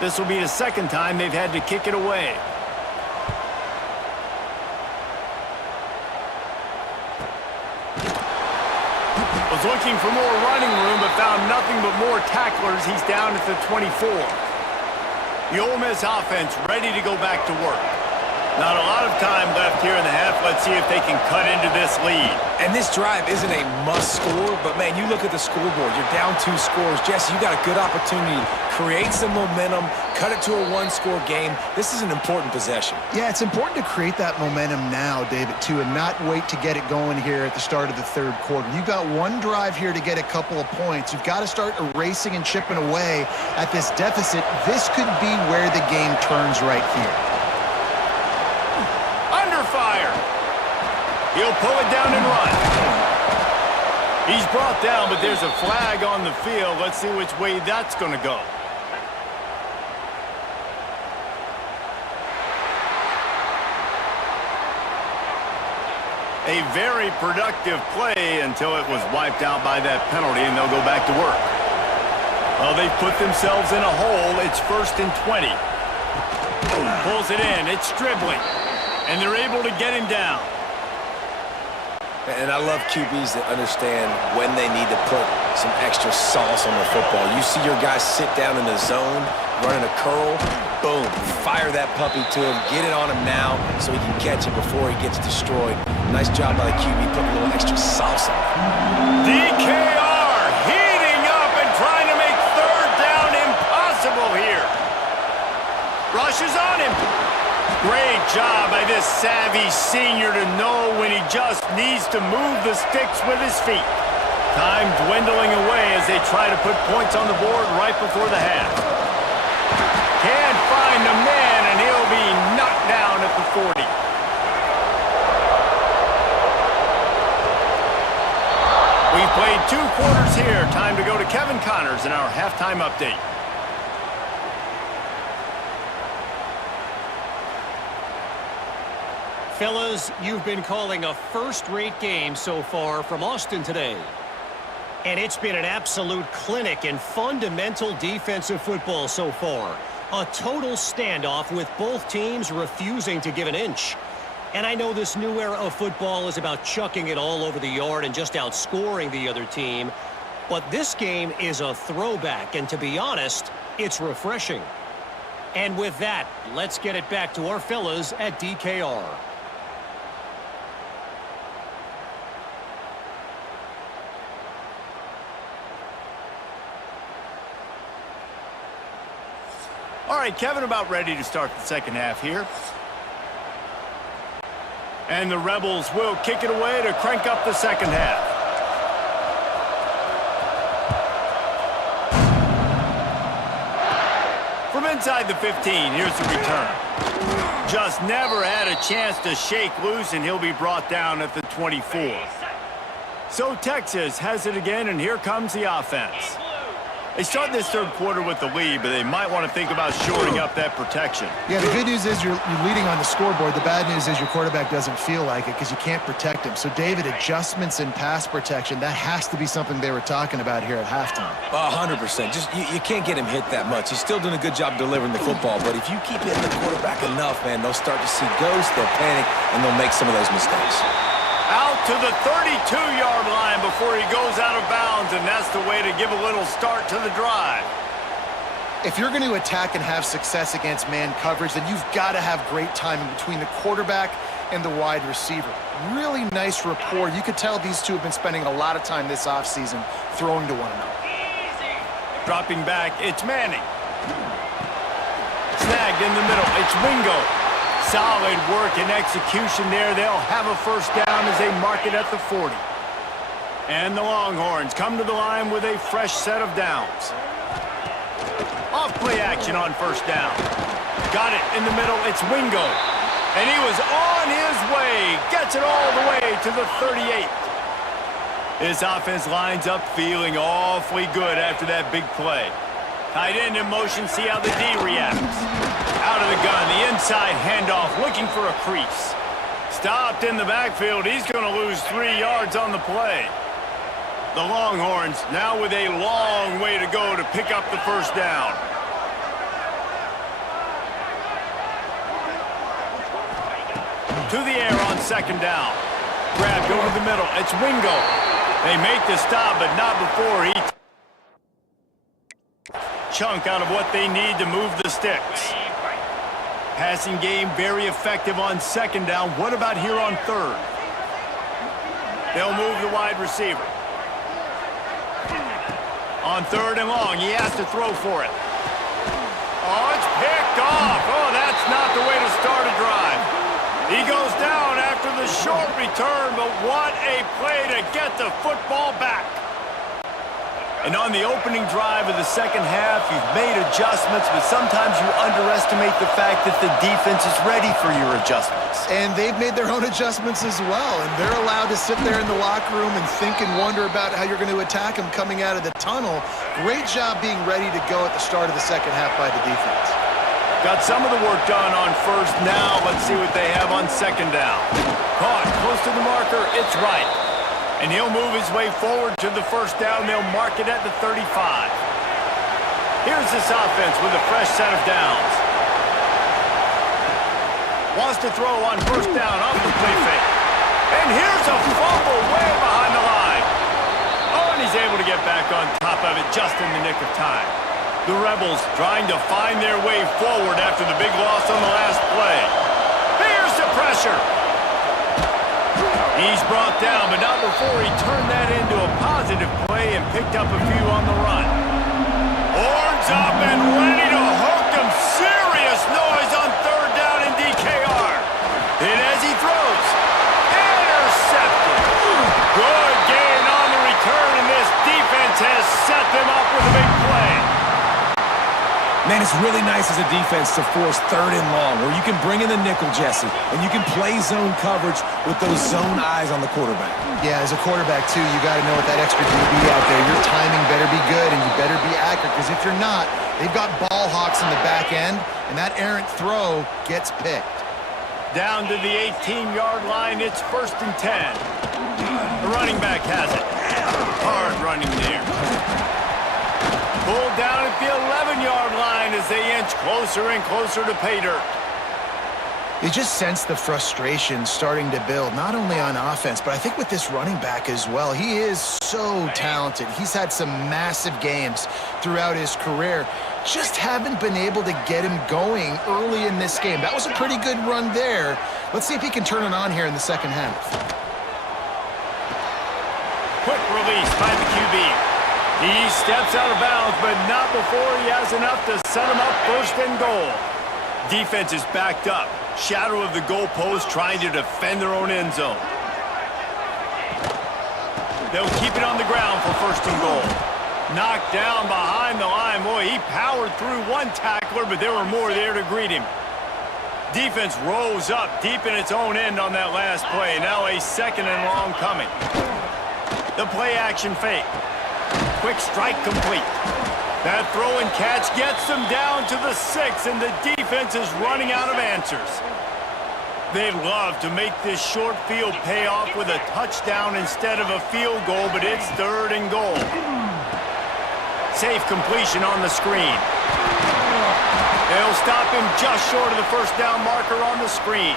This will be the 2nd time they've had to kick it away. Was looking for more running room, but found nothing but more tacklers. He's down at the 24. The Ole Miss offense ready to go back to work. Not a lot of time left here in the half. Let's see if they can cut into this lead. And this drive isn't a must score, but, man, you look at the scoreboard. You're down 2 scores. Jesse, you got a good opportunity. Create some momentum. Cut it to a 1-score game. This is an important possession. Yeah, it's important to create that momentum now, David, too, and not wait to get it going here at the start of the 3rd quarter. You've got 1 drive here to get a couple of points. You've got to start erasing and chipping away at this deficit. This could be where the game turns right here. Fire. He'll pull it down and run. He's brought down, but there's a flag on the field. Let's see which way that's going to go. A very productive play until it was wiped out by that penalty, and they'll go back to work. Well, they've put themselves in a hole. It's 1st and 20. Pulls it in. It's dribbling. And they're able to get him down. And I love QBs that understand when they need to put some extra sauce on the football. You see your guys sit down in the zone, running a curl, boom, fire that puppy to him, get it on him now so he can catch it before he gets destroyed. Nice job by the QB putting a little extra sauce on it. DKR heating up and trying to make 3rd down impossible here. Rushes on him. Great job by this savvy senior to know when he just needs to move the sticks with his feet. Time dwindling away as they try to put points on the board right before the half. Can't find the man, and he'll be knocked down at the 40. We've played 2 quarters here. Time to go to Kevin Connors in our halftime update. Fellas, you've been calling a first-rate game so far from Austin today. And it's been an absolute clinic in fundamental defensive football so far. A total standoff with both teams refusing to give an inch. And I know this new era of football is about chucking it all over the yard and just outscoring the other team. But this game is a throwback, and to be honest, it's refreshing. And with that, let's get it back to our fellas at DKR. All right, Kevin, about ready to start the second half here. And the Rebels will kick it away to crank up the second half. From inside the 15, here's the return. Just never had a chance to shake loose, and he'll be brought down at the 24. So Texas has it again, and here comes the offense. They start this third quarter with the lead, but they might want to think about shoring up that protection. Yeah, the good news is you're leading on the scoreboard. The bad news is your quarterback doesn't feel like it because you can't protect him. So, David, adjustments in pass protection, that has to be something they were talking about here at halftime. 100%. Just you can't get him hit that much. He's still doing a good job delivering the football, but if you keep hitting the quarterback enough, man, they'll start to see ghosts, they'll panic, and they'll make some of those mistakes. Out to the 32-yard line before he goes out of bounds, and that's the way to give a little start to the drive. If you're going to attack and have success against man coverage, then you've got to have great timing between the quarterback and the wide receiver. Really nice rapport. You could tell these two have been spending a lot of time this offseason throwing to one another. Dropping back, it's Manning. Snagged in the middle, it's Wingo. Solid work and execution there. They'll have a first down as they mark it at the 40. And the Longhorns come to the line with a fresh set of downs. Off play action on first down. Got it in the middle. It's Wingo. And he was on his way. Gets it all the way to the 38. This offense lines up feeling awfully good after that big play. Tight end in motion. See how the D reacts. Out of the gun, the inside handoff, looking for a crease. Stopped in the backfield. He's going to lose 3 yards on the play. The Longhorns now with a long way to go to pick up the first down. To the air on second down. Grabbed over the middle. It's Wingo. They make the stop, but not before he chunk out of what they need to move the sticks. Passing game very effective on second down. What about here on third? They'll move the wide receiver. On third and long, he has to throw for it. Oh, it's picked off. Oh, that's not the way to start a drive. He goes down after the short return, but what a play to get the football back. And on the opening drive of the second half, you've made adjustments, but sometimes you underestimate the fact that the defense is ready for your adjustments. And they've made their own adjustments as well, and they're allowed to sit there in the locker room and think and wonder about how you're going to attack them coming out of the tunnel. Great job being ready to go at the start of the second half by the defense. Got some of the work done on first. Now let's see what they have on second down. Caught close to the marker. It's right. And he'll move his way forward to the first down. They'll mark it at the 35. Here's this offense with a fresh set of downs. Wants to throw on first down off the play fake. And here's a fumble way behind the line. Oh, and he's able to get back on top of it just in the nick of time. The Rebels trying to find their way forward after the big loss on the last play. Here's the pressure. He's brought down, but not before he turned that into a positive play and picked up a few on the run. Horns up and ready to hook him. Serious noise on third down in DKR. And as he throws, intercepted. Good gain on the return, and this defense has set them up with a big play. Man, it's really nice as a defense to force third and long, where you can bring in the nickel, Jesse, and you can play zone coverage with those zone eyes on the quarterback. Yeah, as a quarterback, too, you got to know with that extra DB out there, your timing better be good and you better be accurate, because if you're not, they've got ball hawks in the back end, and that errant throw gets picked. Down to the 18-yard line, it's 1st and 10. The running back has it. Hard running there. Pulled down at the 11-yard line as they inch closer and closer to pay dirt. You just sense the frustration starting to build, not only on offense, but I think with this running back as well. He is so talented. He's had some massive games throughout his career. Just haven't been able to get him going early in this game. That was a pretty good run there. Let's see if he can turn it on here in the second half. Quick release by the QB. He steps out of bounds, but not before he has enough to set him up first and goal. Defense is backed up. Shadow of the goalpost trying to defend their own end zone. They'll keep it on the ground for first and goal. Knocked down behind the line. Boy, he powered through one tackler, but there were more there to greet him. Defense rose up deep in its own end on that last play. Now a second and long coming. The play action fake. Quick strike complete. That throw and catch gets them down to the 6, and the defense is running out of answers. They'd love to make this short field pay off with a touchdown instead of a field goal, but it's third and goal. Safe completion on the screen. They'll stop him just short of the first down marker on the screen.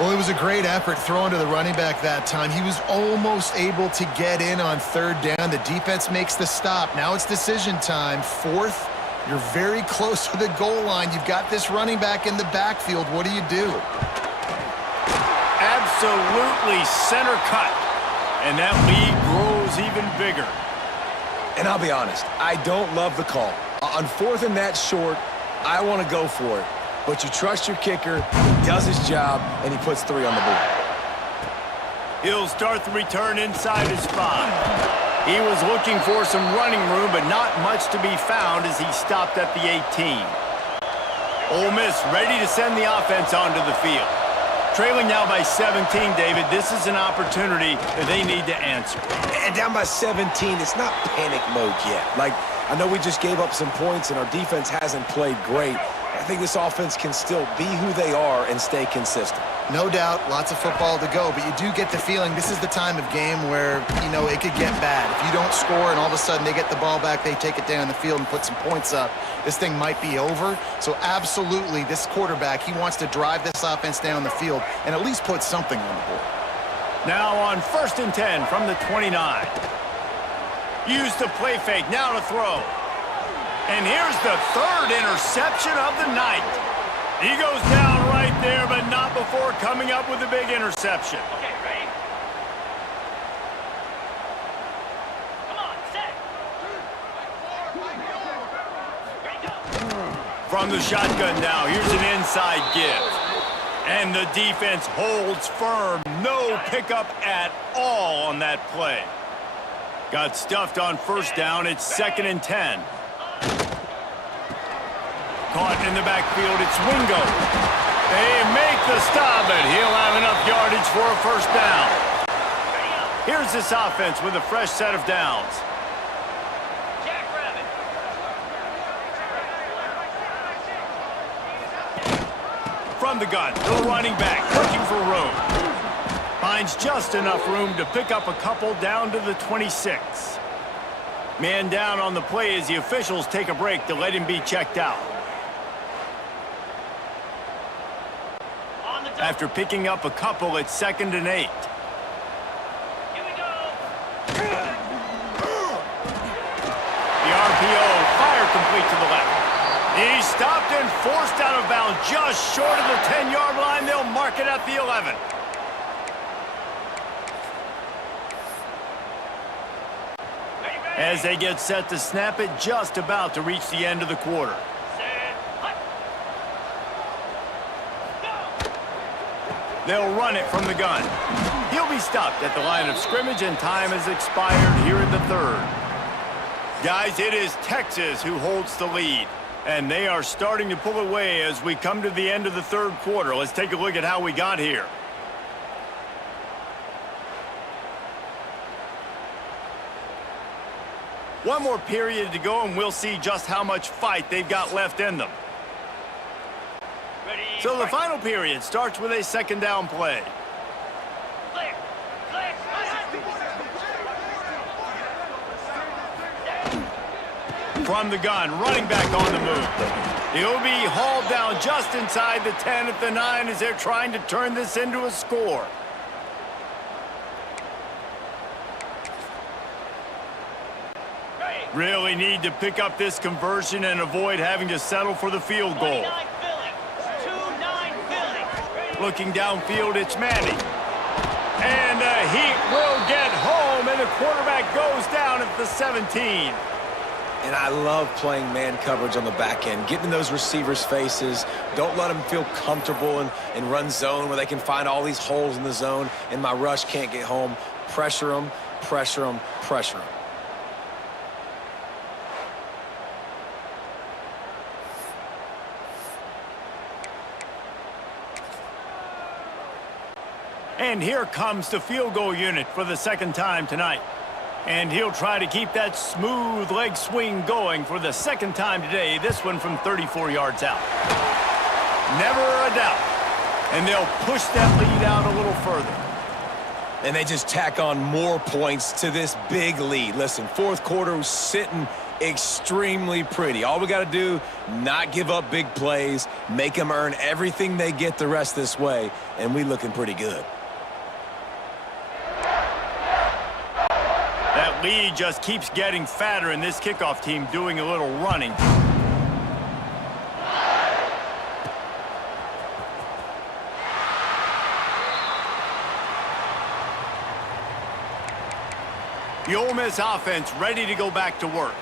Well, it was a great effort throwing to the running back that time. He was almost able to get in on third down. The defense makes the stop. Now it's decision time. Fourth, you're very close to the goal line. You've got this running back in the backfield. What do? Absolutely center cut. And that lead grows even bigger. And I'll be honest, I don't love the call. On fourth and that short, I want to go for it. But you trust your kicker, he does his job, and he puts 3 on the board. He'll start the return inside his 5. He was looking for some running room, but not much to be found as he stopped at the 18. Ole Miss ready to send the offense onto the field. Trailing now by 17, David, this is an opportunity that they need to answer. And down by 17, it's not panic mode yet. Like, I know we just gave up some points and our defense hasn't played great. I think this offense can still be who they are and stay consistent. No doubt, lots of football to go, but you do get the feeling this is the time of game where, it could get bad. If you don't score and all of a sudden they get the ball back, they take it down the field and put some points up, this thing might be over. So absolutely, this quarterback, he wants to drive this offense down the field and at least put something on the board. Now on 1st and 10 from the 29. Use the play fake, now to throw. And here's the third interception of the night. He goes down right there, but not before coming up with a big interception. Okay, ready? Come on, set. From the shotgun now, here's an inside give. And the defense holds firm. No pickup at all on that play. Got stuffed on first down. It's 2nd and 10. Caught in the backfield, it's Wingo. They make the stop, but he'll have enough yardage for a first down. Here's this offense with a fresh set of downs. From the gun, the running back looking for room. Finds just enough room to pick up a couple down to the 26. Man down on the play as the officials take a break to let him be checked out. After picking up a couple, it's 2nd and 8. Here we go. The RPO, fire complete to the left. He's stopped and forced out of bounds just short of the 10-yard line. They'll mark it at the 11. As they get set to snap it, just about to reach the end of the quarter. They'll run it from the gun. He'll be stopped at the line of scrimmage, and time has expired here in the 3rd. Guys, it is Texas who holds the lead, and they are starting to pull away as we come to the end of the 3rd quarter. Let's take a look at how we got here. One more period to go, and we'll see just how much fight they've got left in them. So the final period starts with a 2nd down play. From the gun, running back on the move. He'll be hauled down just inside the 10 at the 9 as they're trying to turn this into a score. Really need to pick up this conversion and avoid having to settle for the field goal. Looking downfield, it's Manning. And the Heat will get home him, and the quarterback goes down at the 17. And I love playing man coverage on the back end, getting in those receivers' faces. Don't let them feel comfortable in run zone where they can find all these holes in the zone and my rush can't get home. Pressure them, pressure them, pressure them. And here comes the field goal unit for the second time tonight. And he'll try to keep that smooth leg swing going for the second time today, this one from 34 yards out. Never a doubt. And they'll push that lead out a little further. And they just tack on more points to this big lead. Listen, fourth quarter was sitting extremely pretty. All we got to do, not give up big plays, make them earn everything they get the rest this way, and we looking pretty good. That lead just keeps getting fatter, and this kickoff team doing a little running. The Ole Miss offense ready to go back to work.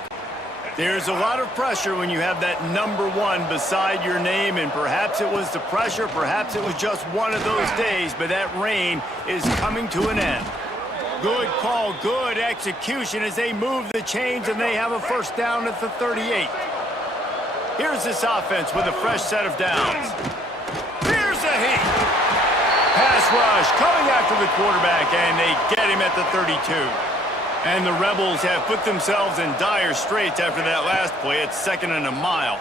There's a lot of pressure when you have that number 1 beside your name, and perhaps it was the pressure, perhaps it was just one of those days, but that reign is coming to an end. Good call, good execution as they move the chains, and they have a first down at the 38. Here's this offense with a fresh set of downs. Here's a heat. Pass rush coming after the quarterback, and they get him at the 32. And the Rebels have put themselves in dire straits after that last play. It's 2nd and a mile.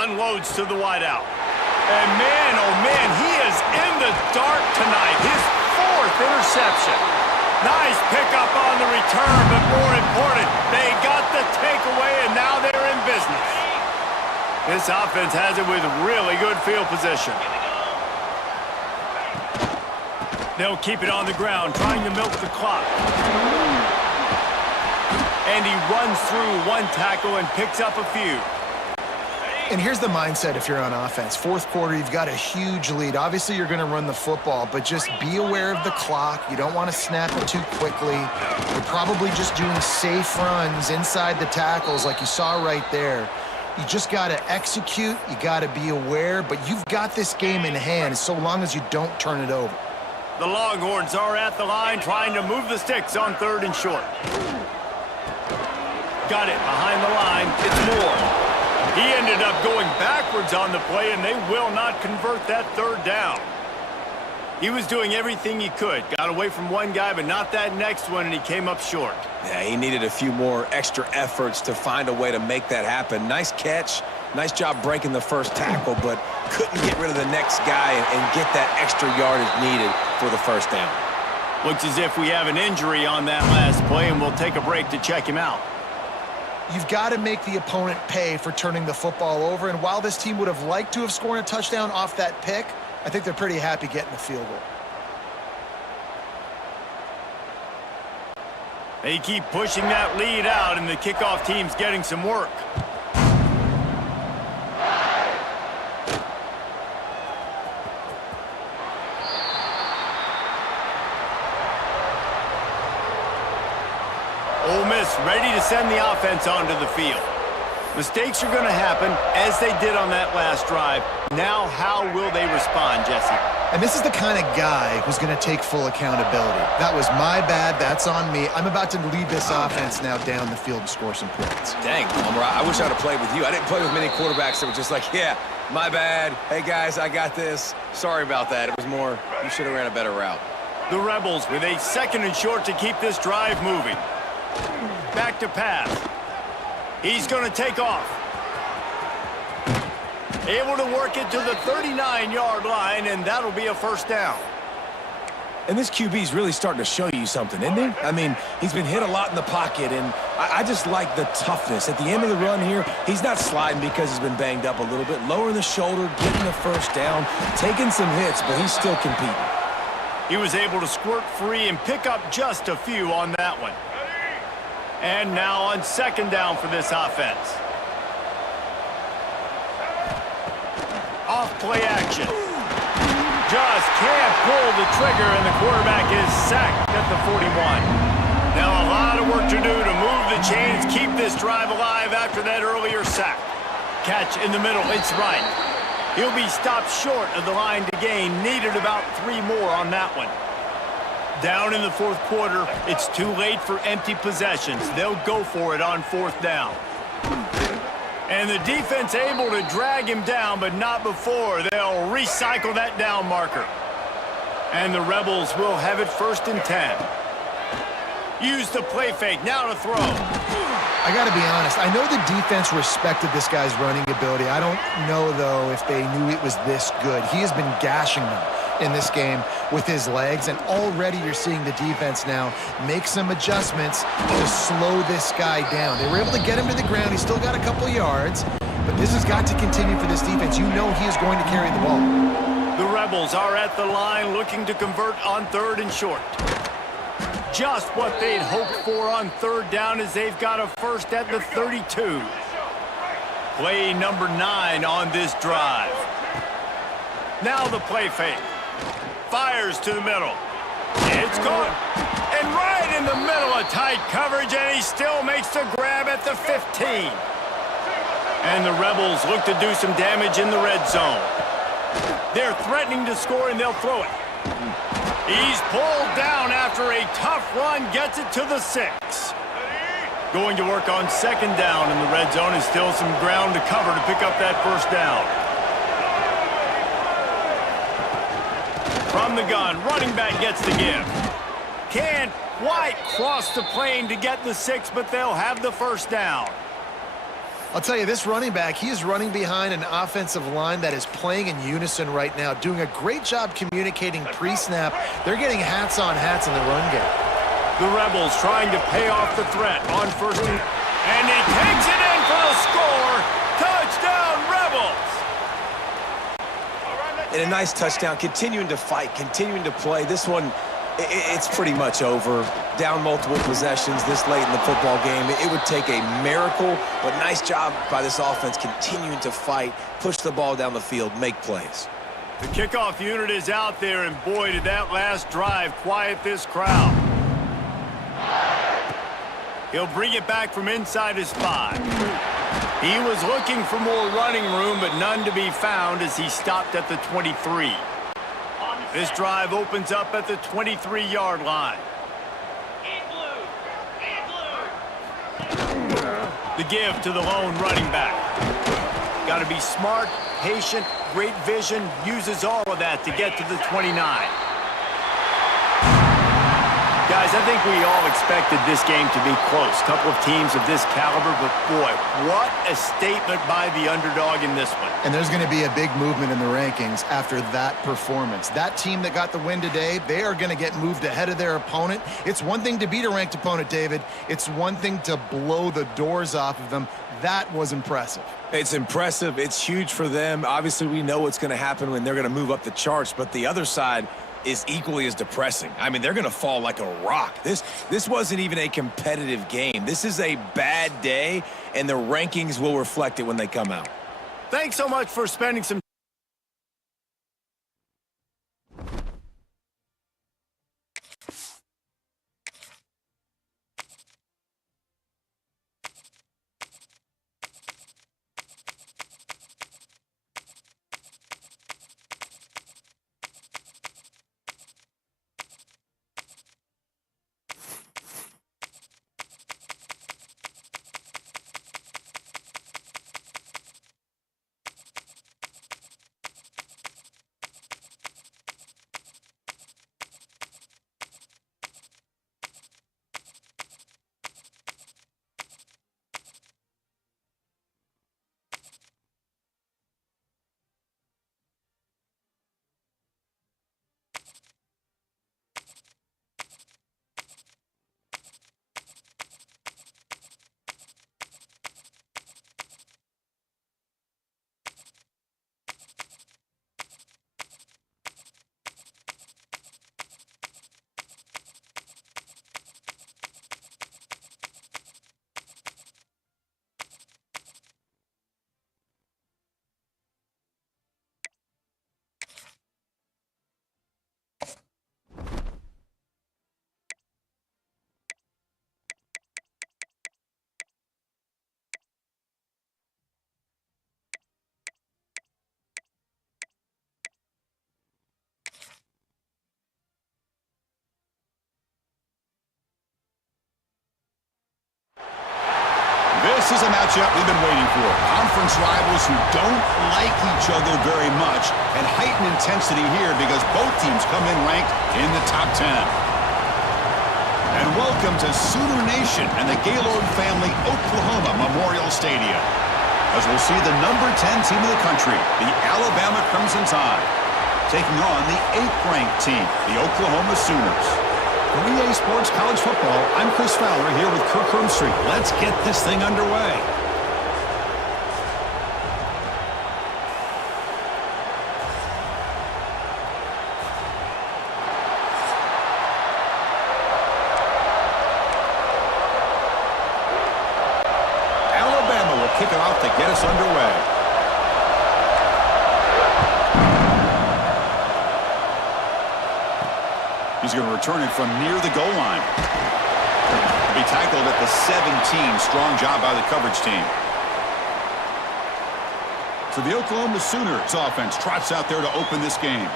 Unloads to the wideout. And man, oh man, he is in the dark tonight. His 4th interception. Nice pickup on the return, but more important, they got the takeaway, and now they're in business. This offense has it with really good field position. They'll keep it on the ground, trying to milk the clock. And he runs through one tackle and picks up a few. And here's the mindset if you're on offense. Fourth quarter, you've got a huge lead. Obviously, you're going to run the football, but just be aware of the clock. You don't want to snap it too quickly. You're probably just doing safe runs inside the tackles like you saw right there. You just got to execute. You got to be aware, but you've got this game in hand so long as you don't turn it over. The Longhorns are at the line trying to move the sticks on 3rd and short. Got it behind the line. It's Moore. He ended up going backwards on the play, and they will not convert that 3rd down. He was doing everything he could. Got away from one guy, but not that next one, and he came up short. Yeah, he needed a few more extra efforts to find a way to make that happen. Nice catch. Nice job breaking the first tackle, but couldn't get rid of the next guy and get that extra yardage needed for the first down. Looks as if we have an injury on that last play, and we'll take a break to check him out. You've got to make the opponent pay for turning the football over, and while this team would have liked to have scored a touchdown off that pick, I think they're pretty happy getting the field goal. They keep pushing that lead out, and the kickoff team's getting some work. Ole Miss ready to send the offense onto the field. Mistakes are going to happen, as they did on that last drive. Now, how will they respond, Jesse? And this is the kind of guy who's going to take full accountability. That was my bad. That's on me. I'm about to lead this offense now down the field and score some points. Dang, Palmer, I wish I'd have played with you. I didn't play with many quarterbacks that were just like, yeah, my bad. Hey, guys, I got this. Sorry about that. It was more, you should have ran a better route. The Rebels with a 2nd and short to keep this drive moving. Back to pass. He's going to take off. Able to work it to the 39-yard line, and that'll be a first down. And this QB's really starting to show you something, isn't he? I mean, he's been hit a lot in the pocket, and I just like the toughness. At the end of the run here, he's not sliding because he's been banged up a little bit. Lowering the shoulder, getting the first down, taking some hits, but he's still competing. He was able to squirt free and pick up just a few on that one. And now on 2nd down for this offense. Off play action. Just can't pull the trigger, and the quarterback is sacked at the 41. Now a lot of work to do to move the chains, keep this drive alive after that earlier sack. Catch in the middle, it's right. He'll be stopped short of the line to gain. Needed about 3 more on that one. Down in the fourth quarter, it's too late for empty possessions. They'll go for it on 4th down. And the defense able to drag him down, but not before. They'll recycle that down marker. And the Rebels will have it 1st and 10. Use the play fake, now to throw. I got to be honest, I know the defense respected this guy's running ability. I don't know, though, if they knew it was this good. He has been gashing them in this game with his legs, and already you're seeing the defense now make some adjustments to slow this guy down. They were able to get him to the ground. He's still got a couple yards, but this has got to continue for this defense. You know he is going to carry the ball. The Rebels are at the line looking to convert on 3rd and short. Just what they'd hoped for on 3rd down as they've got a 1st at the 32. Play number 9 on this drive. Now the play fake. Fires to the middle. It's caught. And right in the middle of tight coverage, and he still makes the grab at the 15. And the Rebels look to do some damage in the red zone. They're threatening to score, and they'll throw it. He's pulled down after a tough run, gets it to the 6. Going to work on 2nd down in the red zone, and still some ground to cover to pick up that 1st down. From the gun, running back gets the give. Can't quite cross the plane to get the 6, but they'll have the 1st down. I'll tell you, this running back, he is running behind an offensive line that is playing in unison right now, doing a great job communicating pre-snap. They're getting hats on hats in the run game. The Rebels trying to pay off the threat on 1st and he takes it in for the score. Touchdown, Rebels! And a nice touchdown, continuing to fight, continuing to play. This one, it's pretty much over. Down multiple possessions this late in the football game. It would take a miracle, but nice job by this offense continuing to fight, push the ball down the field, make plays. The kickoff unit is out there, and boy, did that last drive quiet this crowd. He'll bring it back from inside his 5. He was looking for more running room, but none to be found as he stopped at the 23. This drive opens up at the 23-yard line. The give to the lone running back. Got to be smart, patient, great vision, uses all of that to get to the 29. Guys, I think we all expected this game to be close. Couple of teams of this caliber, but boy, what a statement by the underdog in this one. And there's going to be a big movement in the rankings after that performance. That team that got the win today, they are going to get moved ahead of their opponent. It's one thing to beat a ranked opponent, David. It's one thing to blow the doors off of them. That was impressive. It's impressive. It's huge for them. Obviously, we know what's going to happen when they're going to move up the charts, but the other side is equally as depressing. I mean, they're going to fall like a rock. This wasn't even a competitive game. This is a bad day, and the rankings will reflect it when they come out. Thanks so much for spending some This is a matchup we've been waiting for. Conference rivals who don't like each other very much, and heightened intensity here because both teams come in ranked in the top 10. And welcome to Sooner Nation and the Gaylord Family Oklahoma Memorial Stadium, as we'll see the number 10 team in the country, the Alabama Crimson Tide, taking on the 8th-ranked team, the Oklahoma Sooners. For EA Sports College Football, I'm Chris Fowler here with Kirk Hermstreet. Let's get this thing underway. Alabama will kick it off to get us underway. He's going to return it from near the goal line. He'll be tackled at the 17. Strong job by the coverage team. So the Oklahoma Sooners offense trots out there to open this game.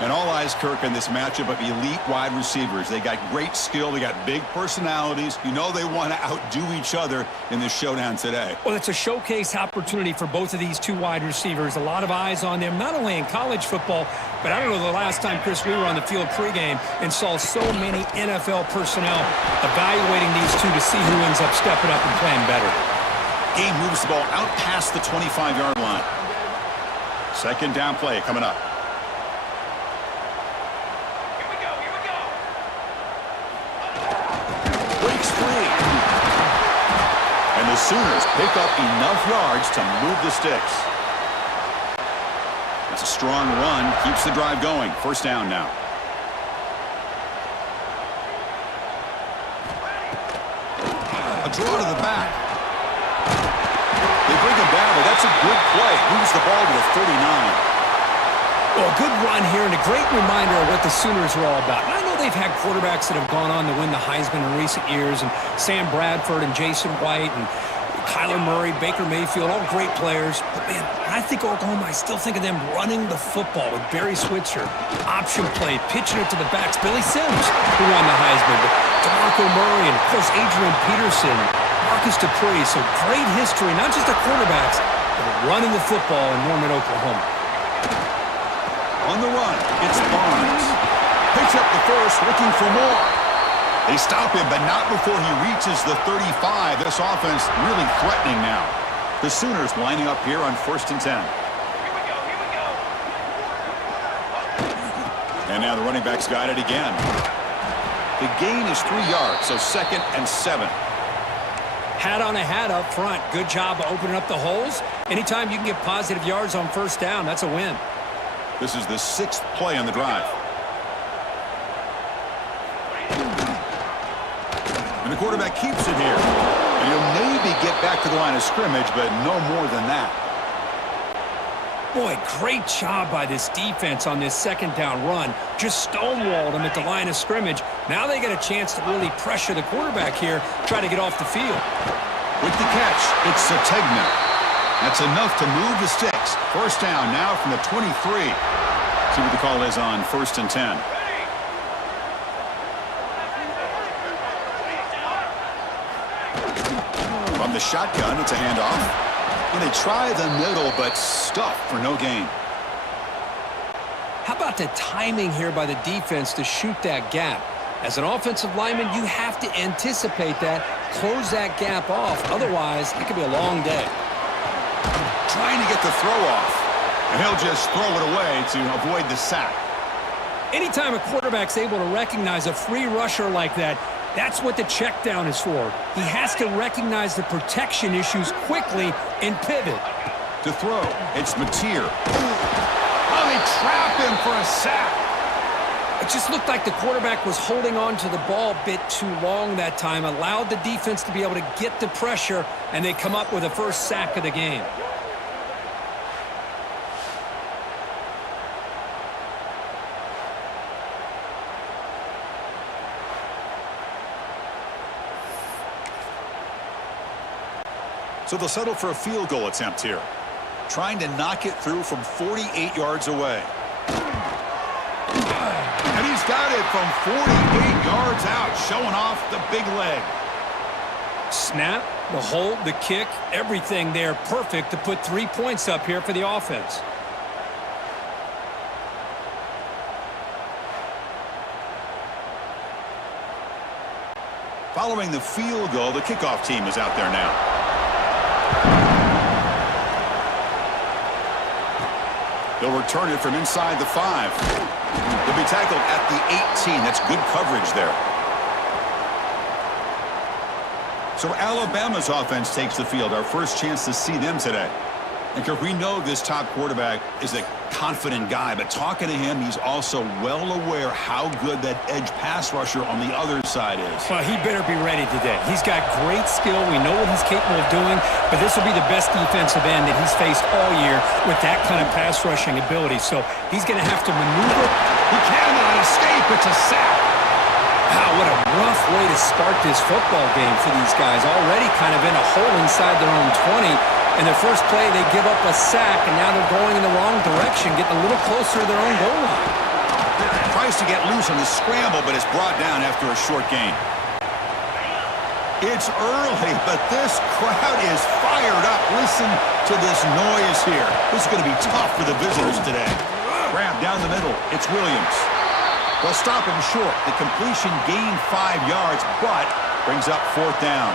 And all eyes, Kirk, in this matchup of elite wide receivers. They got great skill. They got big personalities. You know they want to outdo each other in this showdown today. Well, it's a showcase opportunity for both of these two wide receivers. A lot of eyes on them, not only in college football, but I don't know the last time, Chris, we were on the field pregame and saw so many NFL personnel evaluating these two to see who ends up stepping up and playing better. Game moves the ball out past the 25-yard line. Second down play coming up. Breaks free. And the Sooners pick up enough yards to move the sticks. It's a strong run, keeps the drive going. First down now. A draw to the back. They bring him down, but that's a good play. Moves the ball to the 39. Well, a good run here and a great reminder of what the Sooners are all about. And I know they've had quarterbacks that have gone on to win the Heisman in recent years, and Sam Bradford and Jason White and Kyler Murray, Baker Mayfield, all great players. But, man, when I think Oklahoma, I still think of them running the football with Barry Switzer, option play, pitching it to the backs. Billy Sims, who won the Heisman, but DeMarco Murray, and, of course, Adrian Peterson, Marcus Dupree. So great history, not just the quarterbacks, but running the football in Norman, Oklahoma. On the run, it's Barnes. Picks up the first, looking for more. They stop him, but not before he reaches the 35. This offense really threatening now. The Sooners lining up here on 1st and 10. Here we go. And now the running back's got it again. The gain is 3 yards, so 2nd and 7. Hat on a hat up front. Good job of opening up the holes. Anytime you can get positive yards on first down, that's a win. This is the 6th play on the drive. And the quarterback keeps it here. And he'll maybe get back to the line of scrimmage, but no more than that. Boy, great job by this defense on this 2nd down run. Just stonewalled him at the line of scrimmage. Now they get a chance to really pressure the quarterback here, try to get off the field. With the catch, it's Sategna. That's enough to move the sticks. First down now from the 23. See what the call is on 1st and 10. From the shotgun, it's a handoff. And they try the middle, but stuffed for no gain. How about the timing here by the defense to shoot that gap? As an offensive lineman, you have to anticipate that, close that gap off. Otherwise, it could be a long day. Trying to get the throw off. And he'll just throw it away to avoid the sack. Anytime a quarterback's able to recognize a free rusher like that, that's what the check down is for. He has to recognize the protection issues quickly and pivot. To throw, it's Mateer. Oh, they trap him for a sack. It just looked like the quarterback was holding on to the ball a bit too long that time, allowed the defense to be able to get the pressure, and they come up with the first sack of the game. So they'll settle for a field goal attempt here. Trying to knock it through from 48 yards away. And he's got it from 48 yards out, showing off the big leg. Snap, The hold, the kick, everything there perfect to put 3 points up here for the offense. Following the field goal, the kickoff team is out there now. They'll return it from inside the 5. They'll be tackled at the 18. That's good coverage there. So Alabama's offense takes the field. Our first chance to see them today. And we know this top quarterback is a confident guy, but talking to him, he's also well aware how good that edge pass rusher on the other side is. Well, he better be ready today. He's got great skill. We know what he's capable of doing, but this will be the best defensive end that he's faced all year with that kind of pass rushing ability. So he's going to have to maneuver. He cannot escape. It's a sack. Wow, what a rough way to start this football game for these guys. Already kind of in a hole inside their own 20. In their first play, they give up a sack, and now they're going in the wrong direction, getting a little closer to their own goal line. Tries to get loose on the scramble, but it's brought down after a short gain. It's early, but this crowd is fired up. Listen to this noise here. This is going to be tough for the visitors today. Grab down the middle. It's Williams. They'll stop him short. The completion gained 5 yards, but brings up 4th down.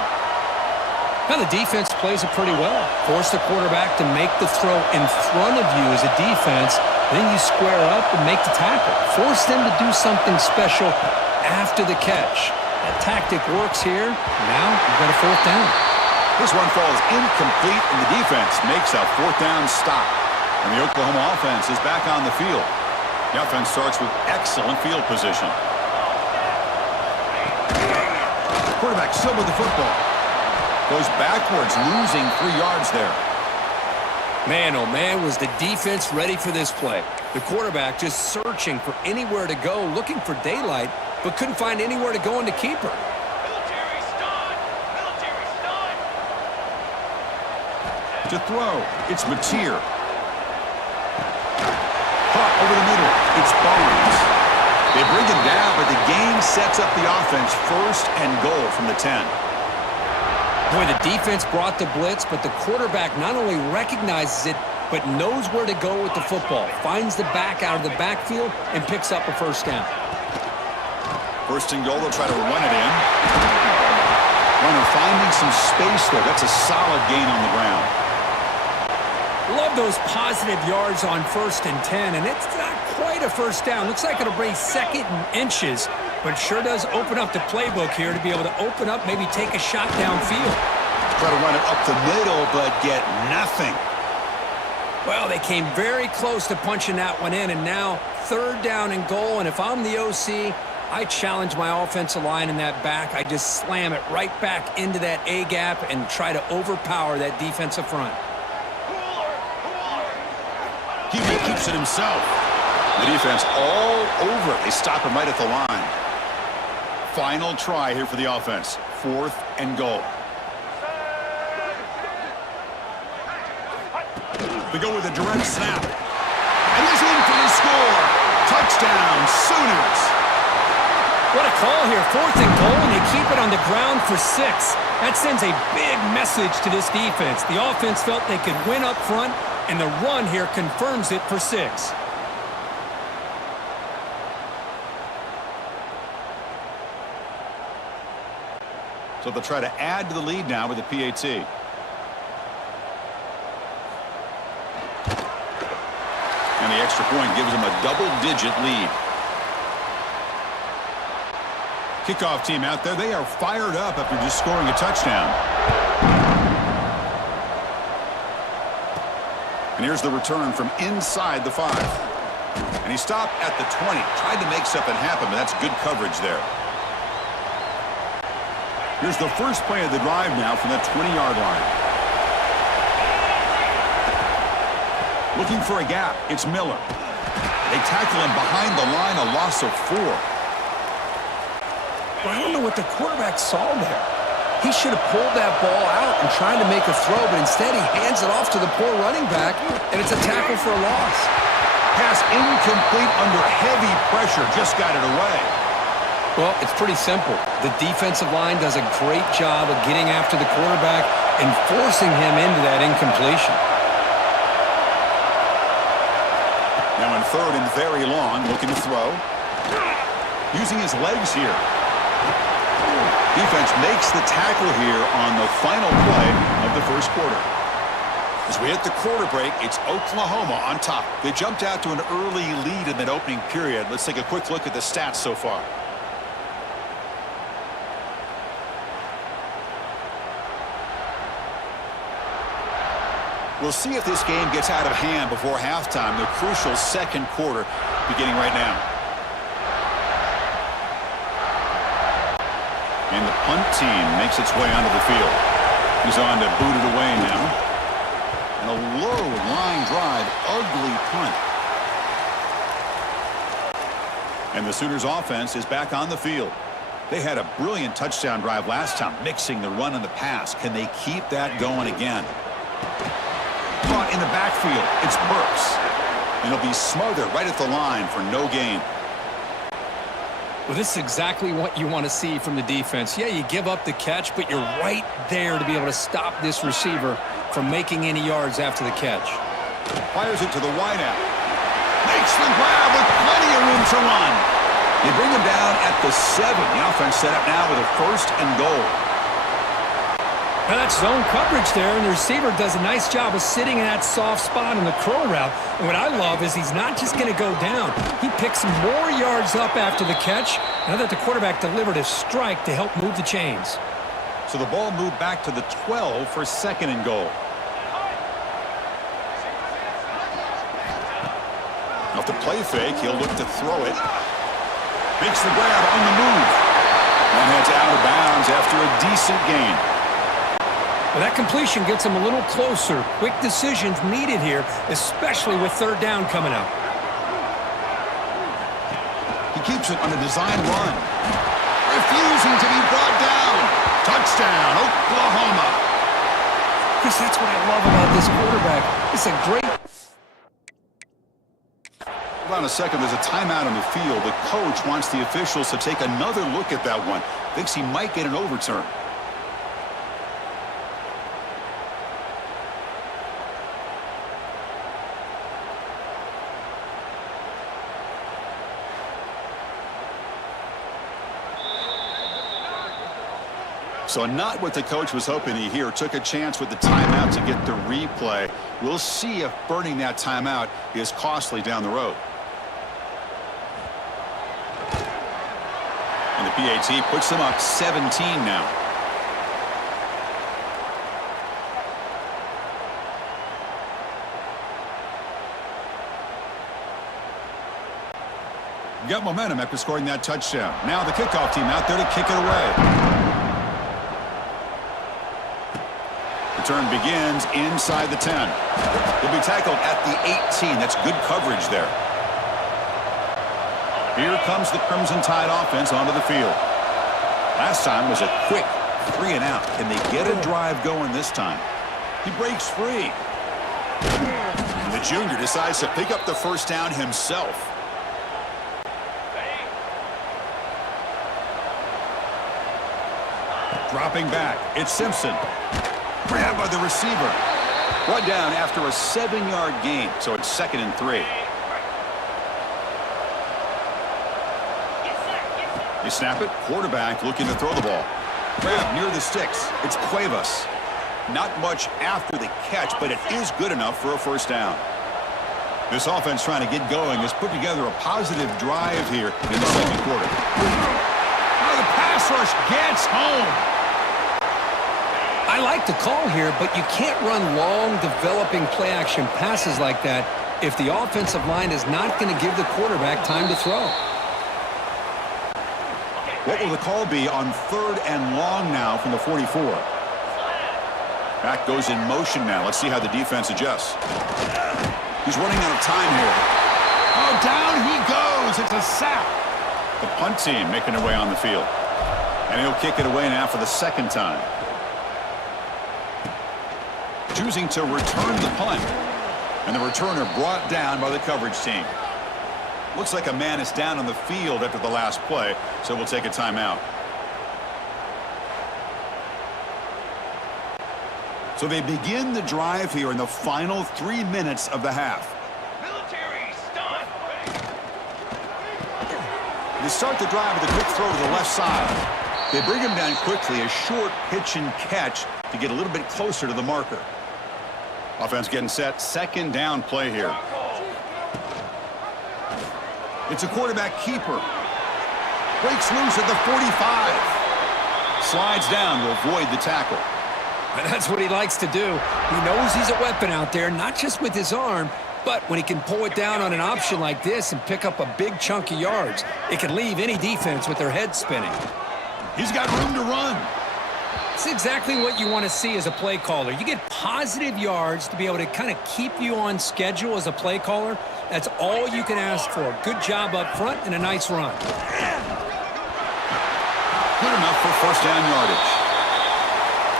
Now the defense plays it pretty well. Force the quarterback to make the throw in front of you as a defense. Then you square up and make the tackle. Force them to do something special after the catch. That tactic works here. Now you've got a 4th down. This one falls incomplete, and the defense makes a 4th down stop. And the Oklahoma offense is back on the field. The offense starts with excellent field position. Quarterback still with the football. Goes backwards, losing 3 yards there. Man, oh man, was the defense ready for this play. The quarterback just searching for anywhere to go, looking for daylight, but couldn't find anywhere to go in the keeper. Military stun! Military stun! To throw, it's Mateer. Caught over the middle, it's Barnes. They bring him down, but the game sets up the offense 1st and goal from the 10. Boy, the defense brought the blitz, but the quarterback not only recognizes it, but knows where to go with the football. Finds the back out of the backfield and picks up a 1st down. 1st and goal, they'll try to run it in. Runner finding some space there. That's a solid gain on the ground. Love those positive yards on 1st and 10, and it's not quite a 1st down. Looks like it'll bring 2nd and inches, but sure does open up the playbook here to be able to open up, maybe take a shot downfield. Try to run it up the middle, but get nothing. Well, they came very close to punching that one in, and now 3rd down and goal, and if I'm the OC, I challenge my offensive line in that back. I just slam it right back into that A-gap and try to overpower that defensive front. He keeps it himself. The defense all over it. They stop him right at the line. Final try here for the offense. 4th and goal. They go with a direct snap. And he's in for the score. Touchdown, Sooners. What a call here. 4th and goal, and they keep it on the ground for 6. That sends a big message to this defense. The offense felt they could win up front, and the run here confirms it for 6. So they'll try to add to the lead now with the PAT. And the extra point gives them a double-digit lead. Kickoff team out there, they are fired up after just scoring a touchdown. And here's the return from inside the 5. And he stopped at the 20. Tried to make something happen, but that's good coverage there. Here's the first play of the drive now from that 20-yard line. Looking for a gap. It's Miller. They tackle him behind the line, a loss of 4. Well, I don't know what the quarterback saw there. He should have pulled that ball out and tried to make a throw, but instead he hands it off to the poor running back, and it's a tackle for a loss. Pass incomplete under heavy pressure. Just got it away. Well, it's pretty simple. The defensive line does a great job of getting after the quarterback and forcing him into that incompletion. Now in third and very long, looking to throw. Using his legs here. Defense makes the tackle here on the final play of the first quarter. As we hit the quarter break, it's Oklahoma on top. They jumped out to an early lead in that opening period. Let's take a quick look at the stats so far. We'll see if this game gets out of hand before halftime. The crucial second quarter beginning right now. And the punt team makes its way onto the field. He's on to boot it away now. And a low line drive, ugly punt. And the Sooners offense is back on the field. They had a brilliant touchdown drive last time, mixing the run and the pass. Can they keep that going again? Caught in the backfield. It's Burks. And he'll be smothered right at the line for no gain. Well, this is exactly what you want to see from the defense. Yeah, you give up the catch, but you're right there to be able to stop this receiver from making any yards after the catch. Fires it to the wideout. Makes the grab with plenty of room to run. They bring him down at the 7. The offense set up now with a first and goal. Well, that's zone coverage there, and the receiver does a nice job of sitting in that soft spot in the crow route. And what I love is he's not just going to go down. He picks more yards up after the catch now that the quarterback delivered a strike to help move the chains. So the ball moved back to the 12 for second and goal. Off the play fake, he'll look to throw it. Makes the grab on the move. And heads out of bounds after a decent gain. Well, that completion gets him a little closer. Quick decisions needed here, especially with third down coming up. He keeps it on a design run. Refusing to be brought down. Touchdown, Oklahoma. Chris, that's what I love about this quarterback. It's a great... Hold on a second. There's a timeout on the field. The coach wants the officials to take another look at that one. Thinks he might get an overturn. So not what the coach was hoping to hear. Took a chance with the timeout to get the replay. We'll see if burning that timeout is costly down the road. And the PAT puts them up 17 now. Got momentum after scoring that touchdown. Now the kickoff team out there to kick it away. Return begins inside the 10. He'll be tackled at the 18. That's good coverage there. Here comes the Crimson Tide offense onto the field. Last time was a quick 3 and out. Can they get a drive going this time? He breaks free. And the junior decides to pick up the first down himself. Dropping back, it's Simpson. Grabbed by the receiver. Brought down after a 7-yard gain, so it's 2nd and 3. You snap it, quarterback looking to throw the ball. Grab near the sticks. It's Cuevas. Not much after the catch, but it is good enough for a first down. This offense trying to get going has put together a positive drive here in the second quarter. Oh, the pass rush gets home. I like the call here, but you can't run long, developing play-action passes like that if the offensive line is not going to give the quarterback time to throw. What will the call be on 3rd and long now from the 44? Back goes in motion now. Let's see how the defense adjusts. He's running out of time here. Oh, down he goes. It's a sack. The punt team making their way on the field. And he'll kick it away now for the 2nd time. Choosing to return the punt. And the returner brought down by the coverage team. Looks like a man is down on the field after the last play, so we'll take a timeout. So they begin the drive here in the final 3 minutes of the half. Military stun. They start the drive with a quick throw to the left side. They bring him down quickly, a short pitch and catch to get a little bit closer to the marker. Offense getting set, second down play here. It's a quarterback keeper. Breaks loose at the 45. Slides down to avoid the tackle. And that's what he likes to do. He knows he's a weapon out there, not just with his arm, but when he can pull it down on an option like this and pick up a big chunk of yards, it can leave any defense with their head spinning. He's got room to run. It's exactly what you want to see as a play caller. You get positive yards to be able to kind of keep you on schedule as a play caller. That's all you can ask for. Good job up front and a nice run. Good enough for first down yardage.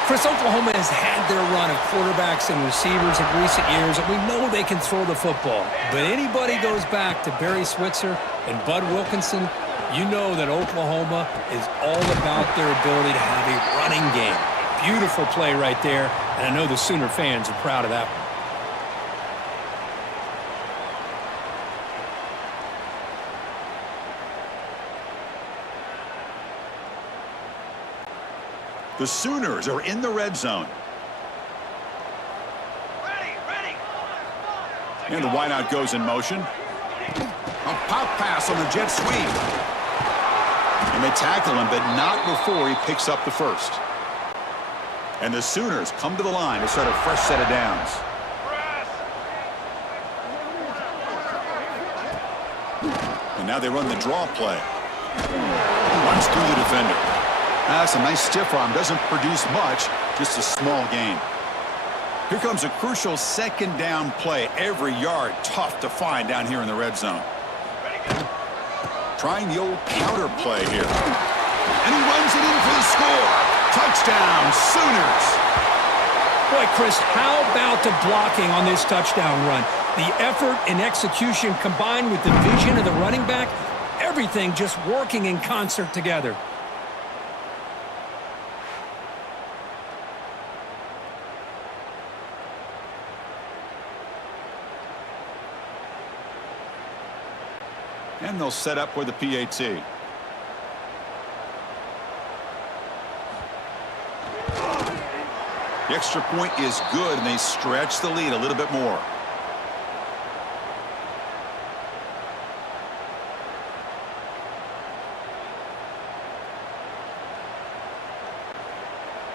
Chris, Oklahoma has had their run of quarterbacks and receivers in recent years, and we know they can throw the football. But anybody goes back to Barry Switzer and Bud Wilkinson, you know that Oklahoma is all about their ability to have a running game. Beautiful play right there, and I know the Sooner fans are proud of that one. The Sooners are in the red zone. Ready. And the wideout goes in motion. A pop pass on the jet sweep. And they tackle him, but not before he picks up the first. And the Sooners come to the line to start a fresh set of downs. And now they run the draw play. Runs through the defender. That's a nice stiff arm. Doesn't produce much, just a small gain. Here comes a crucial second down play. Every yard tough to find down here in the red zone. Trying the old counter play here. And he runs it in for the score. Touchdown, Sooners. Boy, Chris, how about the blocking on this touchdown run? The effort and execution combined with the vision of the running back, everything just working in concert together. And they'll set up with the PAT. The extra point is good, and they stretch the lead a little bit more.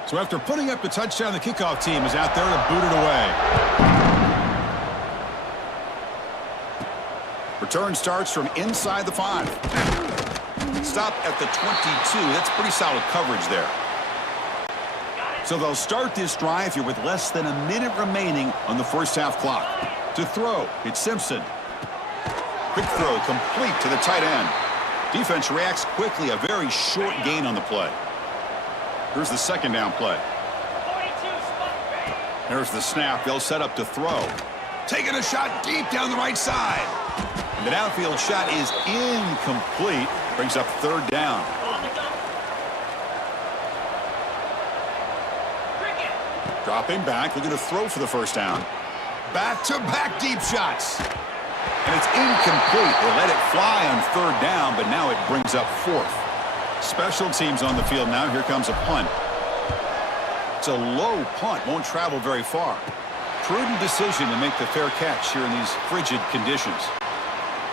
So after putting up the touchdown, the kickoff team is out there to boot it away. Return starts from inside the 5. Stop at the 22. That's pretty solid coverage there. So they'll start this drive here with less than a minute remaining on the first half clock. To throw, it's Simpson. Quick throw complete to the tight end. Defense reacts quickly, a very short gain on the play. Here's the second down play. There's the snap. They'll set up to throw. Taking a shot deep down the right side. And the downfield shot is incomplete. Brings up third down. Dropping back, looking to throw for the first down. Back-to-back deep shots. And it's incomplete. They let it fly on third down, but now it brings up fourth. Special teams on the field now. Here comes a punt. It's a low punt. Won't travel very far. Prudent decision to make the fair catch here in these frigid conditions.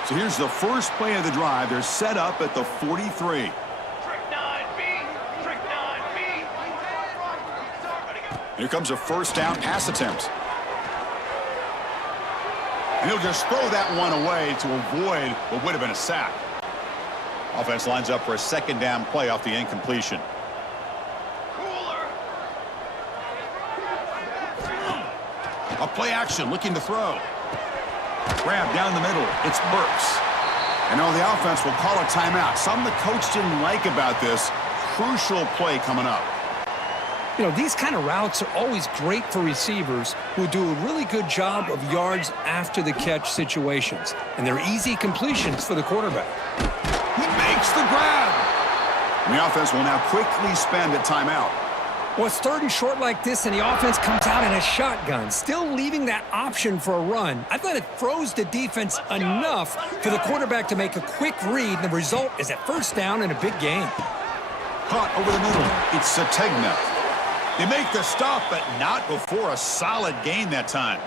So here's the first play of the drive. They're set up at the 43. Here comes a first down pass attempt. And he'll just throw that one away to avoid what would have been a sack. Offense lines up for a second down play off the incompletion. A play action looking to throw. Grab down the middle. It's Burks. And now the offense will call a timeout. Something the coach didn't like about this. Crucial play coming up. You know, these kind of routes are always great for receivers who do a really good job of yards after the catch situations. And they're easy completions for the quarterback. He makes the grab. And the offense will now quickly spend a timeout. Well, it's 3rd and short like this, and the offense comes out in a shotgun, still leaving that option for a run. I thought it froze the defense enough for the quarterback to make a quick read, and the result is a 1st down and a big gain. Caught over the middle. It's Sategna. They make the stop, but not before a solid gain that time.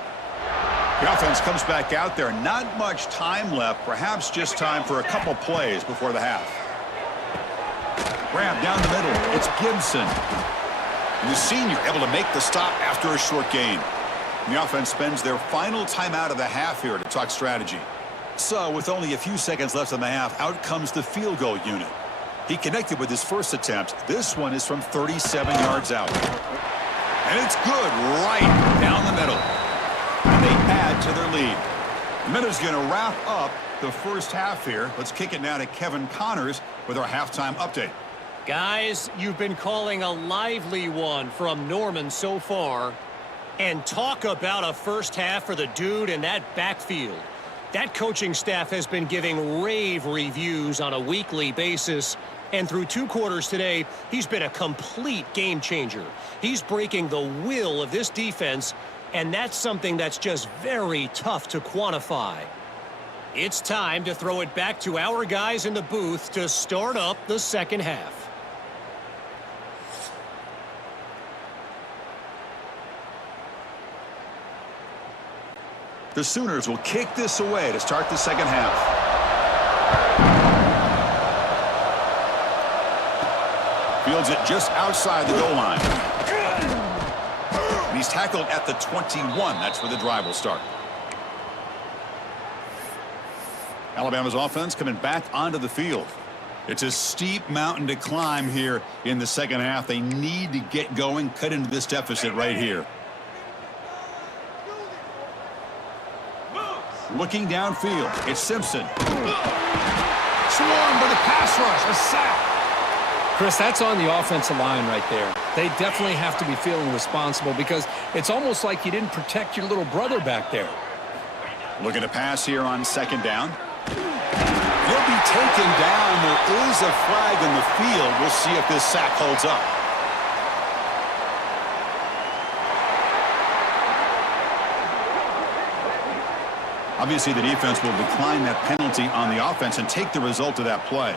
The offense comes back out there. Not much time left. Perhaps just time for a couple plays before the half. Grab down the middle. It's Gibson. And the senior able to make the stop after a short gain. And the offense spends their final timeout of the half here to talk strategy. So with only a few seconds left in the half, out comes the field goal unit. He connected with his first attempt. This one is from 37 yards out. And it's good right down the middle. And they add to their lead. The Minutes going to wrap up the first half here. Let's kick it now to Kevin Connors with our halftime update. Guys, you've been calling a lively one from Norman so far. And talk about a first half for the dude in that backfield. That coaching staff has been giving rave reviews on a weekly basis. And through 2 quarters today, he's been a complete game changer. He's breaking the will of this defense, and that's something that's just very tough to quantify. It's time to throw it back to our guys in the booth to start up the second half. The Sooners will kick this away to start the second half. Fields it just outside the goal line. And he's tackled at the 21. That's where the drive will start. Alabama's offense coming back onto the field. It's a steep mountain to climb here in the second half. They need to get going, cut into this deficit right here. Looking downfield, it's Simpson. Swarmed by the pass rush, a sack. Chris, that's on the offensive line right there. They definitely have to be feeling responsible because it's almost like you didn't protect your little brother back there. Looking to pass here on 2nd down. He'll be taken down. There is a flag in the field. We'll see if this sack holds up. Obviously, the defense will decline that penalty on the offense and take the result of that play.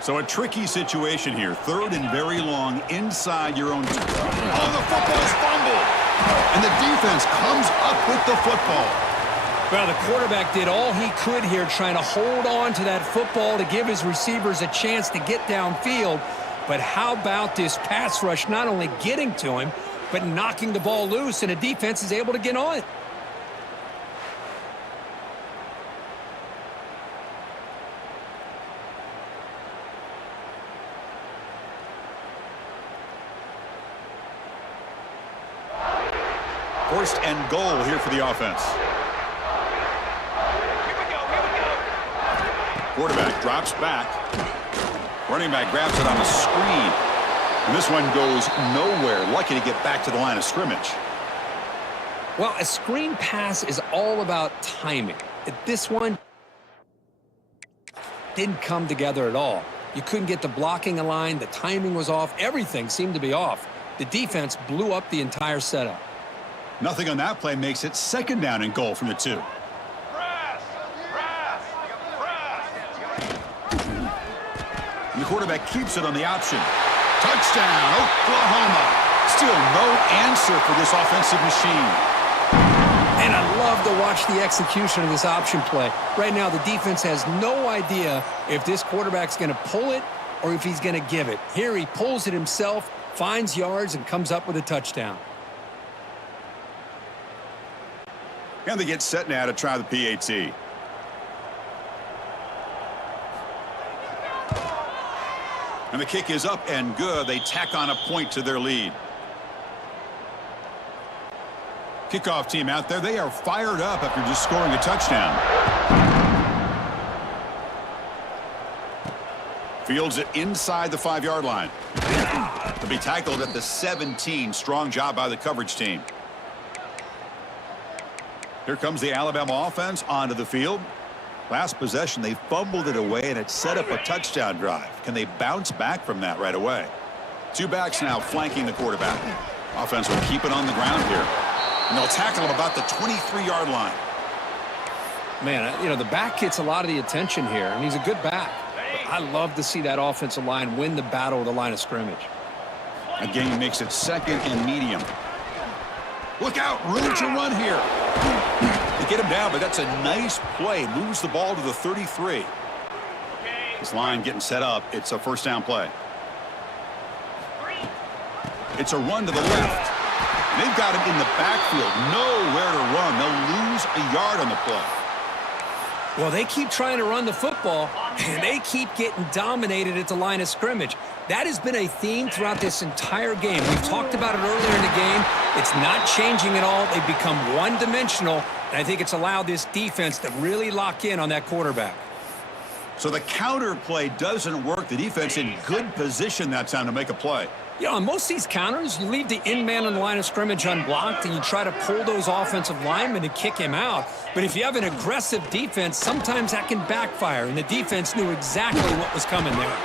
So a tricky situation here. 3rd and very long inside your own. Oh, the football's fumbled. And the defense comes up with the football. Well, the quarterback did all he could here trying to hold on to that football to give his receivers a chance to get downfield. But how about this pass rush not only getting to him, but knocking the ball loose, and the defense is able to get on it. First and goal here for the offense. Here we go. Quarterback drops back. Running back grabs it on a screen. And this one goes nowhere. Lucky to get back to the line of scrimmage. Well, a screen pass is all about timing. This one didn't come together at all. You couldn't get the blocking in line. The timing was off. Everything seemed to be off. The defense blew up the entire setup. Nothing on that play makes it 2nd down and goal from the 2. And the quarterback keeps it on the option. Touchdown, Oklahoma. Still no answer for this offensive machine. And I love to watch the execution of this option play. Right now, the defense has no idea if this quarterback's going to pull it or if he's going to give it. Here he pulls it himself, finds yards, and comes up with a touchdown. And they get set now to try the PAT. And the kick is up and good. They tack on a point to their lead. Kickoff team out there. They are fired up after just scoring a touchdown. Fields it inside the 5-yard line. To be tackled at the 17. Strong job by the coverage team. Here comes the Alabama offense onto the field. Last possession, they fumbled it away, and it set up a touchdown drive. Can they bounce back from that right away? Two backs now flanking the quarterback. Offense will keep it on the ground here. And they'll tackle him about the 23-yard line. Man, you know, the back gets a lot of the attention here, and he's a good back. But I love to see that offensive line win the battle of the line of scrimmage. Again, makes it second and medium. Look out, room to run here. They get him down, but that's a nice play. Moves the ball to the 33. This line getting set up. It's a first down play. It's a run to the left. They've got him in the backfield. Nowhere to run. They'll lose a yard on the play. Well, they keep trying to run the football, and they keep getting dominated at the line of scrimmage. That has been a theme throughout this entire game. We've talked about it earlier in the game. It's not changing at all. They've become one-dimensional, and I think it's allowed this defense to really lock in on that quarterback. So the counter play doesn't work. The defense in good position that time to make a play. You know, on most of these counters, you leave the in-man on the line of scrimmage unblocked, and you try to pull those offensive linemen and kick him out. But if you have an aggressive defense, sometimes that can backfire, and the defense knew exactly what was coming there.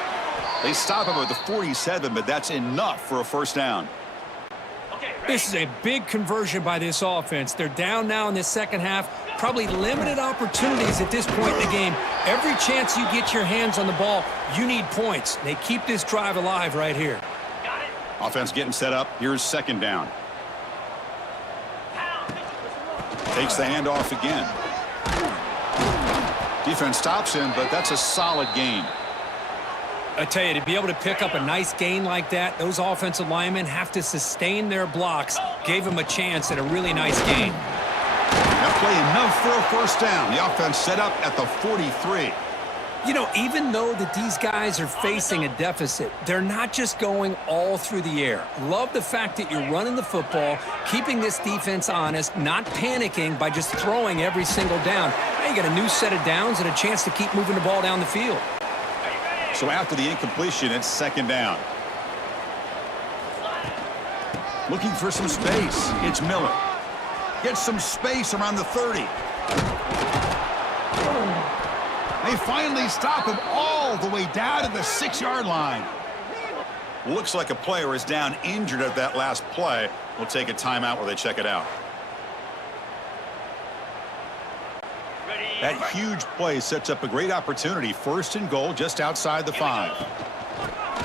They stop him at the 47, but that's enough for a first down. This is a big conversion by this offense. They're down now in the second half. Probably limited opportunities at this point in the game. Every chance you get your hands on the ball, you need points. They keep this drive alive right here. Offense getting set up. Here's second down. Takes the handoff again. Defense stops him, but that's a solid gain. I tell you, to be able to pick up a nice gain like that, those offensive linemen have to sustain their blocks. Gave them a chance at a really nice gain. That play enough for a first down. The offense set up at the 43. You know, even though that these guys are facing a deficit, they're not just going all through the air. Love the fact that you're running the football, keeping this defense honest, not panicking by just throwing every single down. Now you got a new set of downs and a chance to keep moving the ball down the field. So after the incompletion, it's second down. Looking for some space. It's Miller. Gets some space around the 30. They finally stop him all the way down to the 6-yard line. Looks like a player is down injured at that last play. We'll take a timeout while they check it out. That huge play sets up a great opportunity. First and goal just outside the 5.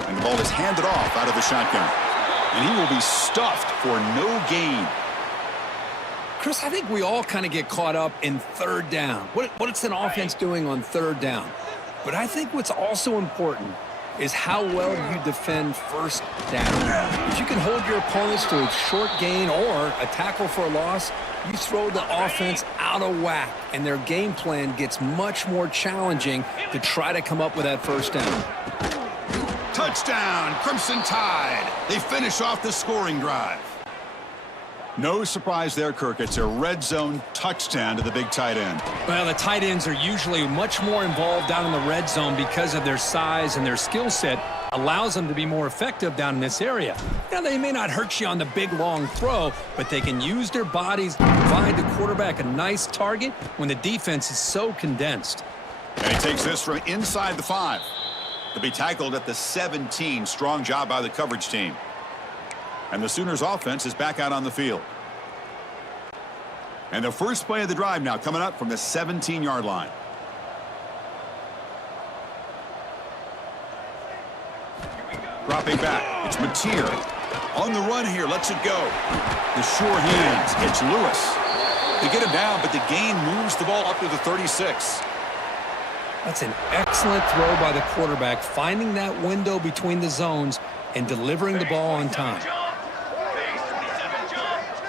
And the ball is handed off out of the shotgun. And he will be stuffed for no gain. Chris, I think we all kind of get caught up in third down. What's an offense doing on third down? But I think what's also important is how well you defend first down. If you can hold your opponents to a short gain or a tackle for a loss, you throw the offense out of whack, and their game plan gets much more challenging to try to come up with that first down. Touchdown, Crimson Tide. They finish off the scoring drive. No surprise there, Kirk. It's a red zone touchdown to the big tight end. Well, the tight ends are usually much more involved down in the red zone because of their size, and their skill set allows them to be more effective down in this area. Now, they may not hurt you on the big, long throw, but they can use their bodies to provide the quarterback a nice target when the defense is so condensed. And he takes this from inside the 5. To be tackled at the 17. Strong job by the coverage team. And the Sooners offense is back out on the field. And the first play of the drive now coming up from the 17-yard line. Dropping back. It's Mateer. On the run here. Lets it go. The sure hands. It's Lewis. They get him down, but the gain moves the ball up to the 36. That's an excellent throw by the quarterback, finding that window between the zones and delivering the ball on time.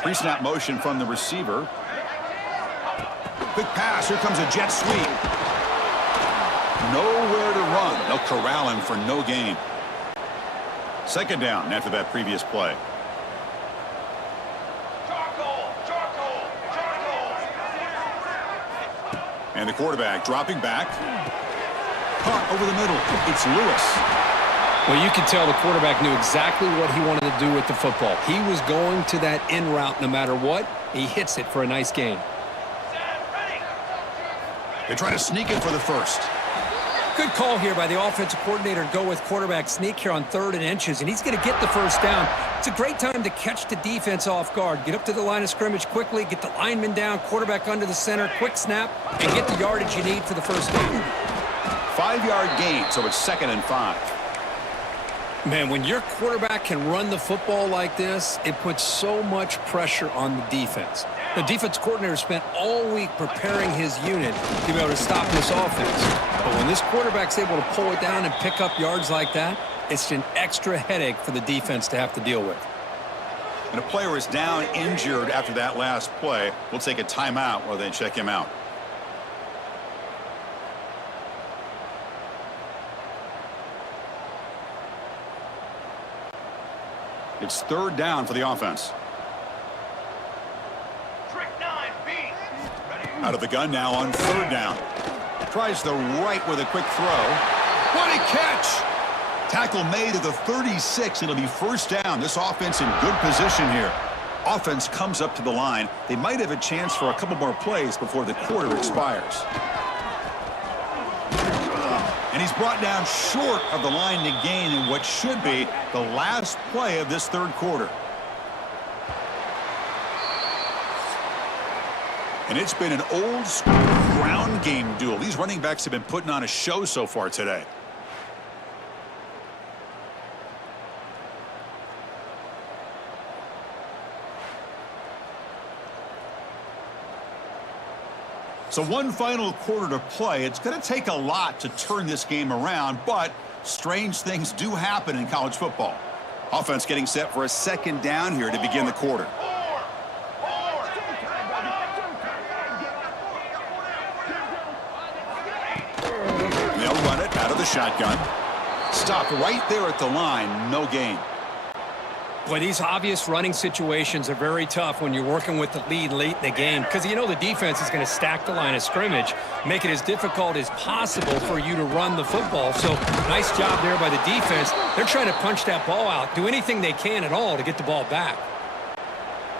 Pre-snap motion from the receiver. Quick pass. Here comes a jet sweep. Nowhere to run. They'll corral him for no gain. Second down after that previous play. And the quarterback dropping back. Caught over the middle. It's Lewis. Well, you could tell the quarterback knew exactly what he wanted to do with the football. He was going to that in route no matter what. He hits it for a nice gain. They try to sneak it for the first. Good call here by the offensive coordinator to go with quarterback sneak here on 3rd and inches, and he's going to get the first down. It's a great time to catch the defense off guard. Get up to the line of scrimmage quickly, get the lineman down, quarterback under the center, quick snap, and get the yardage you need for the first down. 5-yard gain, so it's 2nd and 5. Man, when your quarterback can run the football like this, it puts so much pressure on the defense. The defense coordinator spent all week preparing his unit to be able to stop this offense. But when this quarterback's able to pull it down and pick up yards like that, it's an extra headache for the defense to have to deal with. And a player is down injured after that last play. We'll take a timeout while they check him out. It's 3rd down for the offense. Out of the gun now on 3rd down. Tries the right with a quick throw. What a catch! Tackle made at the 36. It'll be 1st down. This offense in good position here. Offense comes up to the line. They might have a chance for a couple more plays before the quarter expires. And he's brought down short of the line to gain in what should be the last play of this 3rd quarter. And it's been an old school ground game duel. These running backs have been putting on a show so far today. So one final quarter to play. It's going to take a lot to turn this game around, but strange things do happen in college football. Offense getting set for a 2nd down here to begin the quarter. They'll run it out of the shotgun. Stopped right there at the line. No gain. Boy, these obvious running situations are very tough when you're working with the lead late in the game because you know the defense is going to stack the line of scrimmage, make it as difficult as possible for you to run the football. So nice job there by the defense. They're trying to punch that ball out, do anything they can at all to get the ball back.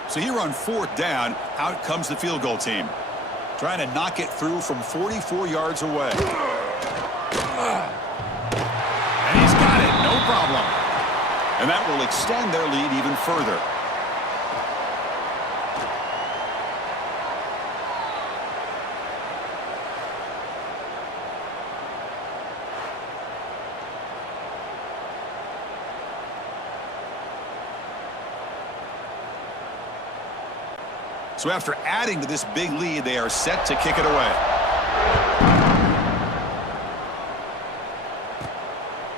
So here on 4th down, out comes the field goal team. Trying to knock it through from 44 yards away. And he's got it, no problem. And that will extend their lead even further. So after adding to this big lead, they are set to kick it away.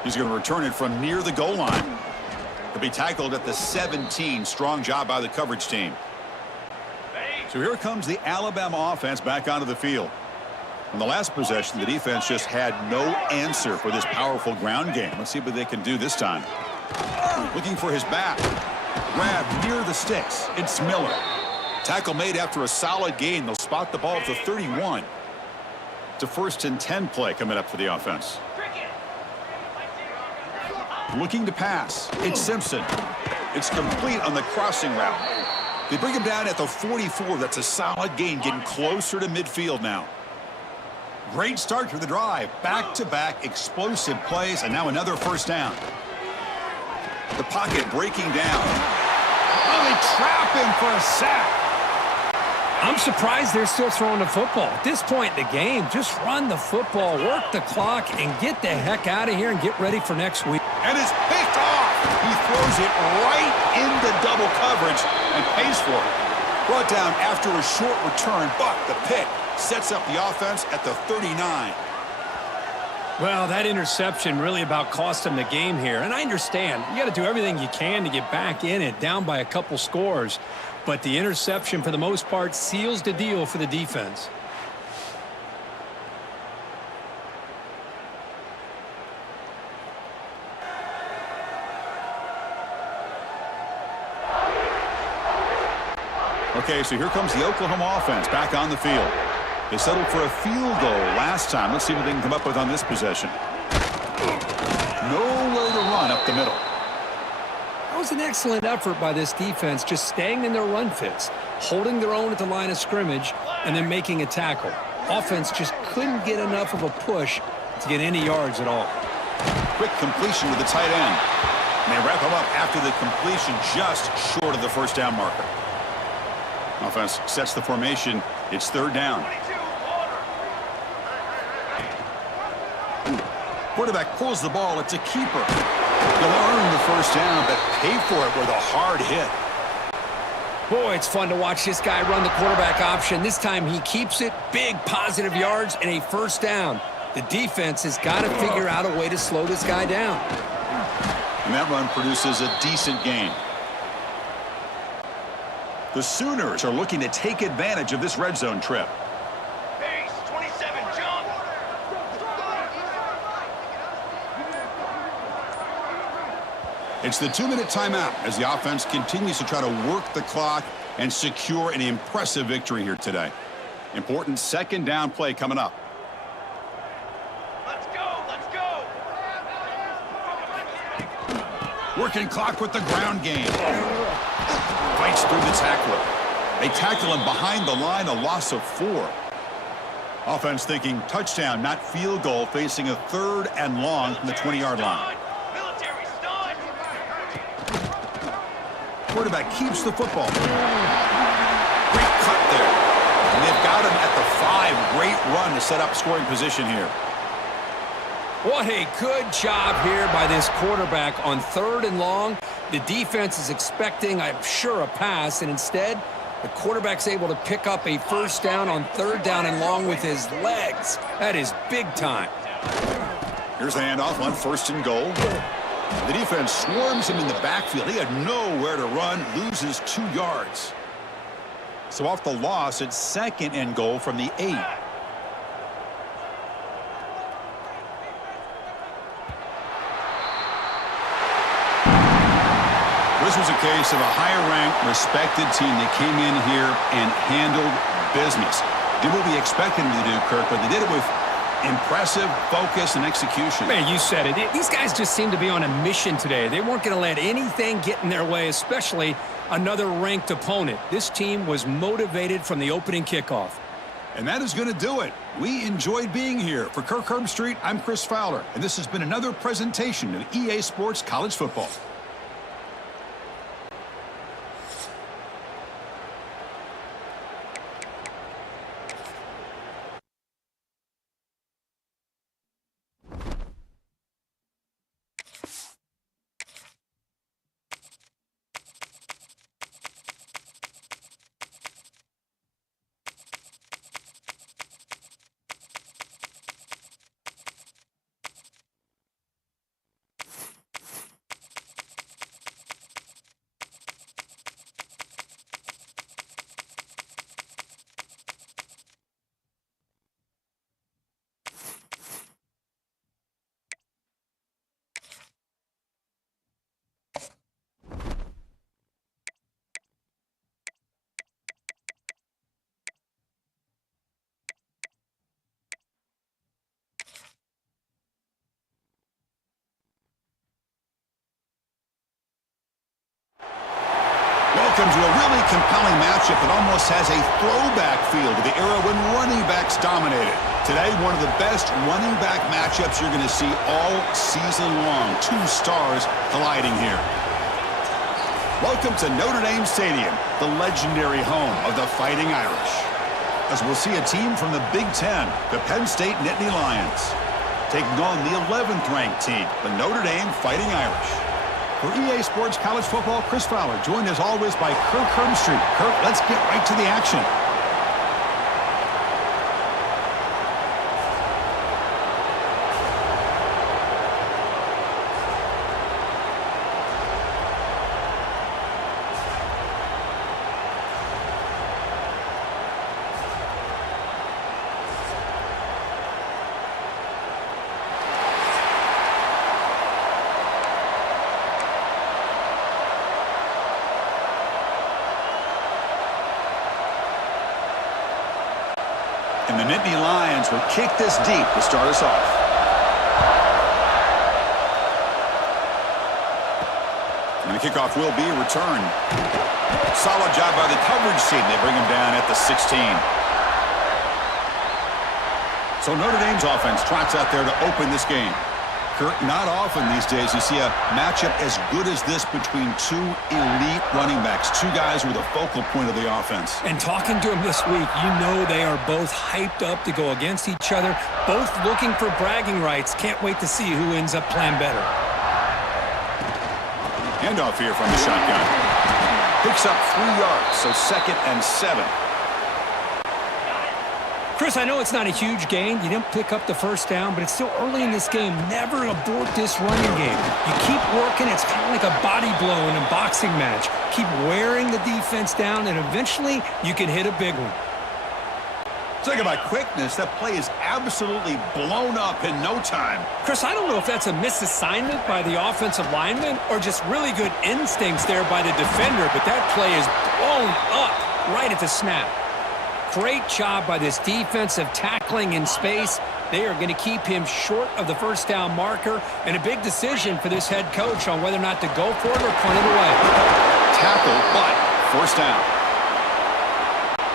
He's going to return it from near the goal line. He'll be tackled at the 17. Strong job by the coverage team. So here comes the Alabama offense back onto the field. On the last possession, the defense just had no answer for this powerful ground game. Let's see what they can do this time. Looking for his back. Grab near the sticks. It's Miller. Tackle made after a solid gain. They'll spot the ball at the 31. It's a 1st and 10 play coming up for the offense. Looking to pass. It's Simpson. It's complete on the crossing route. They bring him down at the 44. That's a solid gain, getting closer to midfield now. Great start to the drive. Back-to-back explosive plays, and now another 1st down. The pocket breaking down. Oh, they trap him for a sack. I'm surprised they're still throwing the football. At this point in the game, just run the football, work the clock, and get the heck out of here and get ready for next week. And it's picked off. He throws it right into double coverage and pays for it. Brought down after a short return, but the pick sets up the offense at the 39. Well, that interception really about cost him the game here. And I understand. You got to do everything you can to get back in it, down by a couple scores. But the interception, for the most part, seals the deal for the defense. Okay, so here comes the Oklahoma offense back on the field. They settled for a field goal last time. Let's see what they can come up with on this possession. Nowhere to run. run up the middle. That was an excellent effort by this defense, just staying in their run fits, holding their own at the line of scrimmage, and then making a tackle. Offense just couldn't get enough of a push to get any yards at all. Quick completion to the tight end. And they wrap him up after the completion just short of the first down marker. Offense sets the formation. It's third down. Quarterback pulls the ball. It's a keeper. He'll earn the first down, but pay for it with a hard hit. Boy, it's fun to watch this guy run the quarterback option. This time he keeps it, big positive yards, and a first down. The defense has got to figure out a way to slow this guy down. And that run produces a decent gain. The Sooners are looking to take advantage of this red zone trip. Base, 27, jump. It's the 2-minute timeout as the offense continues to try to work the clock and secure an impressive victory here today. Important second down play coming up. Let's go, let's go. Working clock with the ground game. Fights through the tackler. They tackle him behind the line, a loss of 4. Offense thinking touchdown, not field goal, facing a 3rd and long from the 20-yard line. Military stun. Quarterback keeps the football. Great cut there. And they've got him at the 5. Great run to set up scoring position here. What a good job here by this quarterback on 3rd and long. The defense is expecting, I'm sure, a pass, and instead, the quarterback's able to pick up a first down on 3rd down and long with his legs. That is big time. Here's the handoff on 1st and goal. The defense swarms him in the backfield. He had nowhere to run, loses 2 yards. So off the loss, it's 2nd and goal from the 8. This was a case of a higher-ranked, respected team that came in here and handled business. Did what we expected them to do, Kirk, but they did it with impressive focus and execution. Man, you said it. These guys just seem to be on a mission today. They weren't going to let anything get in their way, especially another ranked opponent. This team was motivated from the opening kickoff. And that is going to do it. We enjoyed being here. For Kirk Herbstreit, I'm Chris Fowler, and this has been another presentation of EA Sports College Football. Welcome to a really compelling matchup that almost has a throwback feel to the era when running backs dominated. Today, one of the best running back matchups you're going to see all season long. 2 stars colliding here. Welcome to Notre Dame Stadium, the legendary home of the Fighting Irish. As we'll see a team from the Big Ten, the Penn State Nittany Lions, taking on the 11th ranked team, the Notre Dame Fighting Irish. For EA Sports College Football, Chris Fowler, joined as always by Kirk Herbstreit. Kirk, let's get right to the action. And the Nittany Lions will kick this deep to start us off. kickoff will be returned. Solid job by the coverage team. They bring him down at the 16. So Notre Dame's offense trots out there to open this game. Kurt, not often these days you see a matchup as good as this between two elite running backs, two guys who are the focal point of the offense. And talking to them this week, you know they are both hyped up to go against each other, both looking for bragging rights. Can't wait to see who ends up playing better. Handoff here from the shotgun. Picks up 3 yards, so 2nd and 7. Chris, I know it's not a huge gain. You didn't pick up the first down, but it's still early in this game. Never abort this running game. You keep working. It's kind of like a body blow in a boxing match. Keep wearing the defense down, and eventually you can hit a big one. Talk about quickness. That play is absolutely blown up in no time. Chris, I don't know if that's a misassignment by the offensive lineman or just really good instincts there by the defender, but that play is blown up right at the snap. Great job by this defensive tackling in space. They are going to keep him short of the first down marker, and a big decision for this head coach on whether or not to go for it or punt it away. Tackle, but first down.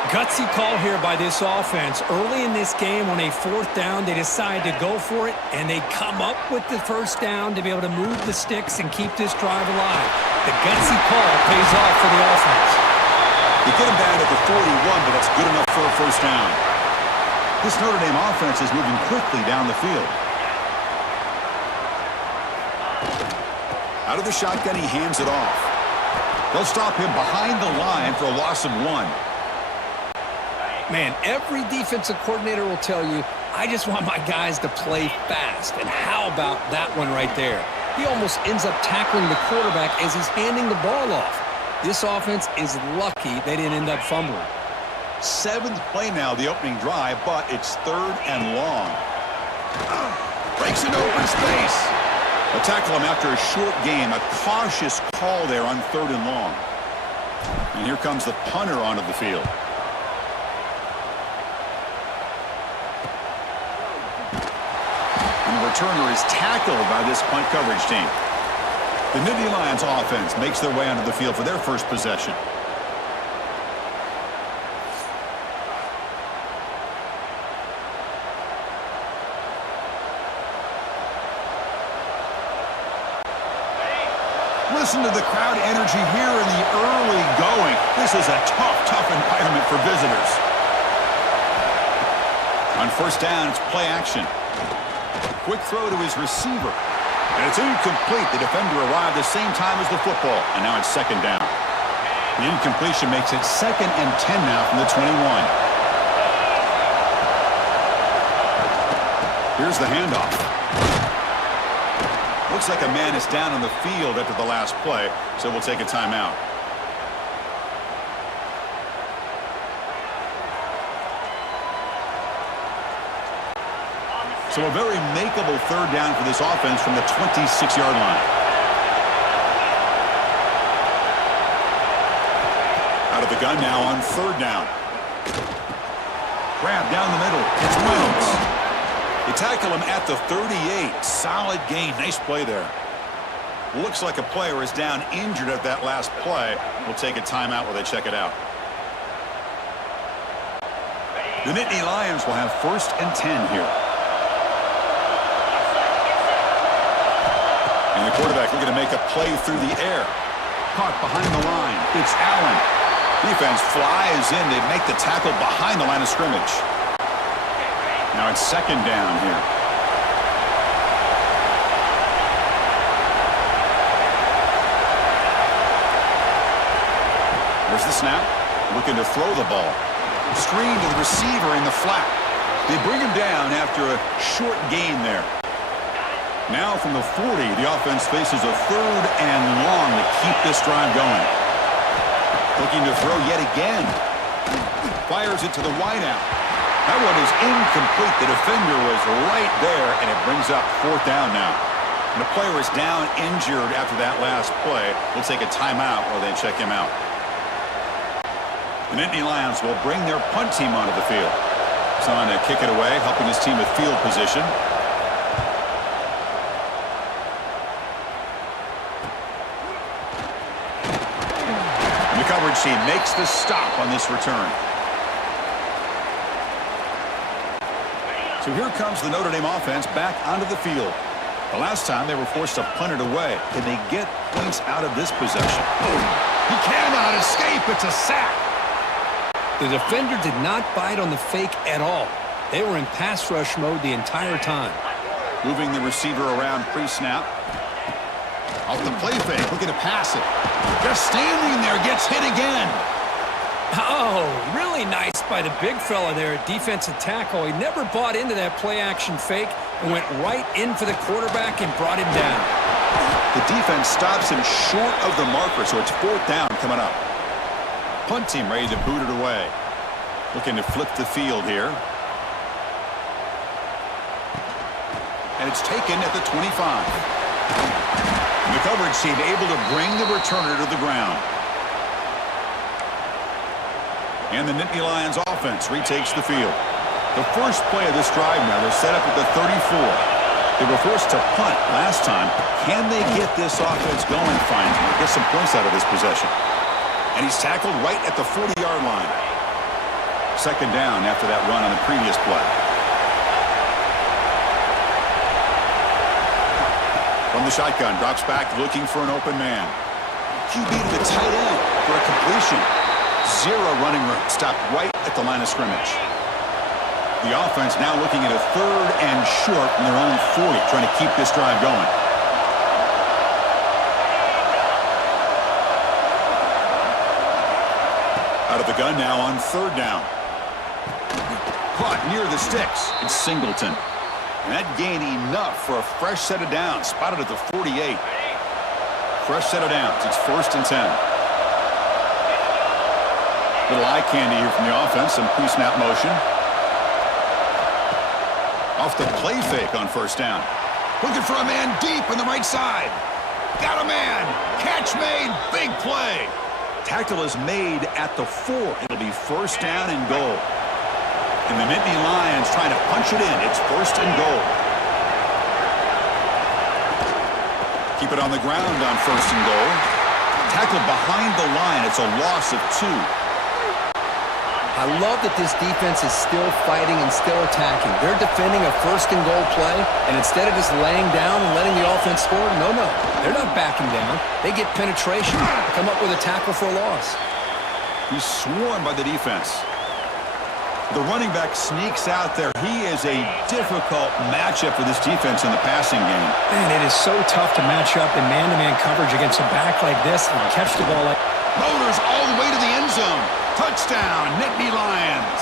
Gutsy call here by this offense. Early in this game on a 4th down, they decide to go for it, and they come up with the first down to be able to move the sticks and keep this drive alive. The gutsy call pays off for the offense. You get him down at the 41, but that's good enough for a first down. This Notre Dame offense is moving quickly down the field. Out of the shotgun, he hands it off. They'll stop him behind the line for a loss of 1. Man, every defensive coordinator will tell you, I just want my guys to play fast. And how about that one right there? He almost ends up tackling the quarterback as he's handing the ball off. This offense is lucky they didn't end up fumbling. 7th play now, the opening drive, but it's 3rd and long. Breaks into open space. They'll tackle him after a short game. A cautious call there on 3rd and long. And here comes the punter onto the field. And the returner is tackled by this punt coverage team. The Nittany Lions offense makes their way onto the field for their first possession. Listen to the crowd energy here in the early going. This is a tough environment for visitors. On first down, it's play action. Quick throw to his receiver. And it's incomplete. The defender arrived the same time as the football. And now it's 2nd down. The incompletion makes it 2nd and 10 now from the 21. Here's the handoff. Looks like a man is down on the field after the last play, so we'll take a timeout. So a very makeable 3rd down for this offense from the 26-yard line. Out of the gun now on 3rd down. Grab down the middle. It's Williams. They tackle him at the 38. Solid gain. Nice play there. Looks like a player is down injured at that last play. We'll take a timeout while they check it out. The Nittany Lions will have 1st and 10 here. And the quarterback looking to make a play through the air. Caught behind the line. It's Allen. Defense flies in. They make the tackle behind the line of scrimmage. Now it's 2nd down here. There's the snap. Looking to throw the ball. Screen to the receiver in the flat. They bring him down after a short gain there. Now from the 40, the offense faces a 3rd and long to keep this drive going. Looking to throw yet again. Fires it to the wideout. That one is incomplete. The defender was right there, and it brings up 4th down now. And the player is down injured after that last play. We'll take a timeout while they check him out. The Nittany Lions will bring their punt team onto the field. Someone to kick it away, helping his team with field position. coverage team makes the stop on this return. So here comes the Notre Dame offense back onto the field. The last time they were forced to punt it away. Can they get points out of this possession? He cannot escape. It's a sack. The defender did not bite on the fake at all. They were in pass rush mode the entire time. Moving the receiver around pre-snap. Off the play fake, looking to pass it. Just standing there, gets hit again. Oh, really nice by the big fella there at defensive tackle. He never bought into that play-action fake and went right in for the quarterback and brought him down. The defense stops him short of the marker, so it's 4th down coming up. Punt team ready to boot it away. Looking to flip the field here. And it's taken at the 25. The coverage team able to bring the returner to the ground. And the Nittany Lions offense retakes the field. The first play of this drive now, they're set up at the 34. They were forced to punt last time. Can they get this offense going finally? Get some points out of this possession. And he's tackled right at the 40-yard line. 2nd down after that run on the previous play. From the shotgun, drops back looking for an open man. QB to the tight end for a completion. 0 running room. Stopped right at the line of scrimmage. The offense now looking at a 3rd and short from their own 40, trying to keep this drive going. Out of the gun now on 3rd down. Caught near the sticks. It's Singleton. And that gained enough for a fresh set of downs. Spotted at the 48. Fresh set of downs. It's 1st and 10. Little eye candy here from the offense. Some pre-snap motion. Off the play fake on 1st down. Looking for a man deep on the right side. Got a man. Catch made. Big play. Tackle is made at the 4. It'll be 1st down and goal. And the Nittany Lions trying to punch it in. It's 1st and goal. Keep it on the ground on 1st and goal. Tackle behind the line. It's a loss of 2. I love that this defense is still fighting and still attacking. They're defending a 1st and goal play, and instead of just laying down and letting the offense score, no. They're not backing down. They get penetration, come up with a tackle for a loss. He's swarmed by the defense. The running back sneaks out there. He is a difficult matchup for this defense in the passing game. Man, it is so tough to match up in man-to-man coverage against a back like this and catch the ball like... Motors all the way to the end zone. Touchdown, Nittany Lions.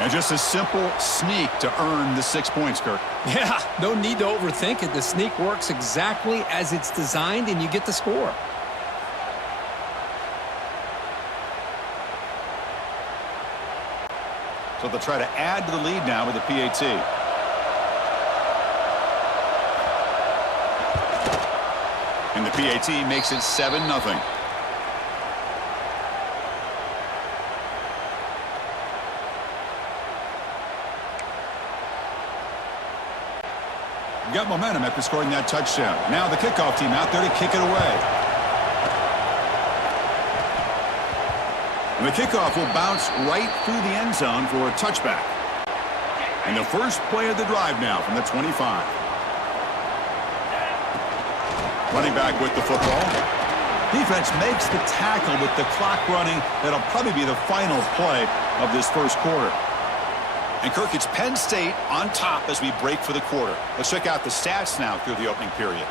And just a simple sneak to earn the 6 points, Kirk. Yeah, no need to overthink it. The sneak works exactly as it's designed, and you get the score. So they'll try to add to the lead now with the PAT. And the PAT makes it 7-0. Got momentum after scoring that touchdown. Now the kickoff team out there to kick it away. And the kickoff will bounce right through the end zone for a touchback. And the first play of the drive now from the 25. Running back with the football. Defense makes the tackle with the clock running. That'll probably be the final play of this first quarter. And Kirk, it's Penn State on top as we break for the quarter. Let's check out the stats now through the opening period.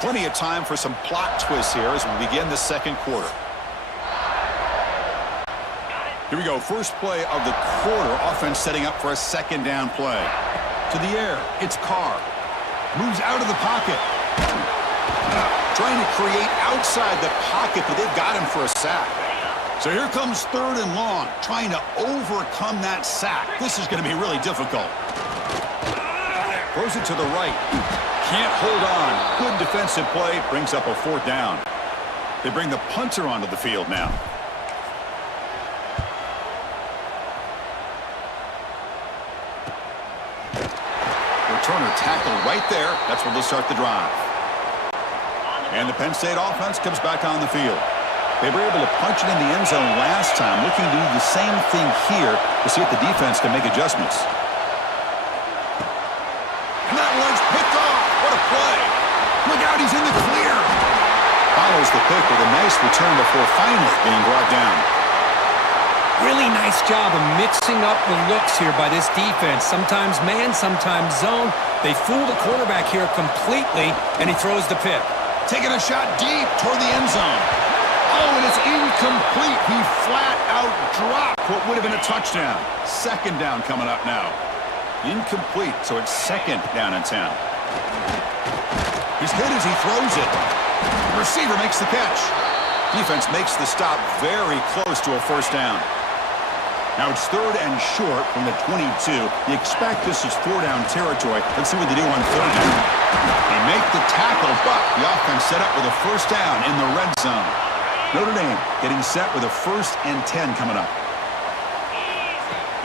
Plenty of time for some plot twists here as we begin the second quarter. Here we go. First play of the quarter. Offense setting up for a 2nd down play. To the air. It's Carr. Moves out of the pocket. Trying to create outside the pocket, but they've got him for a sack. So here comes 3rd and long, trying to overcome that sack. This is going to be really difficult. Throws it to the right. Can't hold on. Good defensive play. Brings up a 4th down. They bring the punter onto the field now. returner tackled right there. That's where they'll start the drive. And the Penn State offense comes back on the field. They were able to punch it in the end zone last time, looking to do the same thing here to see if the defense can make adjustments. And that one's picked off. What a play. Look out, he's in the clear. Follows the pick with a nice return before finally being brought down. Really nice job of mixing up the looks here by this defense. Sometimes man, sometimes zone. They fool the quarterback here completely, and he throws the pick. Taking a shot deep toward the end zone. Oh, and it's incomplete. He flat out dropped what would have been a touchdown. Second down coming up now. Incomplete, so it's second down and 10. He's hit as he throws it. The receiver makes the catch. Defense makes the stop very close to a first down. Now it's third and short from the 22. You expect this is four-down territory. Let's see what they do on third down. They make the tackle, but the offense set up with a first down in the red zone. Notre Dame getting set with a 1st and 10 coming up.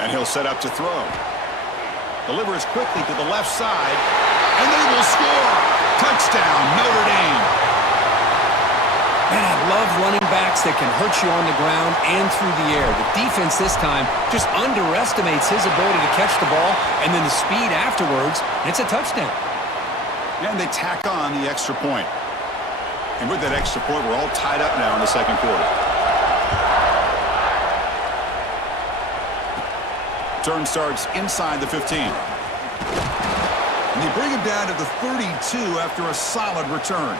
And he'll set up to throw. Delivers quickly to the left side, and they will score. Touchdown, Notre Dame. Man, I love running backs that can hurt you on the ground and through the air. The defense this time just underestimates his ability to catch the ball, and then the speed afterwards, it's a touchdown. And they tack on the extra point. And with that extra point, we're all tied up now in the second quarter. Turn starts inside the 15. And they bring him down to the 32 after a solid return.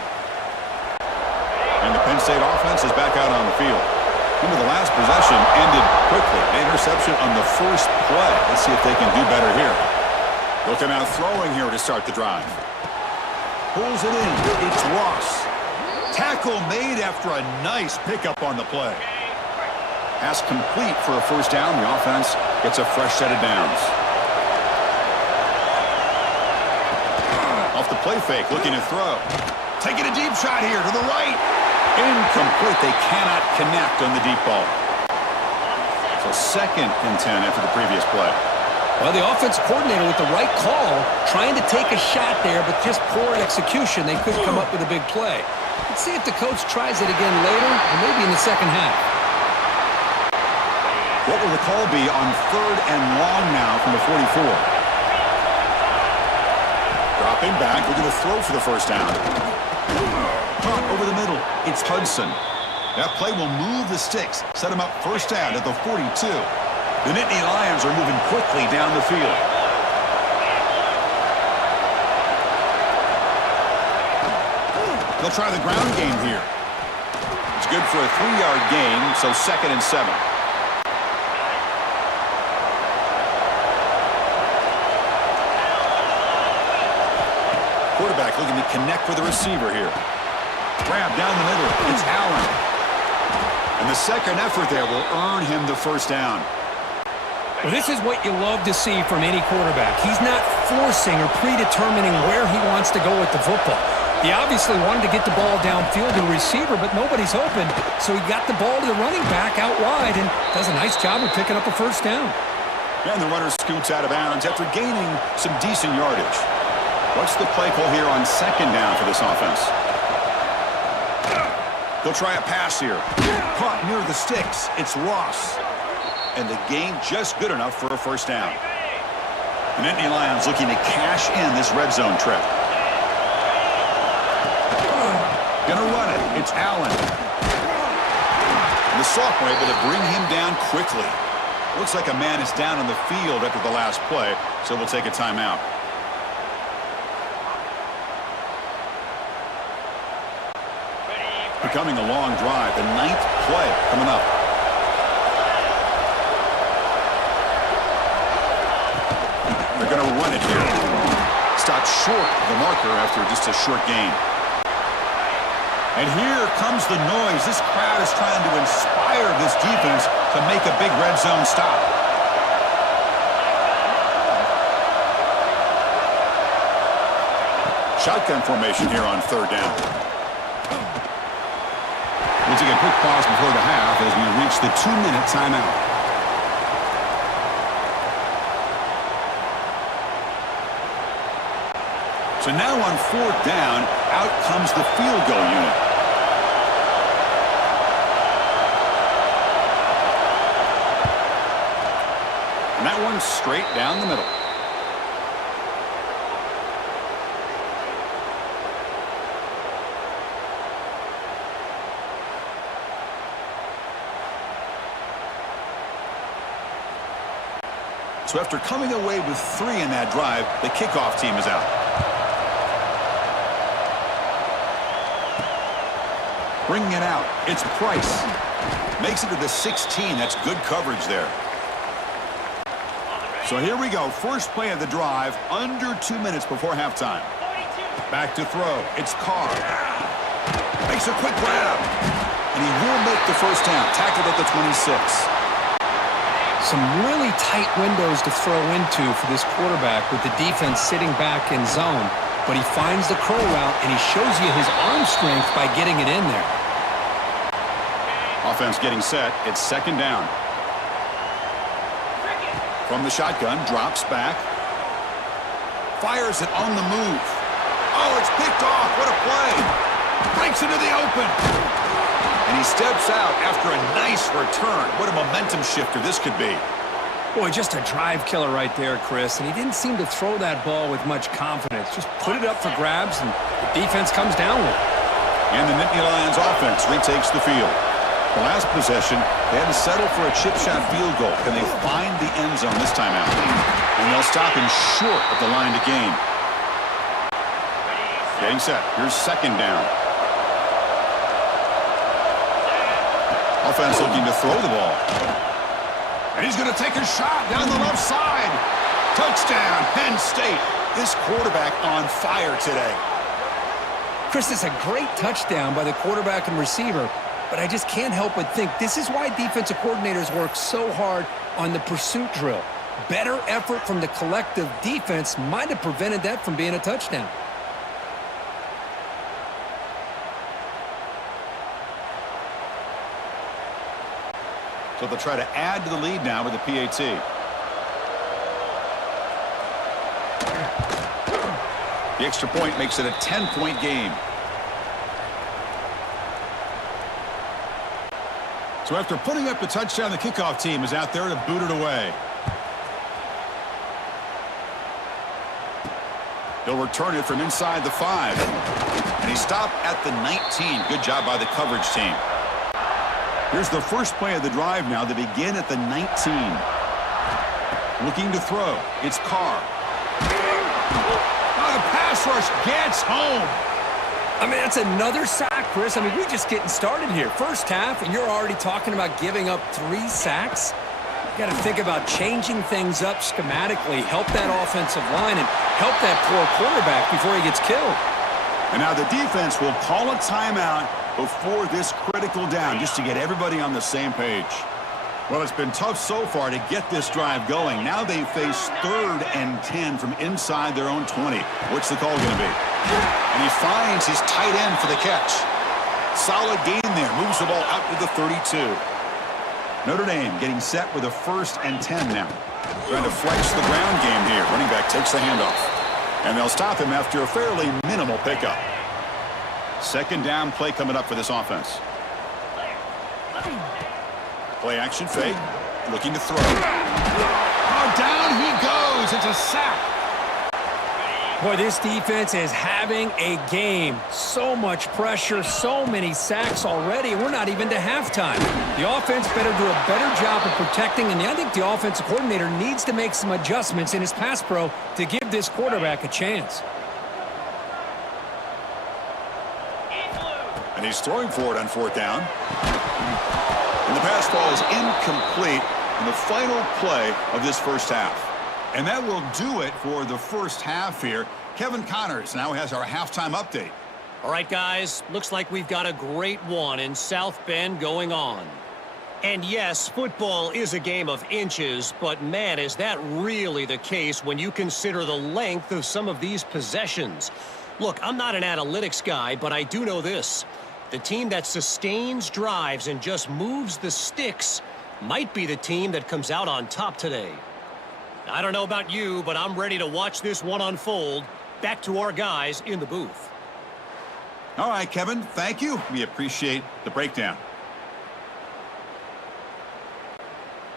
And the Penn State offense is back out on the field. Remember, the last possession ended quickly. An interception on the first play. Let's see if they can do better here. Looking out throwing here to start the drive. Pulls it in. It's Ross. Tackle made after a nice pickup on the play. Pass complete for a first down. The offense gets a fresh set of downs. Off the play fake, looking to throw. Taking a deep shot here to the right. Incomplete. They cannot connect on the deep ball. So 2nd and 10 after the previous play. Well, the offense coordinator with the right call, trying to take a shot there, but just poor execution. They couldn't come up with a big play. Let's see if the coach tries it again later, or maybe in the second half. What will the call be on 3rd and long now from the 44? Dropping back, looking to throw for the first down. Caught over the middle. It's Hudson. That play will move the sticks, set him up first down at the 42. The Nittany Lions are moving quickly down the field. They'll try the ground game here. It's good for a 3-yard gain, so 2nd and 7. Quarterback looking to connect with the receiver here. Grab down the middle. It's Allen. And the second effort there will earn him the first down. Well, this is what you love to see from any quarterback. He's not forcing or predetermining where he wants to go with the football. He obviously wanted to get the ball downfield to the receiver, but nobody's open, so he got the ball to the running back out wide and does a nice job of picking up a first down. And the runner scoots out of bounds after gaining some decent yardage. What's the play call here on 2nd down for this offense? They'll try a pass here. Caught near the sticks. It's Ross. And the gain just good enough for a first down. The Nittany Lions looking to cash in this red zone trip. Gonna run it. It's Allen. And the sophomore able to bring him down quickly. Looks like a man is down on the field after the last play, so we'll take a timeout. Becoming a long drive, the 9th play coming up. They're going to run it here. Stopped short of the marker after just a short gain. And here comes the noise. This crowd is trying to inspire this defense to make a big red zone stop. Shotgun formation here on 3rd down. We'll take a quick pause before the half as we reach the 2-minute timeout. So now on 4th down, out comes the field goal unit. And that one's straight down the middle. So after coming away with 3 in that drive, the kickoff team is out. Bringing it out, it's Price. Makes it to the 16. That's good coverage there. So here we go. First play of the drive, under 2 minutes before halftime. Back to throw. It's Carr. Makes a quick grab. And he will make the first down. Tackled at the 26. Some really tight windows to throw into for this quarterback with the defense sitting back in zone. But he finds the curl route, and he shows you his arm strength by getting it in there. Offense getting set. It's 2nd down. From the shotgun, drops back. Fires it on the move. Oh, it's picked off. What a play. Breaks into the open. And he steps out after a nice return. What a momentum shifter this could be. Boy, just a drive killer right there, Chris. And he didn't seem to throw that ball with much confidence. Just put it up for grabs, and the defense comes down with it. And the Nittany Lions offense retakes the field. The last possession, they had to settle for a chip shot field goal. Can they find the end zone this time out? And they'll stop him short of the line to gain. Getting set. Here's 2nd down. Offense looking to throw the ball. And he's going to take a shot down the left side. Touchdown, Penn State. This quarterback on fire today. Chris, it's a great touchdown by the quarterback and receiver. But I just can't help but think this is why defensive coordinators work so hard on the pursuit drill. Better effort from the collective defense might have prevented that from being a touchdown. So they'll try to add to the lead now with the PAT. The extra point makes it a 10-point game. So after putting up the touchdown, the kickoff team is out there to boot it away. He'll return it from inside the 5. And he stopped at the 19. Good job by the coverage team. Here's the first play of the drive now. They begin at the 19. Looking to throw. It's Carr. Oh, the pass rush gets home. I mean, that's another sack, Chris. I mean, we're just getting started here. First half, and you're already talking about giving up 3 sacks. You got to think about changing things up schematically, help that offensive line, and help that poor quarterback before he gets killed. And now the defense will call a timeout before this critical down, just to get everybody on the same page. Well, it's been tough so far to get this drive going. Now they face 3rd and 10 from inside their own 20. What's the call going to be? And he finds his tight end for the catch. Solid gain there. Moves the ball out to the 32. Notre Dame getting set with a 1st and 10 now. Trying to flex the ground game here. Running back takes the handoff. And they'll stop him after a fairly minimal pickup. 2nd down play coming up for this offense. Play action fake. Looking to throw. Oh, down he goes. It's a sack. Boy, this defense is having a game. So much pressure, so many sacks already, and we're not even to halftime. The offense better do a better job of protecting, and I think the offensive coordinator needs to make some adjustments in his pass pro to give this quarterback a chance. And he's throwing for it on 4th down. And the pass ball is incomplete in the final play of this first half. And that will do it for the first half here. Kevin Connors now has our halftime update. All right, guys, looks like we've got a great one in South Bend going on. And yes, football is a game of inches, but man, is that really the case when you consider the length of some of these possessions. Look, I'm not an analytics guy, but I do know this. The team that sustains drives and just moves the sticks might be the team that comes out on top today. I don't know about you, but I'm ready to watch this one unfold. back to our guys in the booth. All right, Kevin, thank you. We appreciate the breakdown.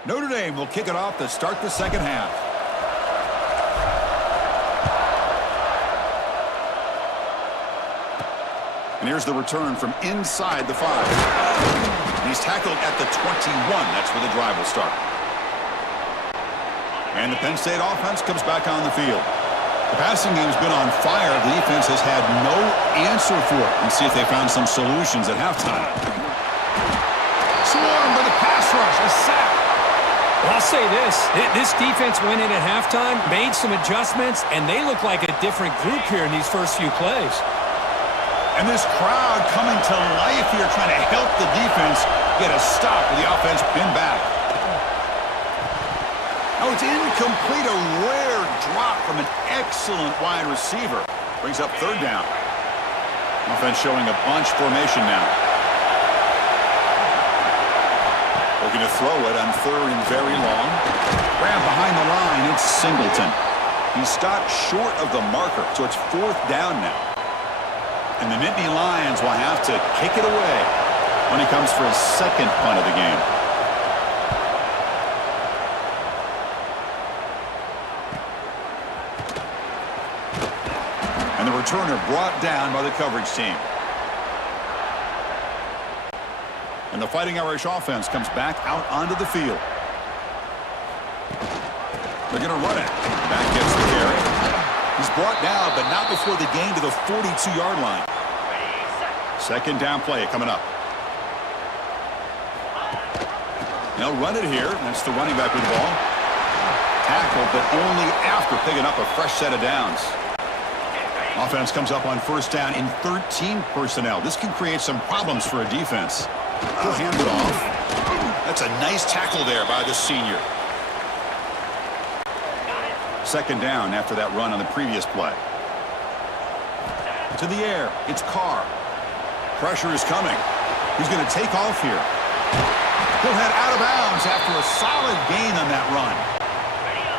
Notre Dame will kick it off to start the second half. And here's the return from inside the 5. And he's tackled at the 21. That's where the drive will start. And the Penn State offense comes back on the field. The passing game's been on fire. The defense has had no answer for it. And see if they found some solutions at halftime. Swarmed by the pass rush. A sack. Well, I'll say this defense went in at halftime, made some adjustments, and they look like a different group here in these first few plays. And this crowd coming to life here, trying to help the defense get a stop with the offense pinned back. Oh, it's incomplete, a rare drop from an excellent wide receiver. Brings up third down. Offense showing a bunch formation now. Looking to throw it on third and very long. Grab behind the line, it's Singleton. He stopped short of the marker, so it's fourth down now. And the Nittany Lions will have to kick it away when he comes for his second punt of the game. And the returner brought down by the coverage team. And the Fighting Irish offense comes back out onto the field. They're going to run it. Back gets the carry. He's brought down, but not before the gain to the 42-yard line. Second down play coming up. They'll run it here. That's the running back with the ball. Tackled, but only after picking up a fresh set of downs. Offense comes up on first down in 13 personnel. This can create some problems for a defense. He'll hand it off. That's a nice tackle there by the senior. Second down after that run on the previous play. To the air. It's Carr. Pressure is coming. He's going to take off here. He'll head out of bounds after a solid gain on that run.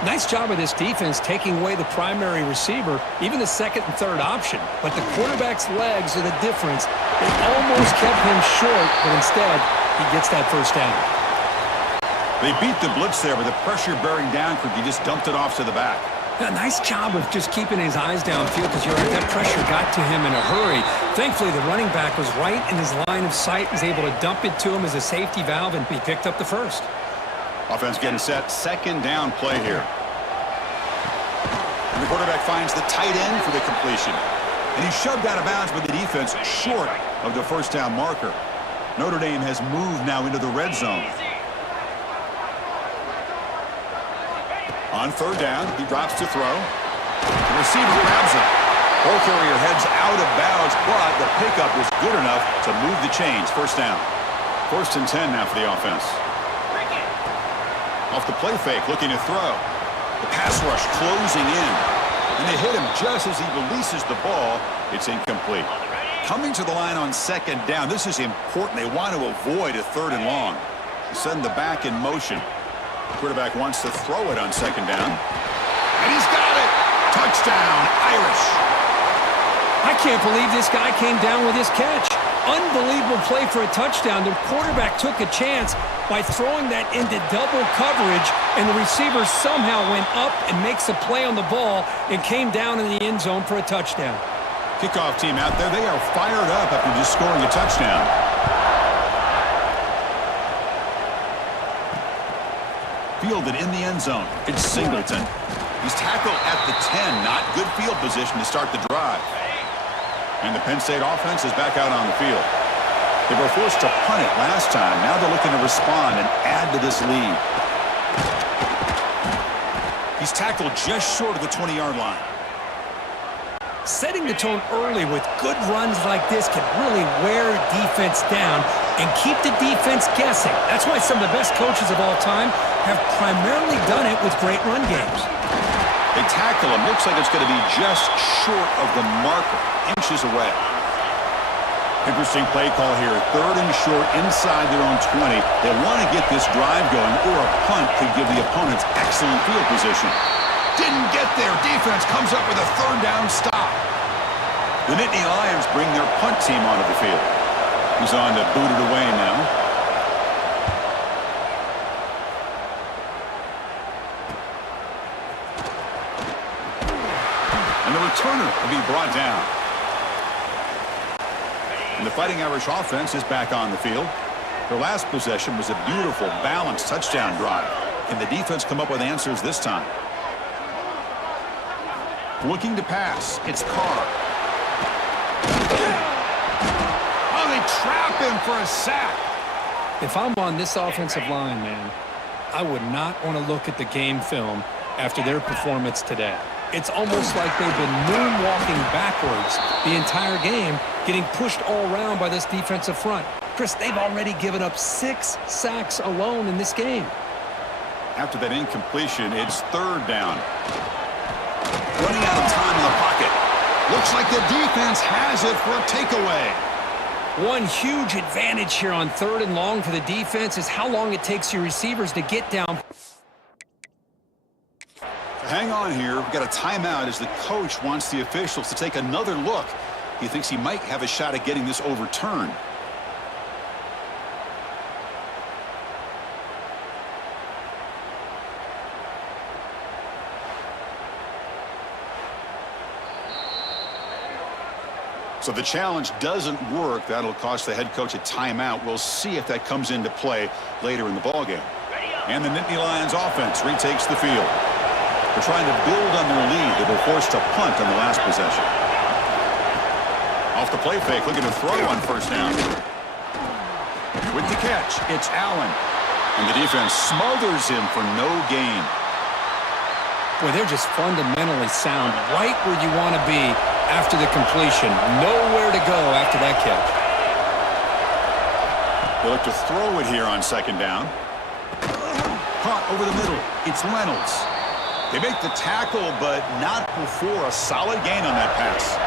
Nice job of this defense taking away the primary receiver, even the second and third option. But the quarterback's legs are the difference. They almost kept him short, but instead, he gets that first down. They beat the blitz there with the pressure bearing down. He just dumped it off to the back. A nice job of just keeping his eyes downfield because you're right, that pressure got to him in a hurry. Thankfully, the running back was right in his line of sight, was able to dump it to him as a safety valve, and he picked up the first. Offense getting set. Second down play here. And the quarterback finds the tight end for the completion. And he's shoved out of bounds with the defense short of the first down marker. Notre Dame has moved now into the red zone. On third down, he drops to throw. The receiver grabs it. Ball carrier heads out of bounds, but the pickup was good enough to move the chains. First down. First and 10 now for the offense. Off the play fake, looking to throw. The pass rush closing in. And they hit him just as he releases the ball. It's incomplete. Coming to the line on second down. This is important. They want to avoid a third and long. Send the back in motion. Quarterback wants to throw it on second down. And he's got it. Touchdown, Irish. I can't believe this guy came down with this catch. Unbelievable play for a touchdown. The quarterback took a chance by throwing that into double coverage, and the receiver somehow went up and makes a play on the ball and came down in the end zone for a touchdown. Kickoff team out there, they are fired up after just scoring a touchdown. Fielded in the end zone. It's Singleton. He's tackled at the 10. Not good field position to start the drive. And the Penn State offense is back out on the field. They were forced to punt it last time. Now they're looking to respond and add to this lead. He's tackled just short of the 20-yard line. Setting the tone early with good runs like this can really wear defense down and keep the defense guessing. That's why some of the best coaches of all time have primarily done it with great run games. They tackle him. Looks like it's going to be just short of the marker, inches away. Interesting play call here. Third and short inside their own 20. They want to get this drive going, or a punt could give the opponents excellent field position. Didn't get there. Defense comes up with a third down stop. The Nittany Lions bring their punt team onto the field. He's on to boot it away now. And the returner will be brought down. And the Fighting Irish offense is back on the field. Their last possession was a beautiful, balanced touchdown drive. Can the defense come up with answers this time? Looking to pass. It's Carr. Oh, they trap him for a sack. If I'm on this offensive line, man, I would not want to look at the game film after their performance today. It's almost like they've been moonwalking backwards the entire game, getting pushed all around by this defensive front. Chris, they've already given up 6 sacks alone in this game. After that incompletion, it's third down. Running out of time in the pocket. Looks like the defense has it for a takeaway. One huge advantage here on 3rd and long for the defense is how long it takes your receivers to get down. Hang on here. We've got a timeout as the coach wants the officials to take another look. He thinks he might have a shot at getting this overturned. So the challenge doesn't work. That'll cost the head coach a timeout. We'll see if that comes into play later in the ballgame. And the Nittany Lions offense retakes the field. They're trying to build on their lead. They were forced to punt on the last possession. Off the play fake, looking to throw on first down. With the catch, it's Allen. And the defense smothers him for no gain. Boy, they're just fundamentally sound right where you want to be after the completion. Nowhere to go after that catch. They look to throw it here on second down. Caught over the middle. It's Reynolds. They make the tackle, but not before a solid gain on that pass.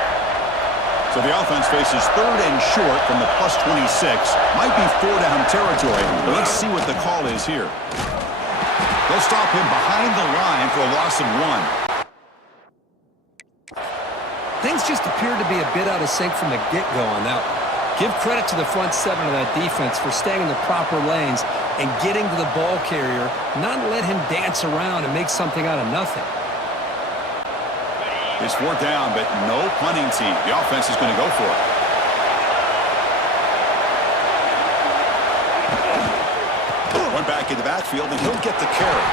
So the offense faces 3rd and short from the +26. Might be 4-down territory, but let's see what the call is here. They'll stop him behind the line for a loss of 1. Things just appeared to be a bit out of sync from the get-go on that one. Give credit to the front 7 of that defense for staying in the proper lanes and getting to the ball carrier, not let him dance around and make something out of nothing. It's 4th down, but no punting team. The offense is going to go for it. Went back in the backfield, and he'll get the carry.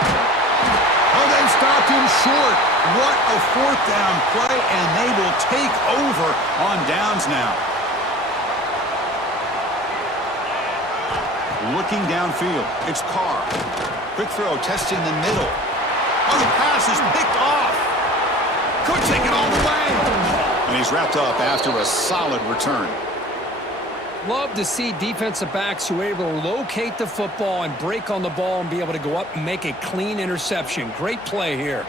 Oh, they stopped him short. What a 4th down play, and they will take over on downs now. Looking downfield, it's Carr. Quick throw, testing the middle. Oh, the pass is picked off. Could take it all the way. And he's wrapped up after a solid return. Love to see defensive backs who are able to locate the football and break on the ball and be able to go up and make a clean interception. Great play here.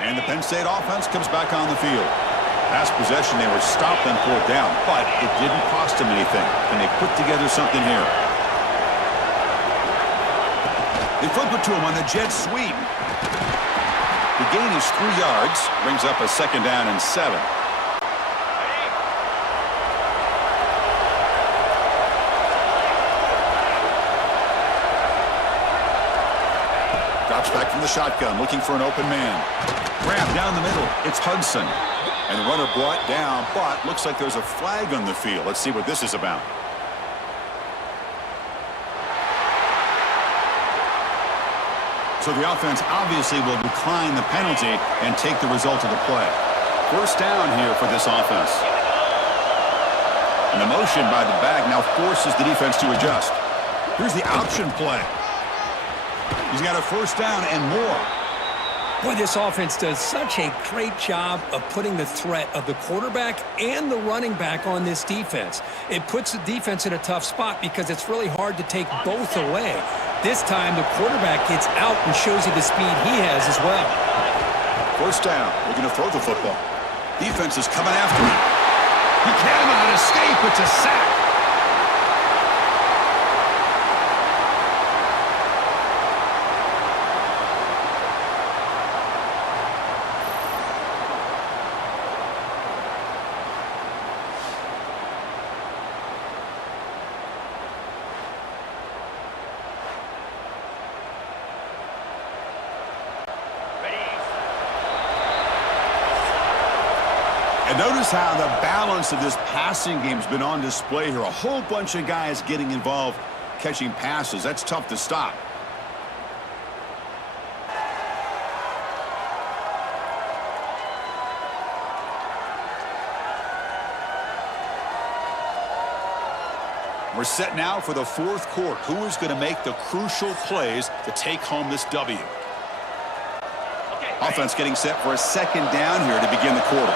And the Penn State offense comes back on the field. Last possession, they were stopped on 4th down, but it didn't cost them anything. Can they put together something here? They flip it to him on the jet sweep. The gain is 3 yards, brings up a 2nd down and 7. Drops back from the shotgun, looking for an open man. Grab down the middle. It's Hudson. And the runner brought down, but looks like there's a flag on the field. Let's see what this is about. So the offense obviously will decline the penalty and take the result of the play. 1st down here for this offense. And the motion by the back now forces the defense to adjust. Here's the option play. He's got a 1st down and more. Boy, this offense does such a great job of putting the threat of the quarterback and the running back on this defense. It puts the defense in a tough spot because it's really hard to take both away. This time, the quarterback gets out and shows you the speed he has as well. 1st down, looking to throw the football. Defense is coming after him. He cannot escape. It's a sack. And notice how the balance of this passing game's been on display here. A whole bunch of guys getting involved, catching passes. That's tough to stop. We're set now for the fourth quarter. Who is going to make the crucial plays to take home this W? Offense getting set for a second down here to begin the quarter.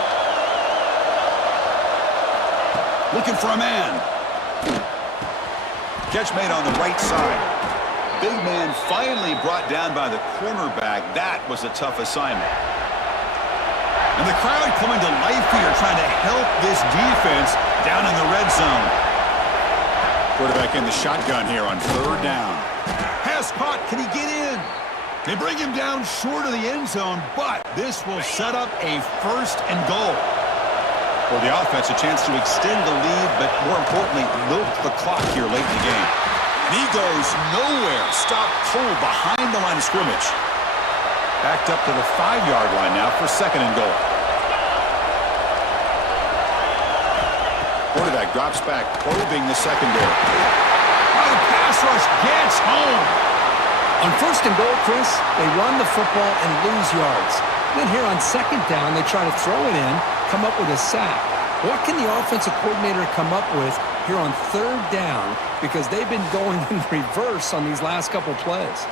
Looking for a man. Catch made on the right side. Big man finally brought down by the cornerback. That was a tough assignment. And the crowd coming to life here, trying to help this defense down in the red zone. Quarterback in the shotgun here on third down. Pass caught. Can he get in? They bring him down short of the end zone, but this will set up a first and goal. For the offense, a chance to extend the lead, but more importantly, milk the clock here late in the game. And he goes nowhere. Stop cold behind the line of scrimmage. Backed up to the 5-yard line now for second and goal. Quarterback drops back, probing the secondary. Oh, the pass rush gets home. On first and goal, Chris, they run the football and lose yards. Then here on second down, they try to throw it in, come up with a sack. What can the offensive coordinator come up with here on third down, because they've been going in reverse on these last couple plays?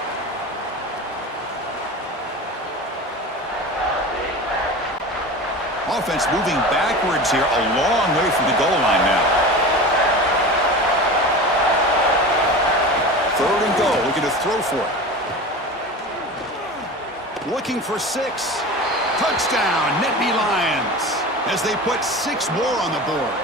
Offense moving backwards here, a long way from the goal line now. Third and goal, looking to throw for it. Looking for 6. Touchdown, Nittany Lions, as they put 6 more on the board.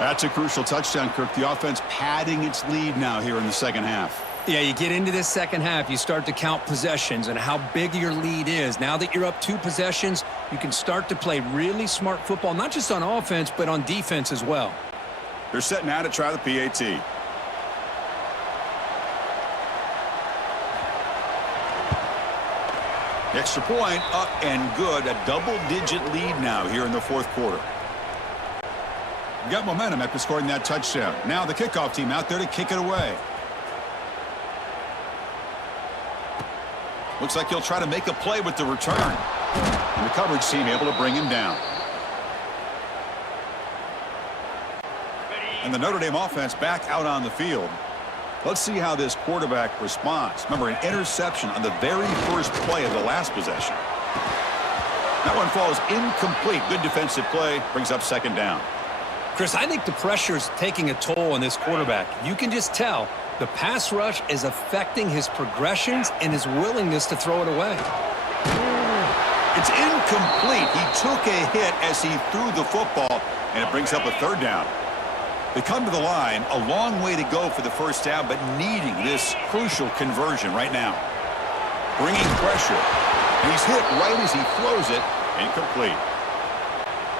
That's a crucial touchdown, Kirk. The offense padding its lead now here in the second half. Yeah, you get into this second half, you start to count possessions and how big your lead is. Now that you're up 2 possessions, you can start to play really smart football, not just on offense, but on defense as well. They're set now to try the PAT. Extra point up and good. A double-digit lead now here in the fourth quarter. Got momentum after scoring that touchdown. Now the kickoff team out there to kick it away. Looks like he'll try to make a play with the return. And the coverage team able to bring him down. And the Notre Dame offense back out on the field. Let's see how this quarterback responds. Remember, an interception on the very first play of the last possession. That one falls incomplete. Good defensive play. Brings up second down. Chris, I think the pressure is taking a toll on this quarterback. You can just tell the pass rush is affecting his progressions and his willingness to throw it away. It's incomplete. He took a hit as he threw the football, and it brings up a third down. They come to the line, a long way to go for the first down, but needing this crucial conversion right now. Bringing pressure. And he's hit right as he throws it. Incomplete.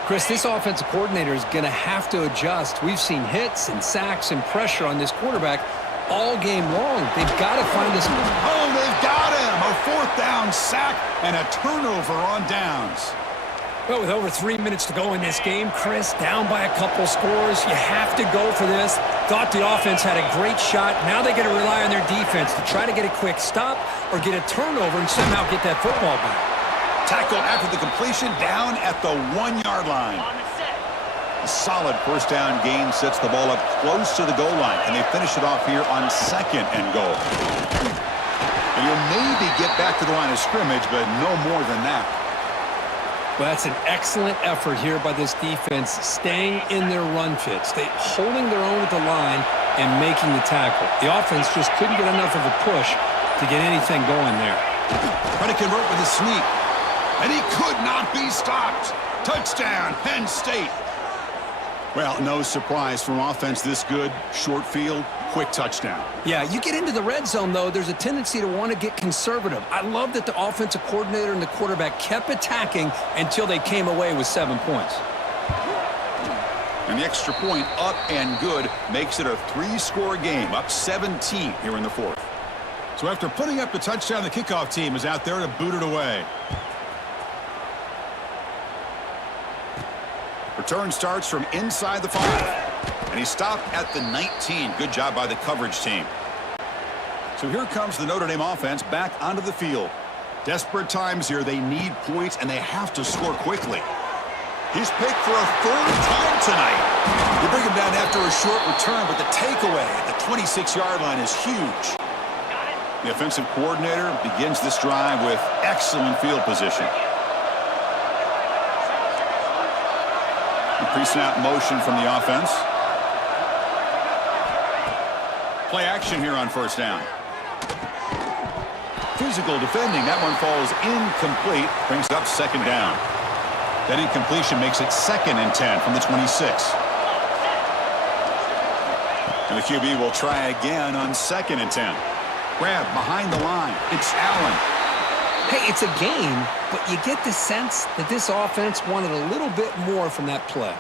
Chris, this offensive coordinator is going to have to adjust. We've seen hits and sacks and pressure on this quarterback all game long. They've got to find this. Oh, they've got him. A fourth down sack and a turnover on downs. Well, with over 3 minutes to go in this game, Chris, down by a couple scores, you have to go for this. Thought the offense had a great shot. Now they got to rely on their defense to try to get a quick stop or get a turnover and somehow get that football back. Tackle after the completion, down at the 1-yard line. A solid first down gain sets the ball up close to the goal line, and they finish it off here on second and goal. And you'll maybe get back to the line of scrimmage, but no more than that. Well, that's an excellent effort here by this defense, staying in their run fit, holding their own at the line and making the tackle. The offense just couldn't get enough of a push to get anything going there. Trying to convert with a sneak, and he could not be stopped. Touchdown, Penn State. Well, no surprise from offense this good. Short field, quick touchdown. Yeah, you get into the red zone, though, there's a tendency to want to get conservative. I love that the offensive coordinator and the quarterback kept attacking until they came away with 7 points. And the extra point up and good makes it a 3-score game, up 17 here in the fourth. So after putting up the touchdown, the kickoff team is out there to boot it away. Return starts from inside the 5. And he stopped at the 19. Good job by the coverage team. So here comes the Notre Dame offense back onto the field. Desperate times here. They need points, and they have to score quickly. He's picked for a 3rd time tonight. They bring him down after a short return, but the takeaway at the 26-yard line is huge. The offensive coordinator begins this drive with excellent field position. Pre-snap motion from the offense. Play action here on 1st down. Physical defending. That one falls incomplete. Brings up 2nd down. That incompletion makes it 2nd and 10 from the 26. And the QB will try again on 2nd and 10. Grab behind the line. It's Allen. Hey, it's a game, but you get the sense that this offense wanted a little bit more from that play.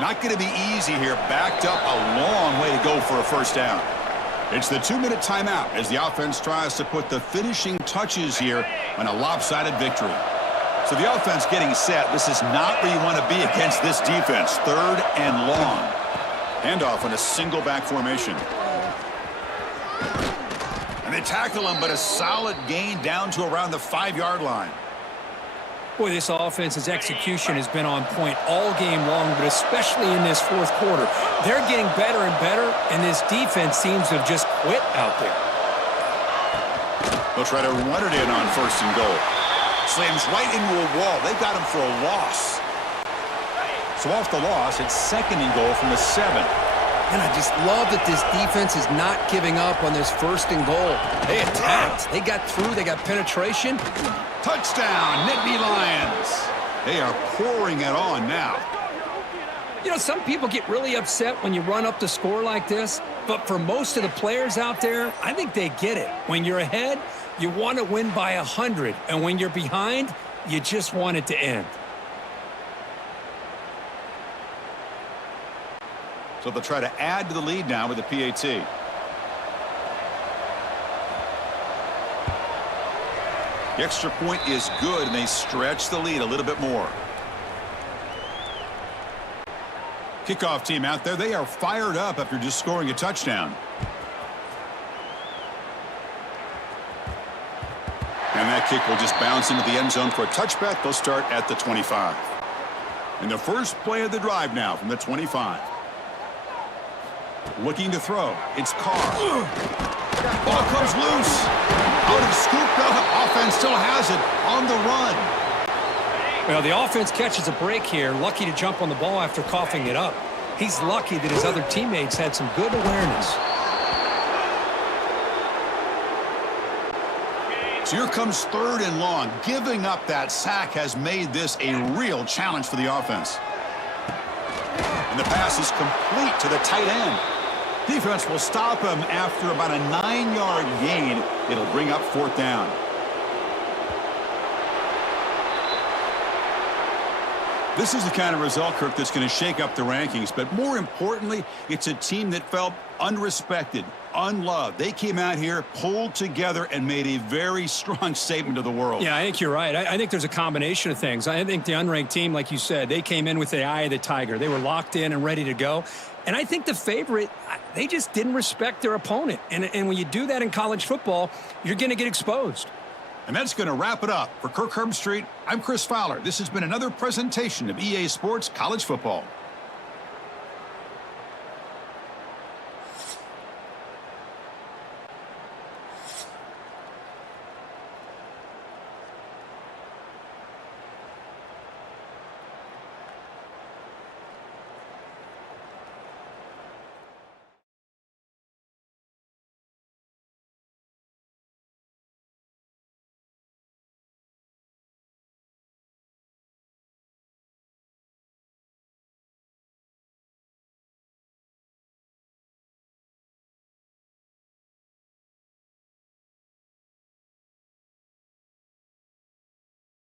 Not going to be easy here. Backed up a long way to go for a 1st down. It's the 2-minute timeout as the offense tries to put the finishing touches here on a lopsided victory. So the offense getting set. This is not where you want to be against this defense. 3rd and long. Handoff in a single back formation. And they tackle him, but a solid gain down to around the 5-yard line. Boy, this offense's execution has been on point all game long, but especially in this 4th quarter. They're getting better and better, and this defense seems to have just quit out there. They'll try to run it in on 1st and goal. Slams right into a wall. They got him for a loss. So off the loss, it's 2nd and goal from the 7. And I just love that this defense is not giving up on this 1st and goal. They attacked. They got through. They got penetration. Touchdown, Nittany Lions. They are pouring it on now. You know, some people get really upset when you run up the score like this, but for most of the players out there, I think they get it. When you're ahead, you want to win by 100, and when you're behind, you just want it to end. So they'll try to add to the lead now with the PAT. The extra point is good, and they stretch the lead a little bit more. Kickoff team out there. They are fired up after just scoring a touchdown. And that kick will just bounce into the end zone for a touchback. They'll start at the 25. And the first play of the drive now from the 25. Looking to throw. It's Carr. Ball comes loose. Out of scoop, though. Offense still has it on the run. Well, the offense catches a break here. Lucky to jump on the ball after coughing it up. He's lucky that his other teammates had some good awareness. So here comes 3rd and long. Giving up that sack has made this a real challenge for the offense. And the pass is complete to the tight end. Defense will stop him after about a 9-yard gain. It'll bring up 4th down. This is the kind of result, Kirk, that's going to shake up the rankings. But more importantly, it's a team that felt unrespected, unloved. They came out here, pulled together, and made a very strong statement to the world. Yeah, I think you're right. I think there's a combination of things. I think the unranked team, like you said, they came in with the eye of the tiger. They were locked in and ready to go. And I think the favorite, they just didn't respect their opponent. And when you do that in college football, you're going to get exposed. And that's going to wrap it up. For Kirk Herbstreit, I'm Chris Fowler. This has been another presentation of EA Sports College Football.